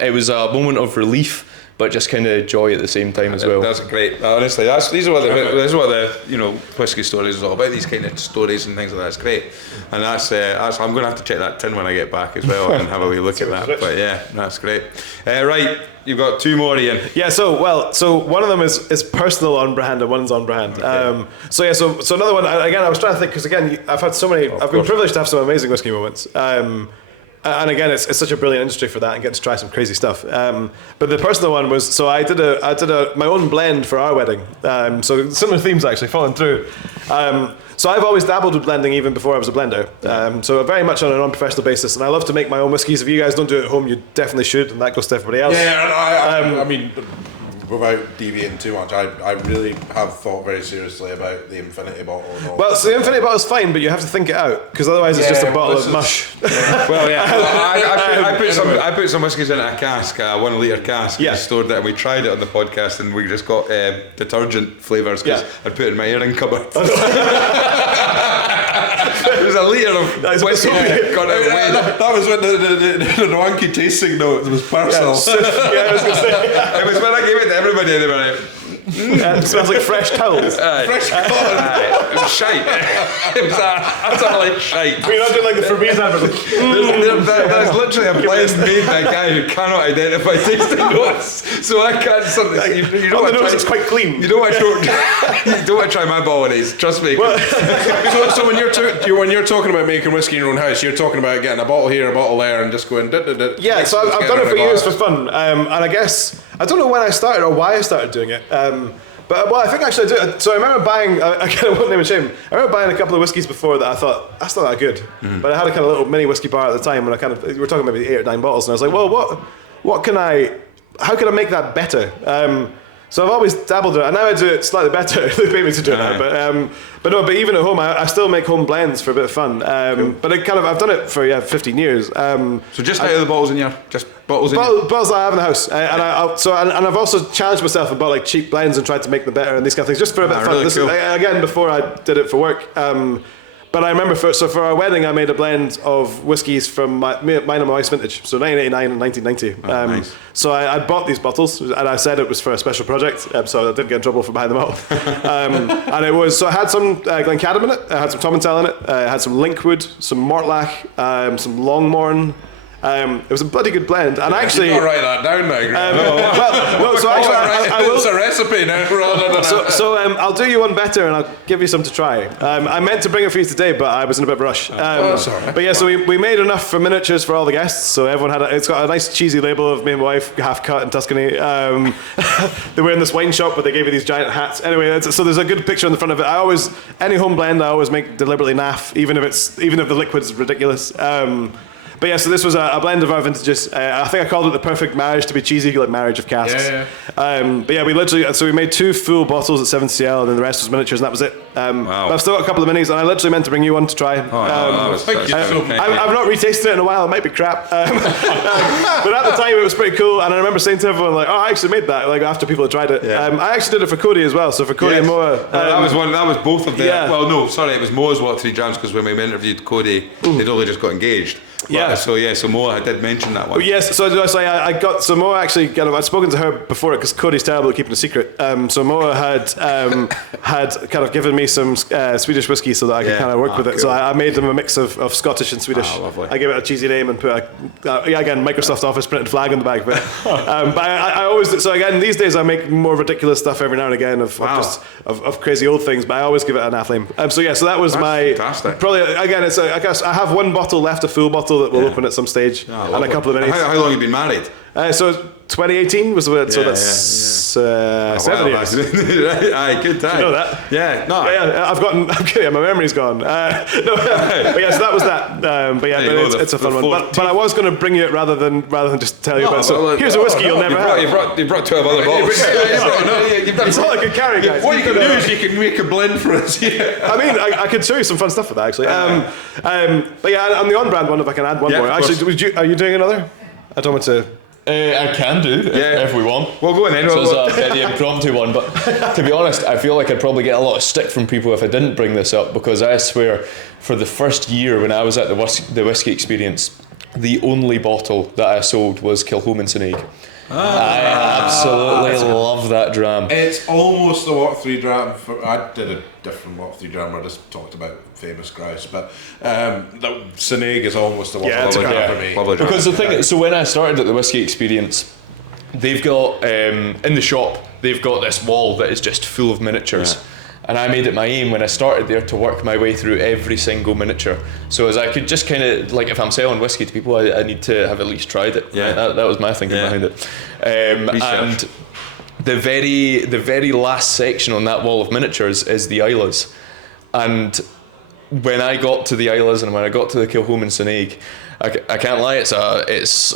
moment of relief, but just kind of joy at the same time as well. That's great. Honestly, these are what the whiskey stories is all about. These kind of stories and things like that. It's great, and that's I'm going to have to check that tin when I get back as well and have a wee look at that. But yeah, that's great. Right, you've got 2 more, Ian. Yeah. So one of them is personal on brand and one's on brand. Okay. So another one. Again, I was trying to think, because again, I've had so many. I've been privileged to have some amazing whiskey moments. And again, it's such a brilliant industry for that, and getting to try some crazy stuff. But the personal one was, so I did my own blend for our wedding. So similar themes actually following through. So I've always dabbled with blending even before I was a blender. So very much on a non-professional basis, and I love to make my own whiskies. If you guys don't do it at home, you definitely should, and that goes to everybody else. Yeah, I mean, without deviating too much, I really have thought very seriously about the infinity bottle and all. Well, so the infinity bottle's fine, but you have to think it out, because otherwise it's just a bottle of mush. Well, yeah, I put some whiskies in a cask, a 1 litre cask. Yeah. We stored it and we tried it on the podcast, and we just got detergent flavours because I'd put it in my airing cupboard. It was a litre of whiskey that got it away. That was when the Nwanki tasting note was personal. Yeah, I was going to say. It was when I gave it to everybody, and they were like, It smells like fresh towels. Fresh cotton. It was shite. It was utterly shite. We're not doing like the Febreze advert. That's literally a blend made by a guy who cannot identify tasting notes. So I can't. You don't On want the to nose, try. it's quite clean. You don't want to. You don't want to try my bolognese. Trust me. So when you're talking about making whiskey in your own house, you're talking about getting a bottle here, a bottle there, and just going. Yeah, so I've done it for years for fun, and I guess I don't know when I started or why I started doing it. But I think actually I do. So I remember buying. I kind of won't name and shame. I remember buying a couple of whiskies before that I thought that's not that good. But I had a kind of little mini whiskey bar at the time, and we were talking maybe 8 or 9 bottles, and I was like, well, what can I? How can I make that better? So I've always dabbled in it, and now I do it slightly better. They pay me to do it now, but even at home, I still make home blends for a bit of fun. Cool. But I've done it for 15 years. So just out of the bottles in your bottles that I have in the house, and I've also challenged myself about like cheap blends and tried to make them better and these kind of things just for a bit of fun. Really This cool. is, again, before I did it for work. But I remember for our wedding, I made a blend of whiskies from mine and my wife's vintage, so 1989 and 1990. Nice. So I bought these bottles, and I said it was for a special project, so I didn't get in trouble for buying them out. And it was, so I had some Glencadam in it, I had some Tomintoul in it, I had some Linkwood, some Mortlach, some Longmorn. It was a bloody good blend, and actually. You've got to write that down now, Graham. So actually, I will. It's a recipe now rather than. So I'll do you one better, and I'll give you some to try. I meant to bring it for you today, but I was in a bit of a rush. Sorry. But yeah, so we made enough for miniatures for all the guests. So everyone had it's got a nice cheesy label of me and my wife, half cut in Tuscany. They were in this wine shop, but they gave you these giant hats. Anyway, so there's a good picture on the front of it. Any home blend I always make deliberately naff, even if the liquid's ridiculous. But yeah, so this was a blend of our vintages. I think I called it the perfect marriage to be cheesy, like marriage of casks. Yeah. But yeah, we made 2 full bottles at 7cl, and then the rest was miniatures, and that was it. Wow. But I've still got a couple of minis, and I literally meant to bring you one to try. Thank you so much. I've not retasted it in a while. It might be crap, but at the time it was pretty cool. And I remember saying to everyone, like, "Oh, I actually made that." Like after people had tried it, Yeah. I actually did it for Cody as well. So for Cody and Moa, that was both of the. Yeah. Well, no, sorry, it was Moa's What 3 Drams, because when we interviewed Cody, they'd only just got engaged. Yeah. So Moa, I did mention that one. Yes, so I got Moa actually. I'd spoken to her before it because Cody's terrible at keeping a secret. So Moa had kind of given me some Swedish whiskey so that I could kind of work with it. Cool. So I made them a mix of Scottish and Swedish. Lovely. I gave it a cheesy name and put again Microsoft Office printed flag on the back. But I always so again these days I make more ridiculous stuff every now and again of crazy old things. But I always give it an name. So that was my fantastic. Probably again I guess I have one bottle left, a full bottle that will open at some stage, and a couple of minis. How long have you been married? So 2018 was the so that's 7 years. Aye, good time. You know that? Yeah, no. I'm kidding, my memory's gone. But yeah, so that was that. But it's a fun one. But I was going to bring you it rather than just tell you about it. So here's a whiskey you'll never have. You brought 12 other bottles. It's all I could carry, guys. What you can do is you can make a blend for us. I mean, I could show you some fun stuff with that actually. But yeah, on the on-brand one, if I can add one more. Actually, are you doing another? I don't want to. I can do if we want. Well, go on then. So it's a very impromptu one, but to be honest, I feel like I'd probably get a lot of stick from people if I didn't bring this up, because I swear, for the first year when I was at the Whisky Experience, the only bottle that I sold was Kilchoman Sinag. I absolutely love that dram. It's almost the What 3 Dram. I did a different What 3 Dram where I just talked about famous grouse, but the Sinag is almost the What 3 Dram for me. Because the thing is, so when I started at the Whisky Experience, they've got, in the shop, they've got this wall that is just full of miniatures. Yeah. And I made it my aim when I started there to work my way through every single miniature. So as I could just kind of, like if I'm selling whiskey to people, I need to have at least tried it. Yeah. Right? That was my thinking behind it. And the very last section on that wall of miniatures is the Islas. And when I got to the Islas and when I got to the Kilchoman Sinag, I can't lie, it's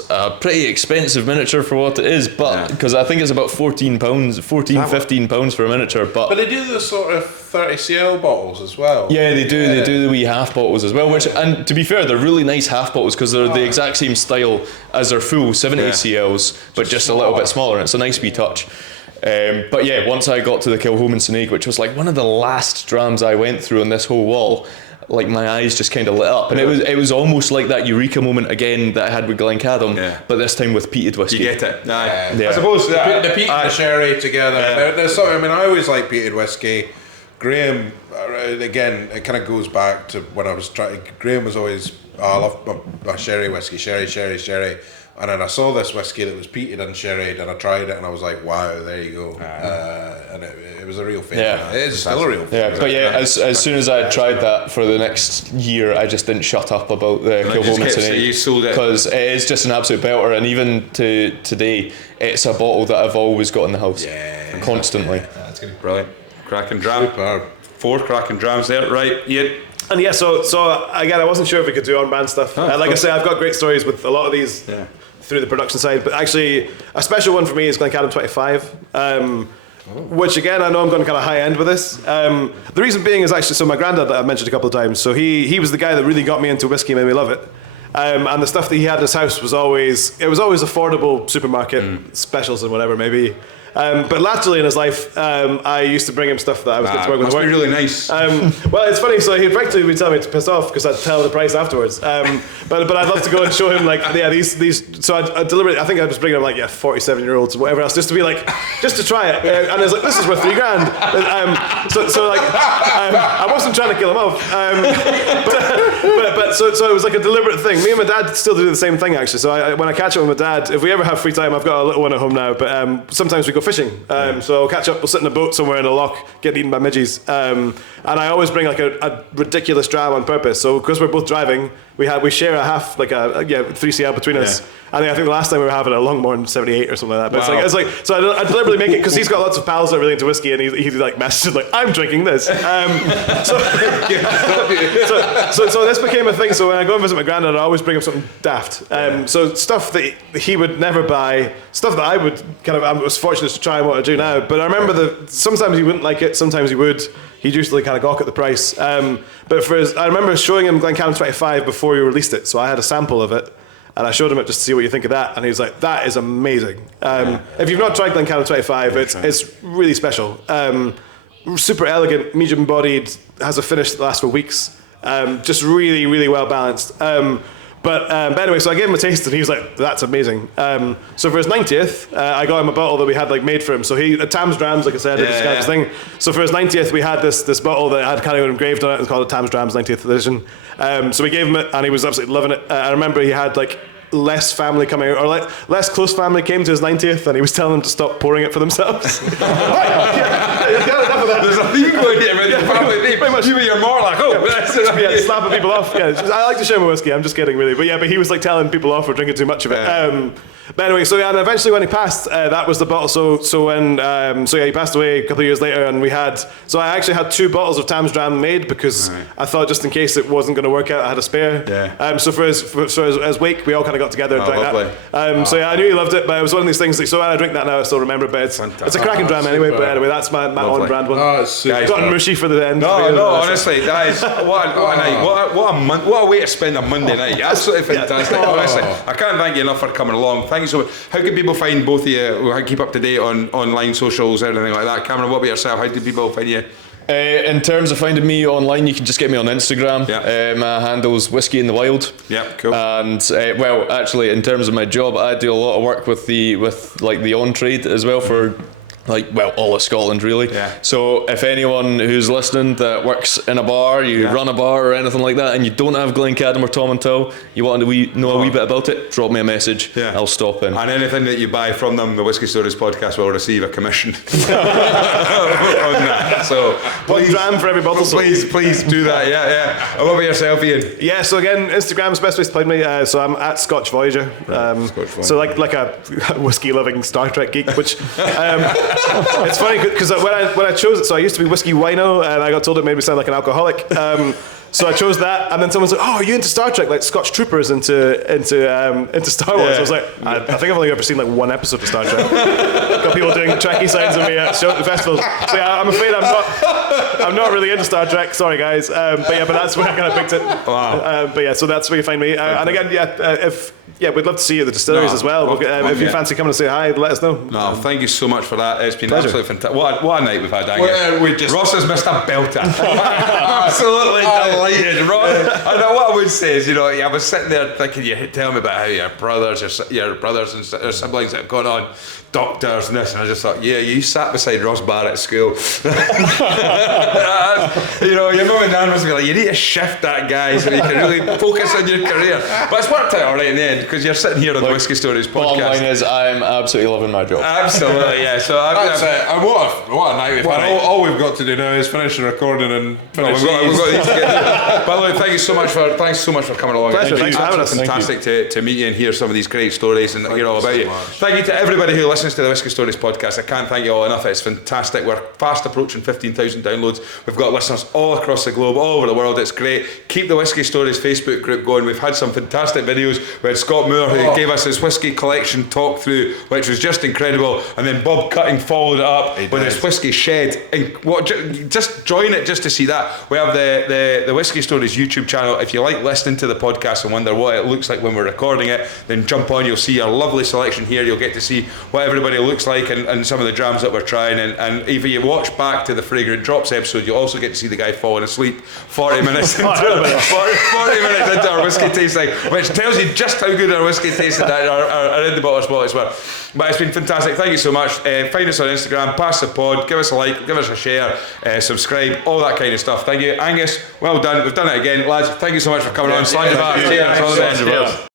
a pretty expensive miniature for what it is, but because I think it's about £15 for a miniature. But they do the sort of 30cl bottles as well. Yeah, they do. They do the wee half bottles as well. Which, and to be fair, they're really nice half bottles because they're the exact same style as their full 70cls, but just a little bit smaller. And it's a nice wee touch. But yeah, once I got to the Kilchoman Sinag, which was like one of the last drams I went through on this whole wall. like my eyes just kind of lit up, and it was almost like that eureka moment again that I had with Glencadam, but this time with peated whiskey. You get it. Yeah. I suppose The peat and the sherry together. There's something. I mean, I always like peated whiskey. Graham, again, it kind of goes back to when I was trying. Graham was always, I love my sherry whiskey, sherry. And then I saw this whiskey that was peated and sherried, and I tried it, and I was like, wow, there you go. And it was a real favourite. Yeah. It is still a real favourite. Yeah, but as soon as I had tried that for the next year, I just didn't shut up about the Kilholman Tonight, because it is just an absolute belter, and even to today, it's a bottle that I've always got in the house, constantly. That's going to be brilliant. Cracking dram. Superb. 4 cracking drams there, right? Iain. And yeah, so again, I wasn't sure if we could do on-brand stuff. Like I say, I've got great stories with a lot of these through the production side, but actually, a special one for me is Glencadam 25, which again, I know I'm going kind of high end with this. The reason being is actually, so my granddad that I've mentioned a couple of times, so he was the guy that really got me into whiskey, made me love it. And the stuff that he had in his house was always affordable supermarket specials and whatever, maybe. But latterly in his life, I used to bring him stuff that I was getting to work with. Must be really nice. Well, it's funny. So he'd practically be telling me to piss off because I'd tell the price afterwards. But I'd love to go and show him these. So I deliberately, I think I'd just bring him 47-year-olds or whatever else, just to be just to try it. And I was like, this is worth $3,000. I wasn't trying to kill him off. So it was like a deliberate thing. Me and my dad still do the same thing actually. So when I catch up with my dad, if we ever have free time, I've got a little one at home now. But sometimes we go fishing. So we'll catch up, we'll sit in a boat somewhere in a loch, get eaten by midges. And I always bring a ridiculous dram on purpose. So because we're both driving, we share a half, 3CL between us. I think the last time we were having a Longmorn 78 or something like that. But it's like so I deliberately make it because he's got lots of pals that are really into whiskey, and he messages I'm drinking this. So this became a thing. So when I go and visit my granddad, I always bring him something daft. So stuff that he would never buy, stuff that I would I was fortunate to try and what I do now. But I remember sometimes he wouldn't like it, sometimes he would. He'd usually kind of gawk at the price. But I remember showing him Glencadam 25 before he released it. So I had a sample of it. And I showed him it just to see what you think of that, and he was like, "That is amazing." If you've not tried Glencadam 25, it's really special. Super elegant, medium-bodied, has a finish that lasts for weeks. Just really, really well balanced. But anyway, so I gave him a taste, and he was like, "That's amazing." So for his 90th, I got him a bottle that we had made for him. So Tams Drams, like I said, this kind of thing. So for his 90th, we had this bottle that had kind of engraved on it. It's called a Tams Drams 90th edition. So we gave him it, and he was absolutely loving it. I remember he had less family coming out, or less close family came to his 90th, and he was telling them to stop pouring it for themselves. There's a theme going here with the family theme. Pretty much. You and your more Slapping people off. Yeah, I like to share my whiskey. I'm just kidding, really. But he was telling people off for drinking too much of it. But anyway, and eventually when he passed, that was the bottle. So when he passed away a couple of years later, and I actually had 2 bottles of Tams Dram made because I thought just in case it wasn't going to work out, I had a spare. So for his wake, we all kind of got together and drank that. I knew he loved it, but it was one of these things. So when I drink that now, I still remember. But it's a cracking dram anyway. But anyway, that's my on-brand one. Oh, it's super. Gotten mushy for the end. No, honestly, that is what a night. What a way to spend a Monday night. Absolutely fantastic. Honestly, I can't thank you enough for coming along. Thank you so much. How can people find both of you? Keep up to date on online socials, anything like that? Cameron, what about yourself? How do people find you? In terms of finding me online, you can just get me on Instagram. My handle's Whiskey in the Wild. Yeah, cool. And actually, in terms of my job, I do a lot of work with the on trade as well for all of Scotland really. So if anyone who's listening that works in a bar, you run a bar or anything like that, and you don't have Glencadam or Tomintoul, you want to know a wee bit about it, drop me a message. I'll stop in. And anything that you buy from them, the Whiskey Stories podcast will receive a commission on that. So one dram for every bottle. Please do that. And what about yourself, Iain? Yeah, so again, Instagram's the best place to find me. So I'm at Scotch Voyager. So like a whiskey loving Star Trek geek, which it's funny because when I chose it, so I used to be whiskey wino, and I got told it made me sound like an alcoholic. So I chose that, and then someone's like, "Oh, are you into Star Trek, like Scotch Troopers into Star Wars?" I was like, I think I've only ever seen one episode of Star Trek. Got people doing Trekkie signs of me at festivals. So I'm afraid I'm not. I'm not really into Star Trek. Sorry, guys. But that's where I kind of picked it. Wow. So that's where you find me. And again, we'd love to see you at the distilleries as well. If you fancy coming to say hi, let us know. No, thank you so much for that. It's been Pleasure. absolutely fantastic. What a night we've had, Angus. Ross has missed a belter. Absolutely delighted. Ross, I know what I would say is, I was sitting there thinking, you tell me about how your brothers and siblings that have gone on doctors and this, and I just thought, you sat beside Ross Barrett at school. Your mum and dad must be like, you need to shift that guy so you can really focus on your career. But it's worked out all right in the end, because you're sitting here on the Whiskey Stories podcast. Bottom line is, I'm absolutely loving my job. Absolutely, yeah. So That's it. And what a night we've had. All we've got to do now is finish the recording and finish we've got these to get. By the way, thanks so much for coming along. Pleasure. Thanks for having us. Fantastic to meet you and hear some of these great stories and hear all about you. Thank you to everybody who listens to the Whiskey Stories podcast. I can't thank you all enough. It's fantastic. We're fast approaching 15,000 downloads. We've got listeners all across the globe, all over the world. It's great. Keep the Whiskey Stories Facebook group going. We've had some fantastic videos. We had Scott Moore who gave us his whiskey collection talk through, which was just incredible, and then Bob Cutting followed it up with his whiskey shed. And just join it just to see that. We have the Whiskey Stories YouTube channel. If you like listening to the podcast and wonder what it looks like when we're recording it, then jump on. You'll see a lovely selection here. You'll get to see what everybody looks like and some of the drams that we're trying, and if you watch back to the Fragrant Drops episode, you'll also get to see the guy falling asleep 40 minutes into our whiskey tasting, which tells you just how good our whiskey tastes and our in the bottle spoilers were. But it's been fantastic. Thank you so much. Find us on Instagram, pass the pod, give us a like, give us a share, subscribe, all that kind of stuff. Thank you, Angus. Well done. We've done it again, lads. Thank you so much for coming on. Slide the bar. Cheers. All the best.